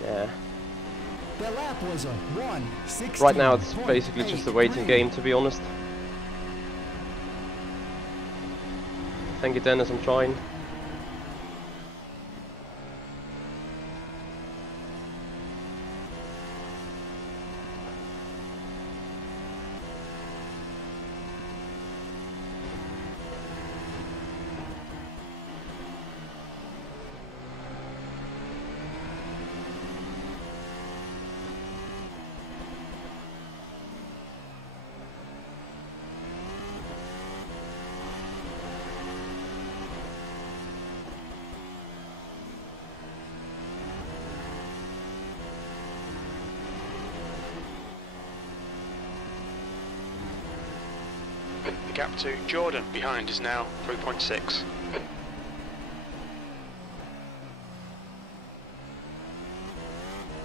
Yeah. The lap was a 1:16. Right now it's basically just a waiting game, to be honest. Thank you, Dennis, I'm trying. The gap to Jordan behind is now 3.6.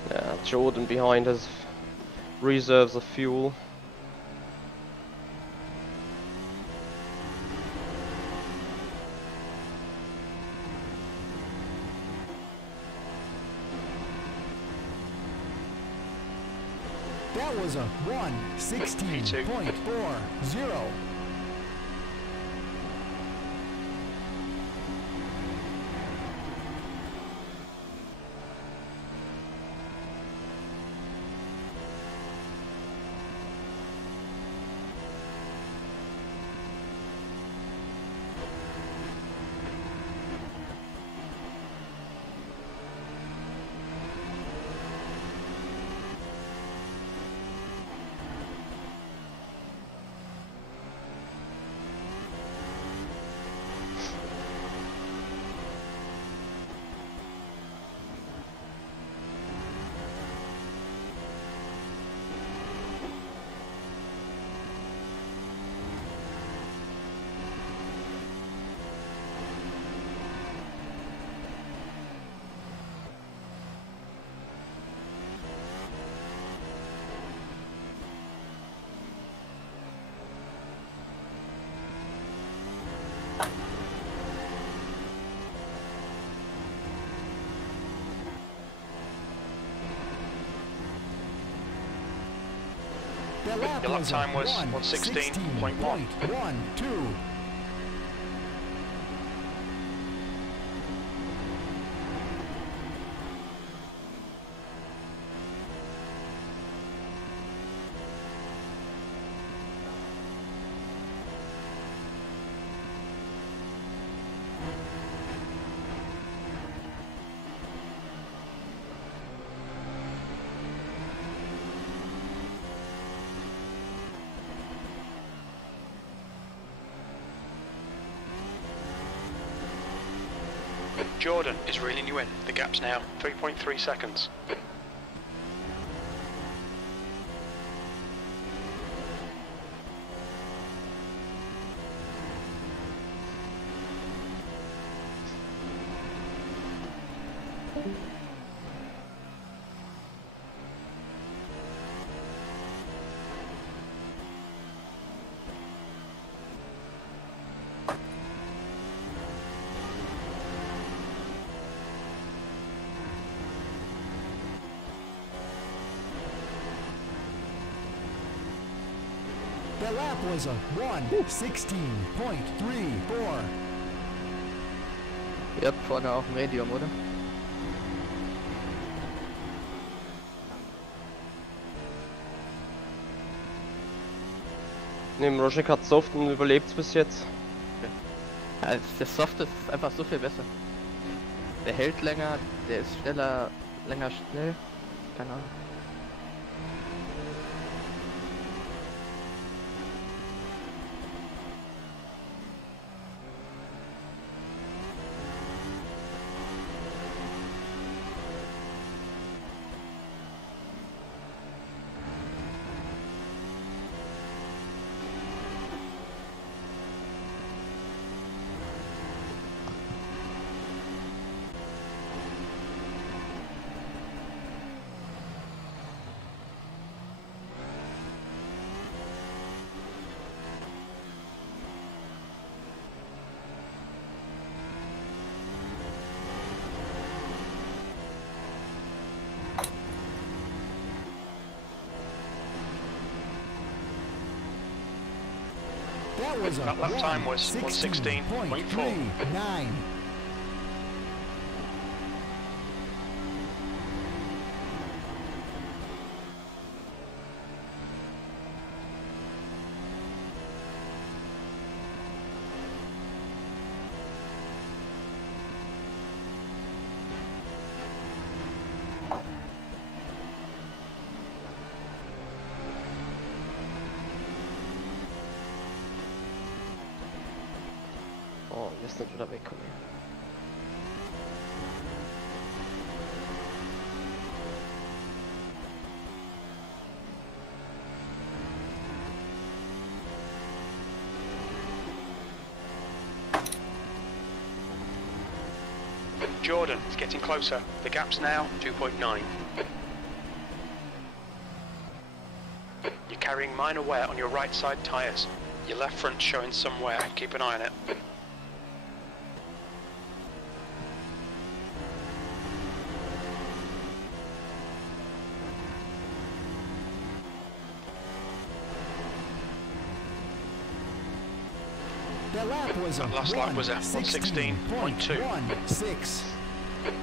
Yeah, Jordan behind has reserves of fuel. That was a 1:16.40. Their lap Your lap was time was 1:16.12. 1:16.1. Jordan is reeling you in. The gap's now 3.3 seconds. Their lap was a 1:16.34. Ihr habt vorne auch ein Medium, oder? Ne, Roschek hat Soft und überlebt bis jetzt. Ja, der Soft ist einfach so viel besser. Der hält länger, der ist schneller, länger schnell. Keine Ahnung. That was a That lap time was 1:16.4. 1:16.39. Oh, jetzt nicht wieder wegkommen. Jordan is getting closer. The gap's now 2.9. You're carrying minor wear on your right side tyres. Your left front's showing some wear. Keep an eye on it. Their lap was a Last lap was a 1:16.2. 1:16.16.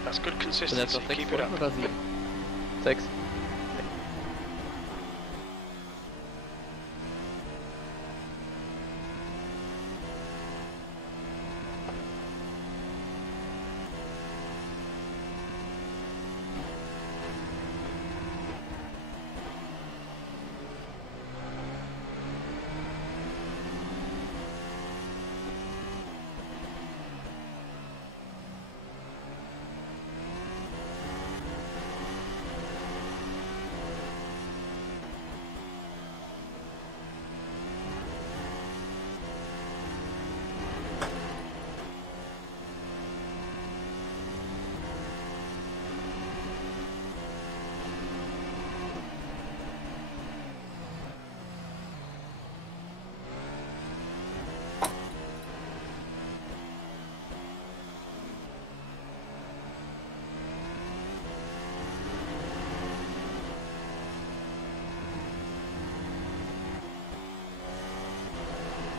That's good Sind jetzt consistency. noch 6 Keep it up. Runden oder 7? 6.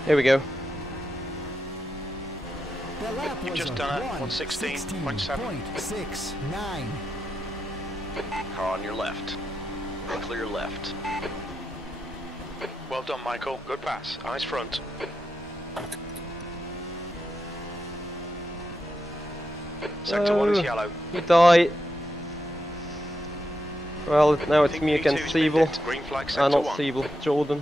Here we go. The lap You've was just a done it. 116.7. 1:16.69. Car on your left. Clear left. Well done, Michael. Good pass. Eyes front. Sector 1 is yellow. He died. Well, now it's think me V2 against has been Siebel. hit. Green flag, Ah, sector not 1. Siebel, Jordan.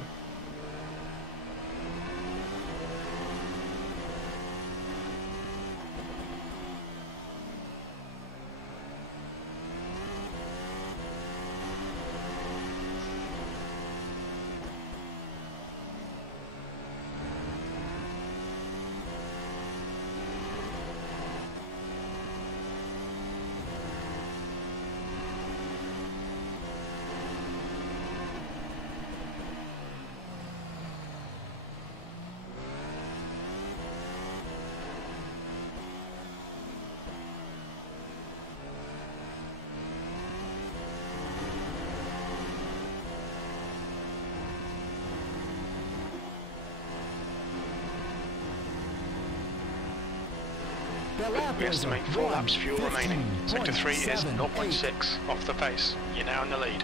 The lap We was a estimate 4 laps fuel remaining. Sector 3 is 1:15.78. 0.6 off the pace. You're now in the lead.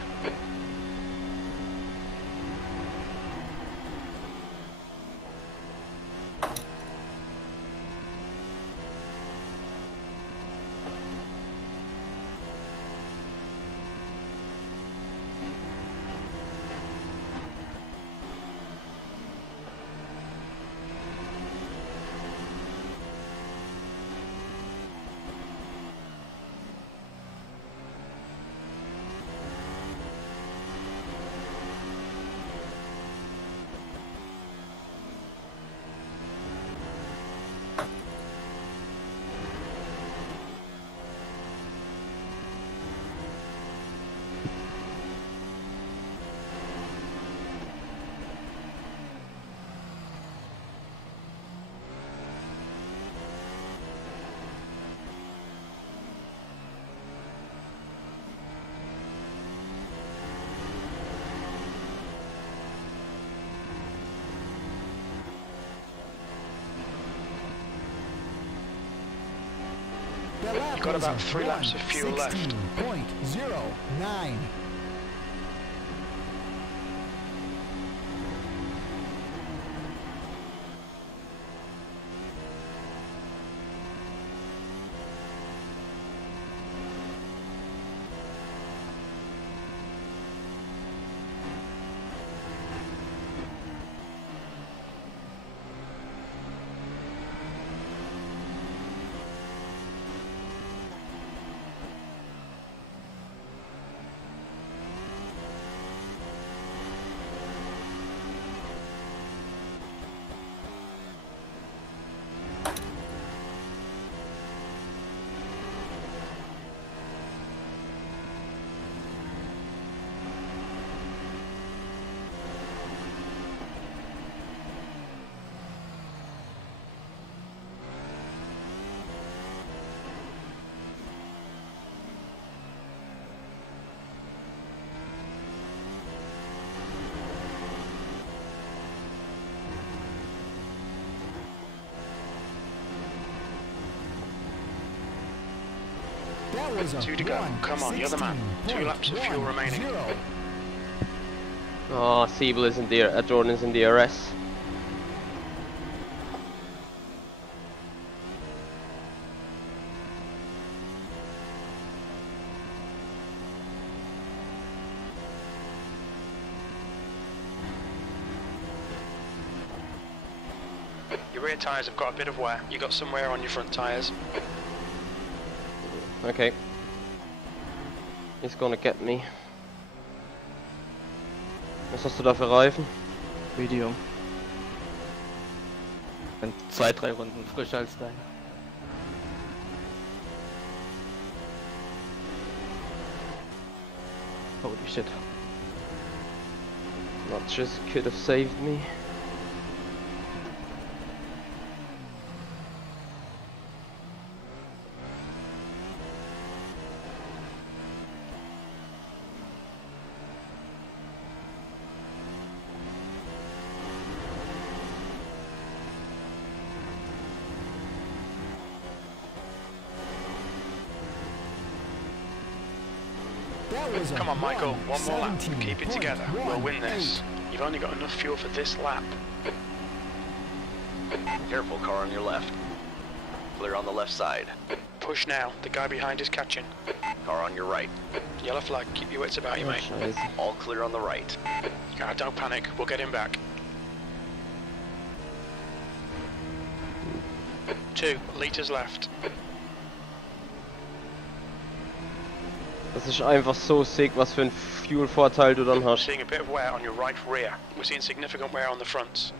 The lap You've got was about a 3 laps of fuel left. 1:16.09. That was a 2 to go. Come on, you're the man. 2 laps of fuel remaining. 1:16.10. Oh, Siebel is in the Jordan's in DRS. Your rear tyres have got a bit of wear. You got some wear on your front tyres. Okay. He's gonna get me. Was hast du da für Reifen? Medium. Bin 2-3 Runden frischer als dein. Holy shit. Notches could have saved me. Come on, Michael, one more lap. Keep it together. We'll win this. You've only got enough fuel for this lap. Careful, car on your left. Clear on the left side. Push now. The guy behind is catching. Car on your right. Yellow flag. Keep your wits about you, mate. All clear on the right. Don't panic. We'll get him back. 2 liters left. Das ist einfach so sick, was für ein Fuel-Vorteil du dann hast. Seeing a bit of wear on your right rear. We're seeing significant wear on the fronts.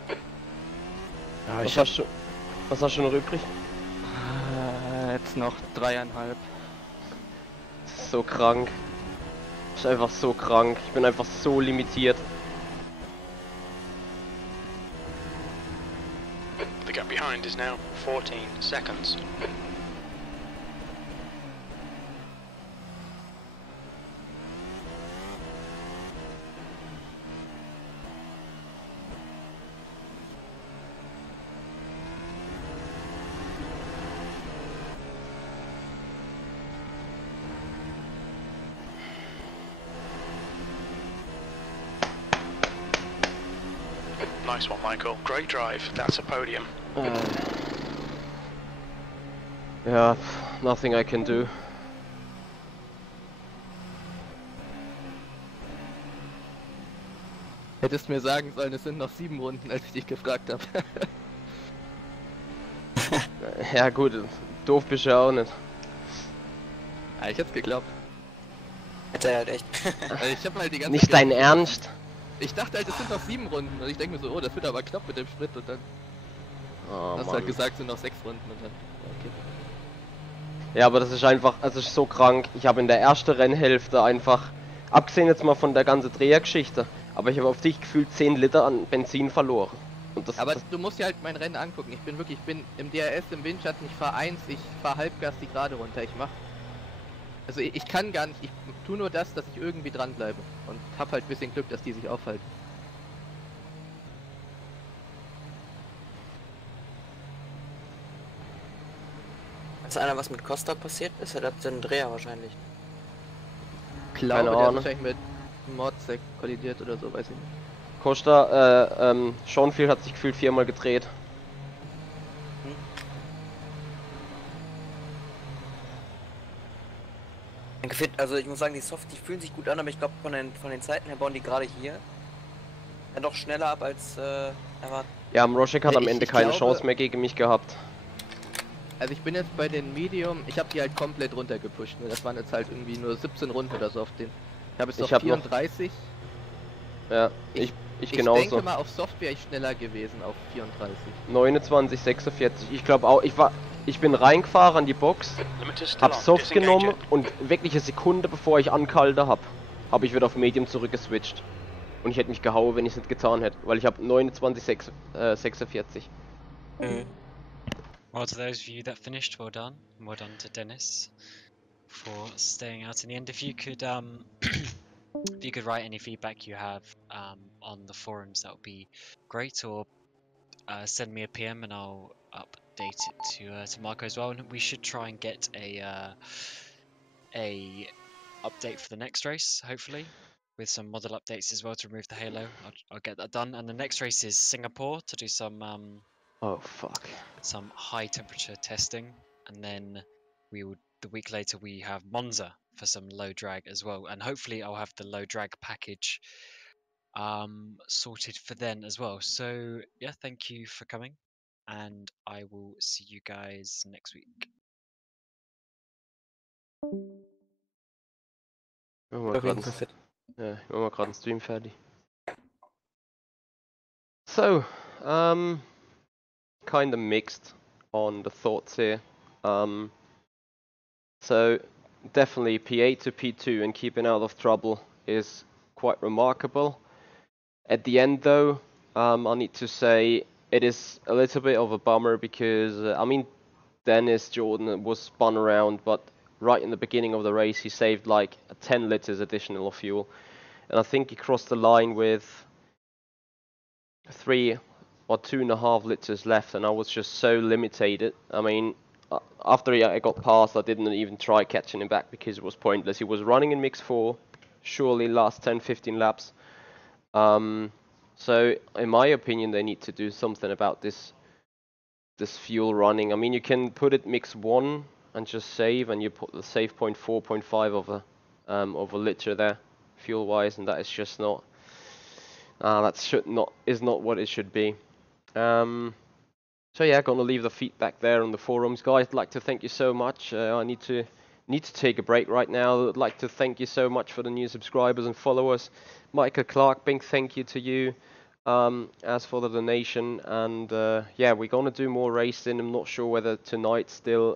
Was hast du noch übrig? Jetzt noch 3,5. Das ist so krank. Das ist einfach so krank. Ich bin einfach so limitiert. The gap behind is now 14 seconds. Nice one, Michael. Great drive. That's a podium. Ja, nothing I can do. Hättest mir sagen sollen, es sind noch 7 Runden, als ich dich gefragt habe. Ja gut, doof bist du ja auch nicht. Ja, ich hätt's geglaubt. Hätte er halt echt. Also ich hab halt die ganze Nicht dein Ernst? Ich dachte halt, es sind noch 7 Runden und ich denke mir so, oh, das wird aber knapp mit dem Sprit und dann hast du halt gesagt, es sind noch 6 Runden und dann, okay. Ja, aber das ist einfach, es ist so krank. Ich habe in der ersten Rennhälfte einfach, abgesehen jetzt mal von der ganzen Drehergeschichte, aber ich habe auf dich gefühlt 10 Liter an Benzin verloren. Und das, aber du musst dir halt mein Rennen angucken. Ich bin im DRS, im Windschatten, ich fahre 1, ich fahre Halbgas die Gerade runter, also ich kann gar nicht, ich tue nur das, dass ich irgendwie dranbleibe und hab halt ein bisschen Glück, dass die sich aufhalten. Weiß einer, was mit Costa passiert ist? Er hat den Dreher wahrscheinlich. Glaube, der hat wahrscheinlich mit Mordsec kollidiert oder so, weiß ich nicht. Costa, Schonfield hat sich gefühlt 4-mal gedreht. Also ich muss sagen, die Soft, die fühlen sich gut an, aber ich glaube von den Zeiten her bauen die gerade hier ja doch schneller ab als erwartet. Ja, Mroschek hat am Ende keine Chance mehr gegen mich gehabt. Also ich bin jetzt bei den Medium, ich habe die halt komplett runtergepusht. Ne? Das waren jetzt halt irgendwie nur 17 Runden oder so auf den. Ich habe jetzt noch 34. Ja, ich genauso. Ich denke mal, auf Soft wäre ich schneller gewesen, auf 34. 29, 46. Ich glaube auch, ich bin reingefahren an die Box, hab Soft genommen und wirklich eine Sekunde bevor ich angehalten habe ich wieder auf Medium zurückgeswitcht. Und ich hätte mich gehauen, wenn ich es nicht getan hätte, weil ich habe 29, 46. Well, to those of you that finished, well done. And well done to Dennis for staying out in the end. If you could write any feedback you have on the forums, that would be great. Or send me a PM and I'll update it to Marco as well. And we should try and get a update for the next race, hopefully, with some model updates as well to remove the halo. I'll get that done. And the next race is Singapore to do some oh fuck, some high temperature testing, and then the week later we have Monza for some low drag as well, and hopefully I'll have the low drag package sorted for then as well. So yeah, thank you for coming, and I will see you guys next week. Ich mach mal gerade einen Stream fertig. So, kind of mixed on the thoughts here. So definitely P8 to P2 and keeping out of trouble is quite remarkable. At the end though, I need to say it is a little bit of a bummer because I mean Dennis Jordan was spun around, but right in the beginning of the race he saved like 10 liters additional of fuel, and I think he crossed the line with 3 or 2.5 liters left, and I was just so limited. I mean, after I got past, I didn't even try catching him back because it was pointless. He was running in mix 4, surely last 10-15 laps. So in my opinion, they need to do something about this fuel running. I mean, you can put it mix 1 and just save, and you put the save point 4.5 of a liter there, fuel wise, and that is just not. Is not what it should be. So yeah, gonna leave the feedback there on the forums, guys. I'd like to thank you so much. I need to take a break right now. I'd like to thank you so much for the new subscribers and followers. Michael Clark, big thank you to you. As for the donation, and yeah, we're gonna do more racing. I'm not sure whether tonight still,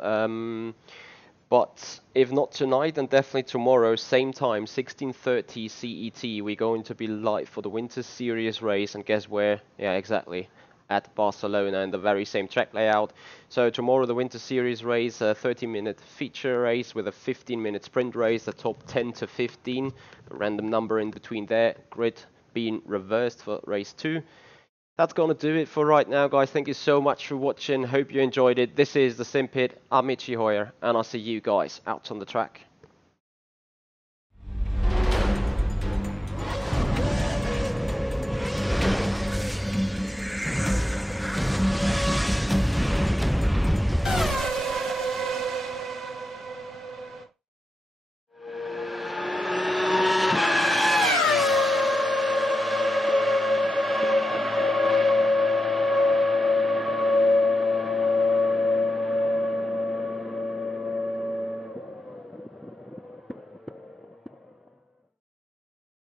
but if not tonight, then definitely tomorrow, same time, 16:30 CET. We're going to be live for the Winter Series race, and guess where? Yeah, exactly, at Barcelona in the very same track layout. So tomorrow the Winter Series race, a 30-minute feature race with a 15-minute sprint race, the top 10 to 15, a random number in between there, grid being reversed for race 2. That's gonna do it for right now, guys. Thank you so much for watching. Hope you enjoyed it. This is the Sim Pit. I'm Michi, and I'll see you guys out on the track.